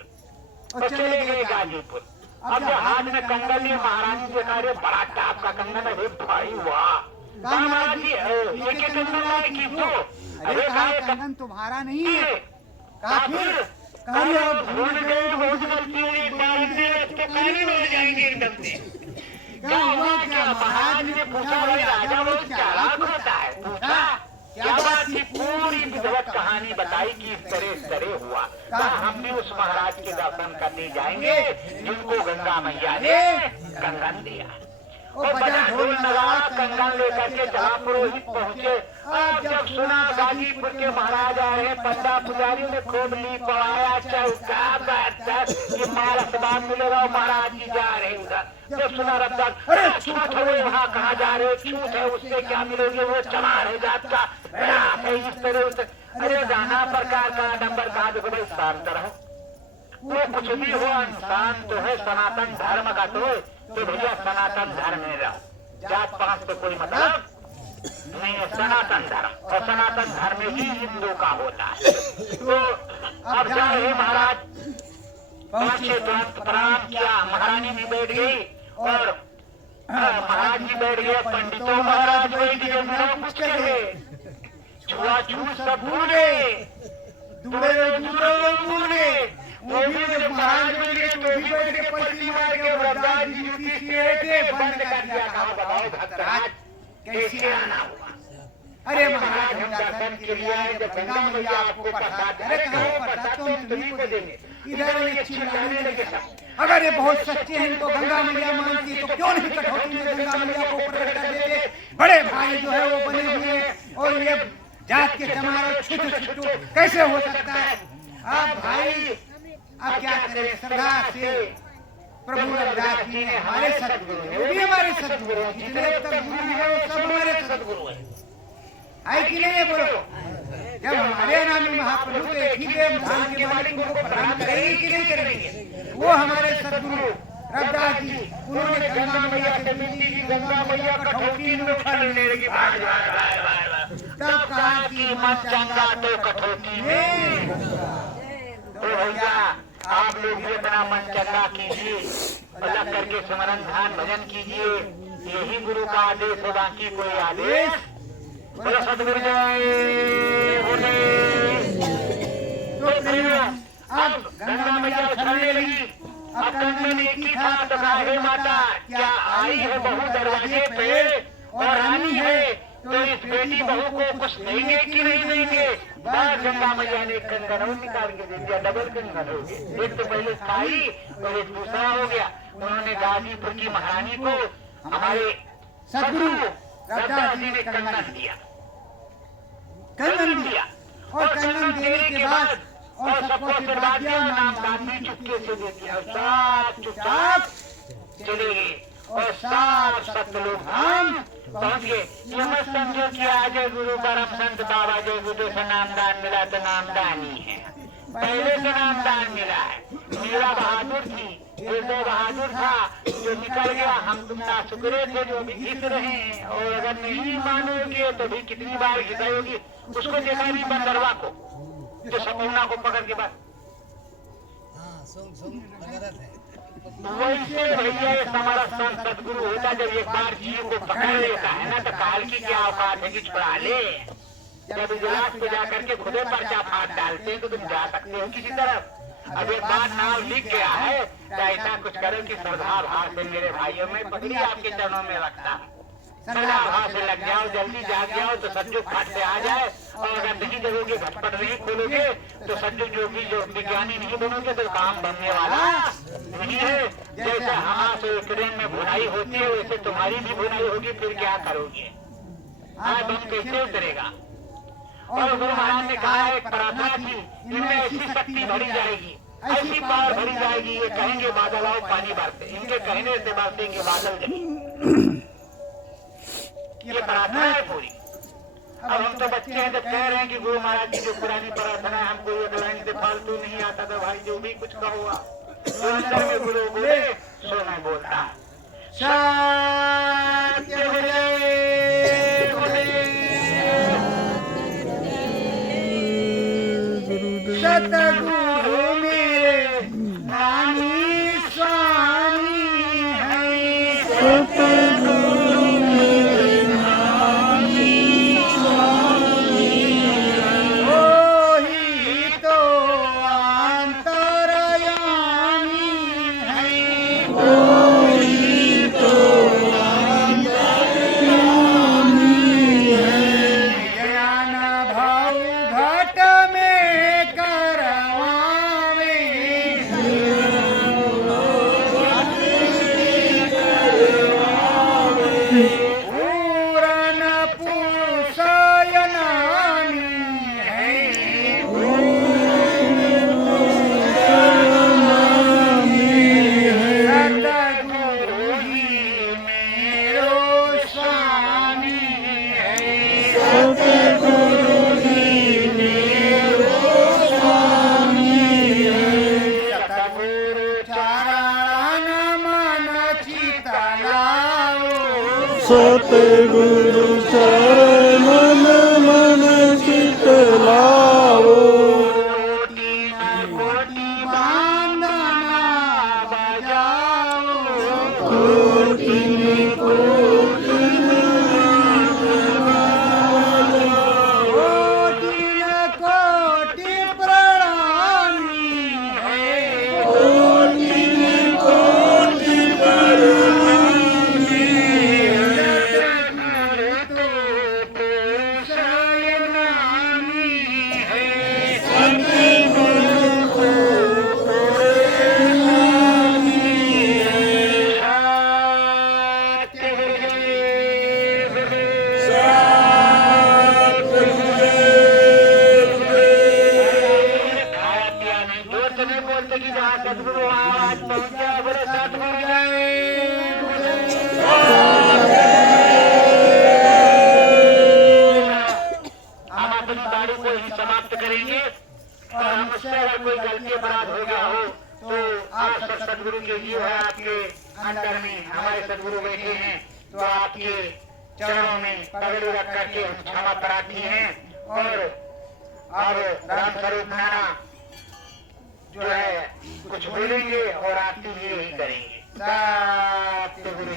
और चले गए गाजीपुर। अब जब हाथ में कंगन लिए महाराज जी कह रहे बड़ा टाप का कंगन है भाई वाह महाराज जी एक एक कंगन लाए की तो अरे कहा कंगन तुम्हारा नहीं है कहा फिर अब भूल गए जाएंगे एकदम से क्या हुआ क्या महाराज ने पूछा भाई राजा वो चालाक होता है पूछा क्या बात थी पूरी विधिवत कहानी बताई कि इस तरह हुआ। तो हम भी उस महाराज के दर्शन करने जाएंगे जिनको गंगा मैया ने कंगन दिया और बजा ढोल नगाड़ा कंगन लेकर के जला पुरोहित पहुंचे। अब जब सुना गाजीपुर के महाराज आ रहे पंडा पुजारी ने खूब ली पवाया चौका बात कि मारा बात मिलेगा महाराज जी जा रहे उधर। जब सुना रब्दार अरे छूट हो वहाँ कहाँ जा रहे हो छूट है उससे क्या मिलोगे वो चला रहे जात का इस तरह अरे जाना प्रकार का नंबर कहा देखो भाई शांत रहो वो कुछ भी हो इंसान तो है सनातन धर्म का तो भैया सनातन धर्म में रहो जात पात से कोई मतलब नहीं है सनातन धर्म और सनातन धर्म ही हिंदू का होता है। तो अब जाए महाराज पहुंचे तुरंत प्रणाम किया महारानी भी बैठ गई और महाराज जी बैठ गए पंडितों महाराज बैठ गए मेरा कुछ गए छुआछूत सब भूल गए भूल गए वो भी जब महाराज बैठ गए तो भी बैठ के पलटी मार के वरदान जी जुटी से थे बंद कर दिया कहा बताओ भक्तराज कैसे आना हुआ। अरे महाराज हम दर्शन के लिए आए जब गंगा मैया आपको प्रसाद अरे कहो प्रसाद तो हम तुम्हीं को देंगे इधर ये चिल्लाने लगे सब अगर ये बहुत सच्चे हैं इनको गंगा मैया मानती तो क्यों नहीं कठौती में गंगा मैया को प्रकट कर देते। बड़े भाई जो है वो बने हुए हैं और ये जात के समारोह छुटू कैसे हो सकता है। अब भाई अब क्या करें श्रद्धा से प्रभु रविदास जी ने हमारे सदगुरु है वो भी हमारे सदगुरु है जितने तक गुरु है वो सब हमारे सदगुरु है कि नहीं बोलो। जब हमारे नामी महाप्रभु को एक ही धाम के मालिक को प्रणाम करेंगे कि नहीं करेंगे वो हमारे सदगुरु रविदास जी उन्होंने गंगा मैया से मिलती की गंगा मैया कठौती में उठा लेने लगी तब कहा कि मन चंगा तो कठौती में। तो भैया आप लोग भी अपना मन चंगा कीजिए अलग करके स्मरण ध्यान भजन कीजिए यही गुरु का आदेश है बाकी कोई आदेश बोलो सतगुरु बोले। तो अब गंगा मैया उछलने लगी अब कंगन एक ही था तो हे माता क्या आई है बहू दरवाजे पे और रानी है तो इस बेटी बहू को कुछ देंगे कि नहीं देंगे। बस गंगा मैया ने कंगन और निकाल के दे दिया डबल कंगन हो गया एक तो पहले खाई और एक दूसरा हो गया। उन्होंने गाजीपुर की महारानी को हमारे सदगुरु रविदास जी ने कंगन दिया और कंगन देने के बाद और सबको आशीर्वाद दिया नामदान भी चुपके से दे दिया चुपचाप चले गए और सात सतलोक धाम पहुंच गए। ये मत समझो कि आज गुरु परम संत बाबा जय गुरु से नामदान मिला तो नामदान ही है पहले से नामदान मिला है। मेरा बहादुर थी ये तो बहादुर था जो निकल गया हम तुम ना शुक्रे थे जो भी घिस रहे हैं और अगर नहीं मानोगे तो भी कितनी बार घिसाओगी उसको देखा नहीं बंदरवा को जो सपूना को पकड़ के बाद वैसे भैया हमारा संत सदगुरु होता जब एक बार जीव को पकड़ लेता है ना तो काल की क्या औकात है कि छुड़ा ले। जब इजलास पे जाकर के खुदे पर्चा फाड़ डालते हैं तो तुम जा सकते हो किसी तरफ। अब एक बार नाम लिख गया है तो ऐसा कुछ करो कि श्रद्धा भाव से मेरे भाइयों में पगड़ी आपके चरणों में रखता श्रद्धा भाव से लग जाओ जल्दी जाग जाओ तो सज्जो खाट से आ जाए और अगर नहीं जगोगे घटपट नहीं खोलोगे तो सज्जो जोगी जो विज्ञानी नहीं बनोगे तो काम बनने वाला नहीं है। जैसे हमारे ट्रेन में भुनाई होती है वैसे तुम्हारी भी भुनाई होगी फिर क्या करोगे आज बम कैसे उतरेगा। और गुरु महाराज ने कहा एक प्रार्थना थी इनमें ऐसी शक्ति भरी जाएगी ऐसी पावर भरी जाएगी ये कहेंगे बादल आओ पानी बरसे इनके कहने से बरसेंगे बादल नहीं। ये प्रार्थना है पूरी। अब हम तो बच्चे हैं जब कह रहे हैं कि गुरु महाराज की जो पुरानी प्रार्थना है हमको एक लाइन से फालतू नहीं आता था भाई जो भी कुछ कहो जो अंदर में गुरु बोले सो मैं बोलता हूँ। सत्य सतगुरु मेरे नामी स्वामी है। सतगुरु मेरे नामी स्वामी है। ओही तो अंतर्यामी है। ओही तो अंतर्यामी है। ज्ञान भाव घट में करवावे। पूरन पुरुषाय नामी है। सतगुरु ही मेरो स्वामी है। सतगुरु ही मेरो स्वामी है। सतगुरु चरण मन चित लाओ। सतगुरु चरण मन चित लाओ। कोटि न कोटि वंदना बजाओ। कोटि न कोटि कोटि न कोटि प्रणामी है। कोटि न कोटि प्रणामी है। सतगुरु तो पुरुषाय नामी है। सतगुरु तो पुरुषाय है। खाया पिया नहीं, दोस्त नहीं बोलते कि जहाँ सदगुरु आज पहुँच गया बोले सदगुरु जय। हम अपनी वाणी को ही समाप्त करेंगे और हमसे अगर कोई गलती अपराध हो गया हो तो आप सब सदगुरु के जीव है आपके अंदर में, हमारे सदगुरु बैठे हैं तो आपके चरणों में पगड़ी रख करके क्षमा प्रार्थी हैं। और अब राम स्वरूप नाना जो है कुछ बोलेंगे और आरती भी यही करेंगे। सत्य गुरु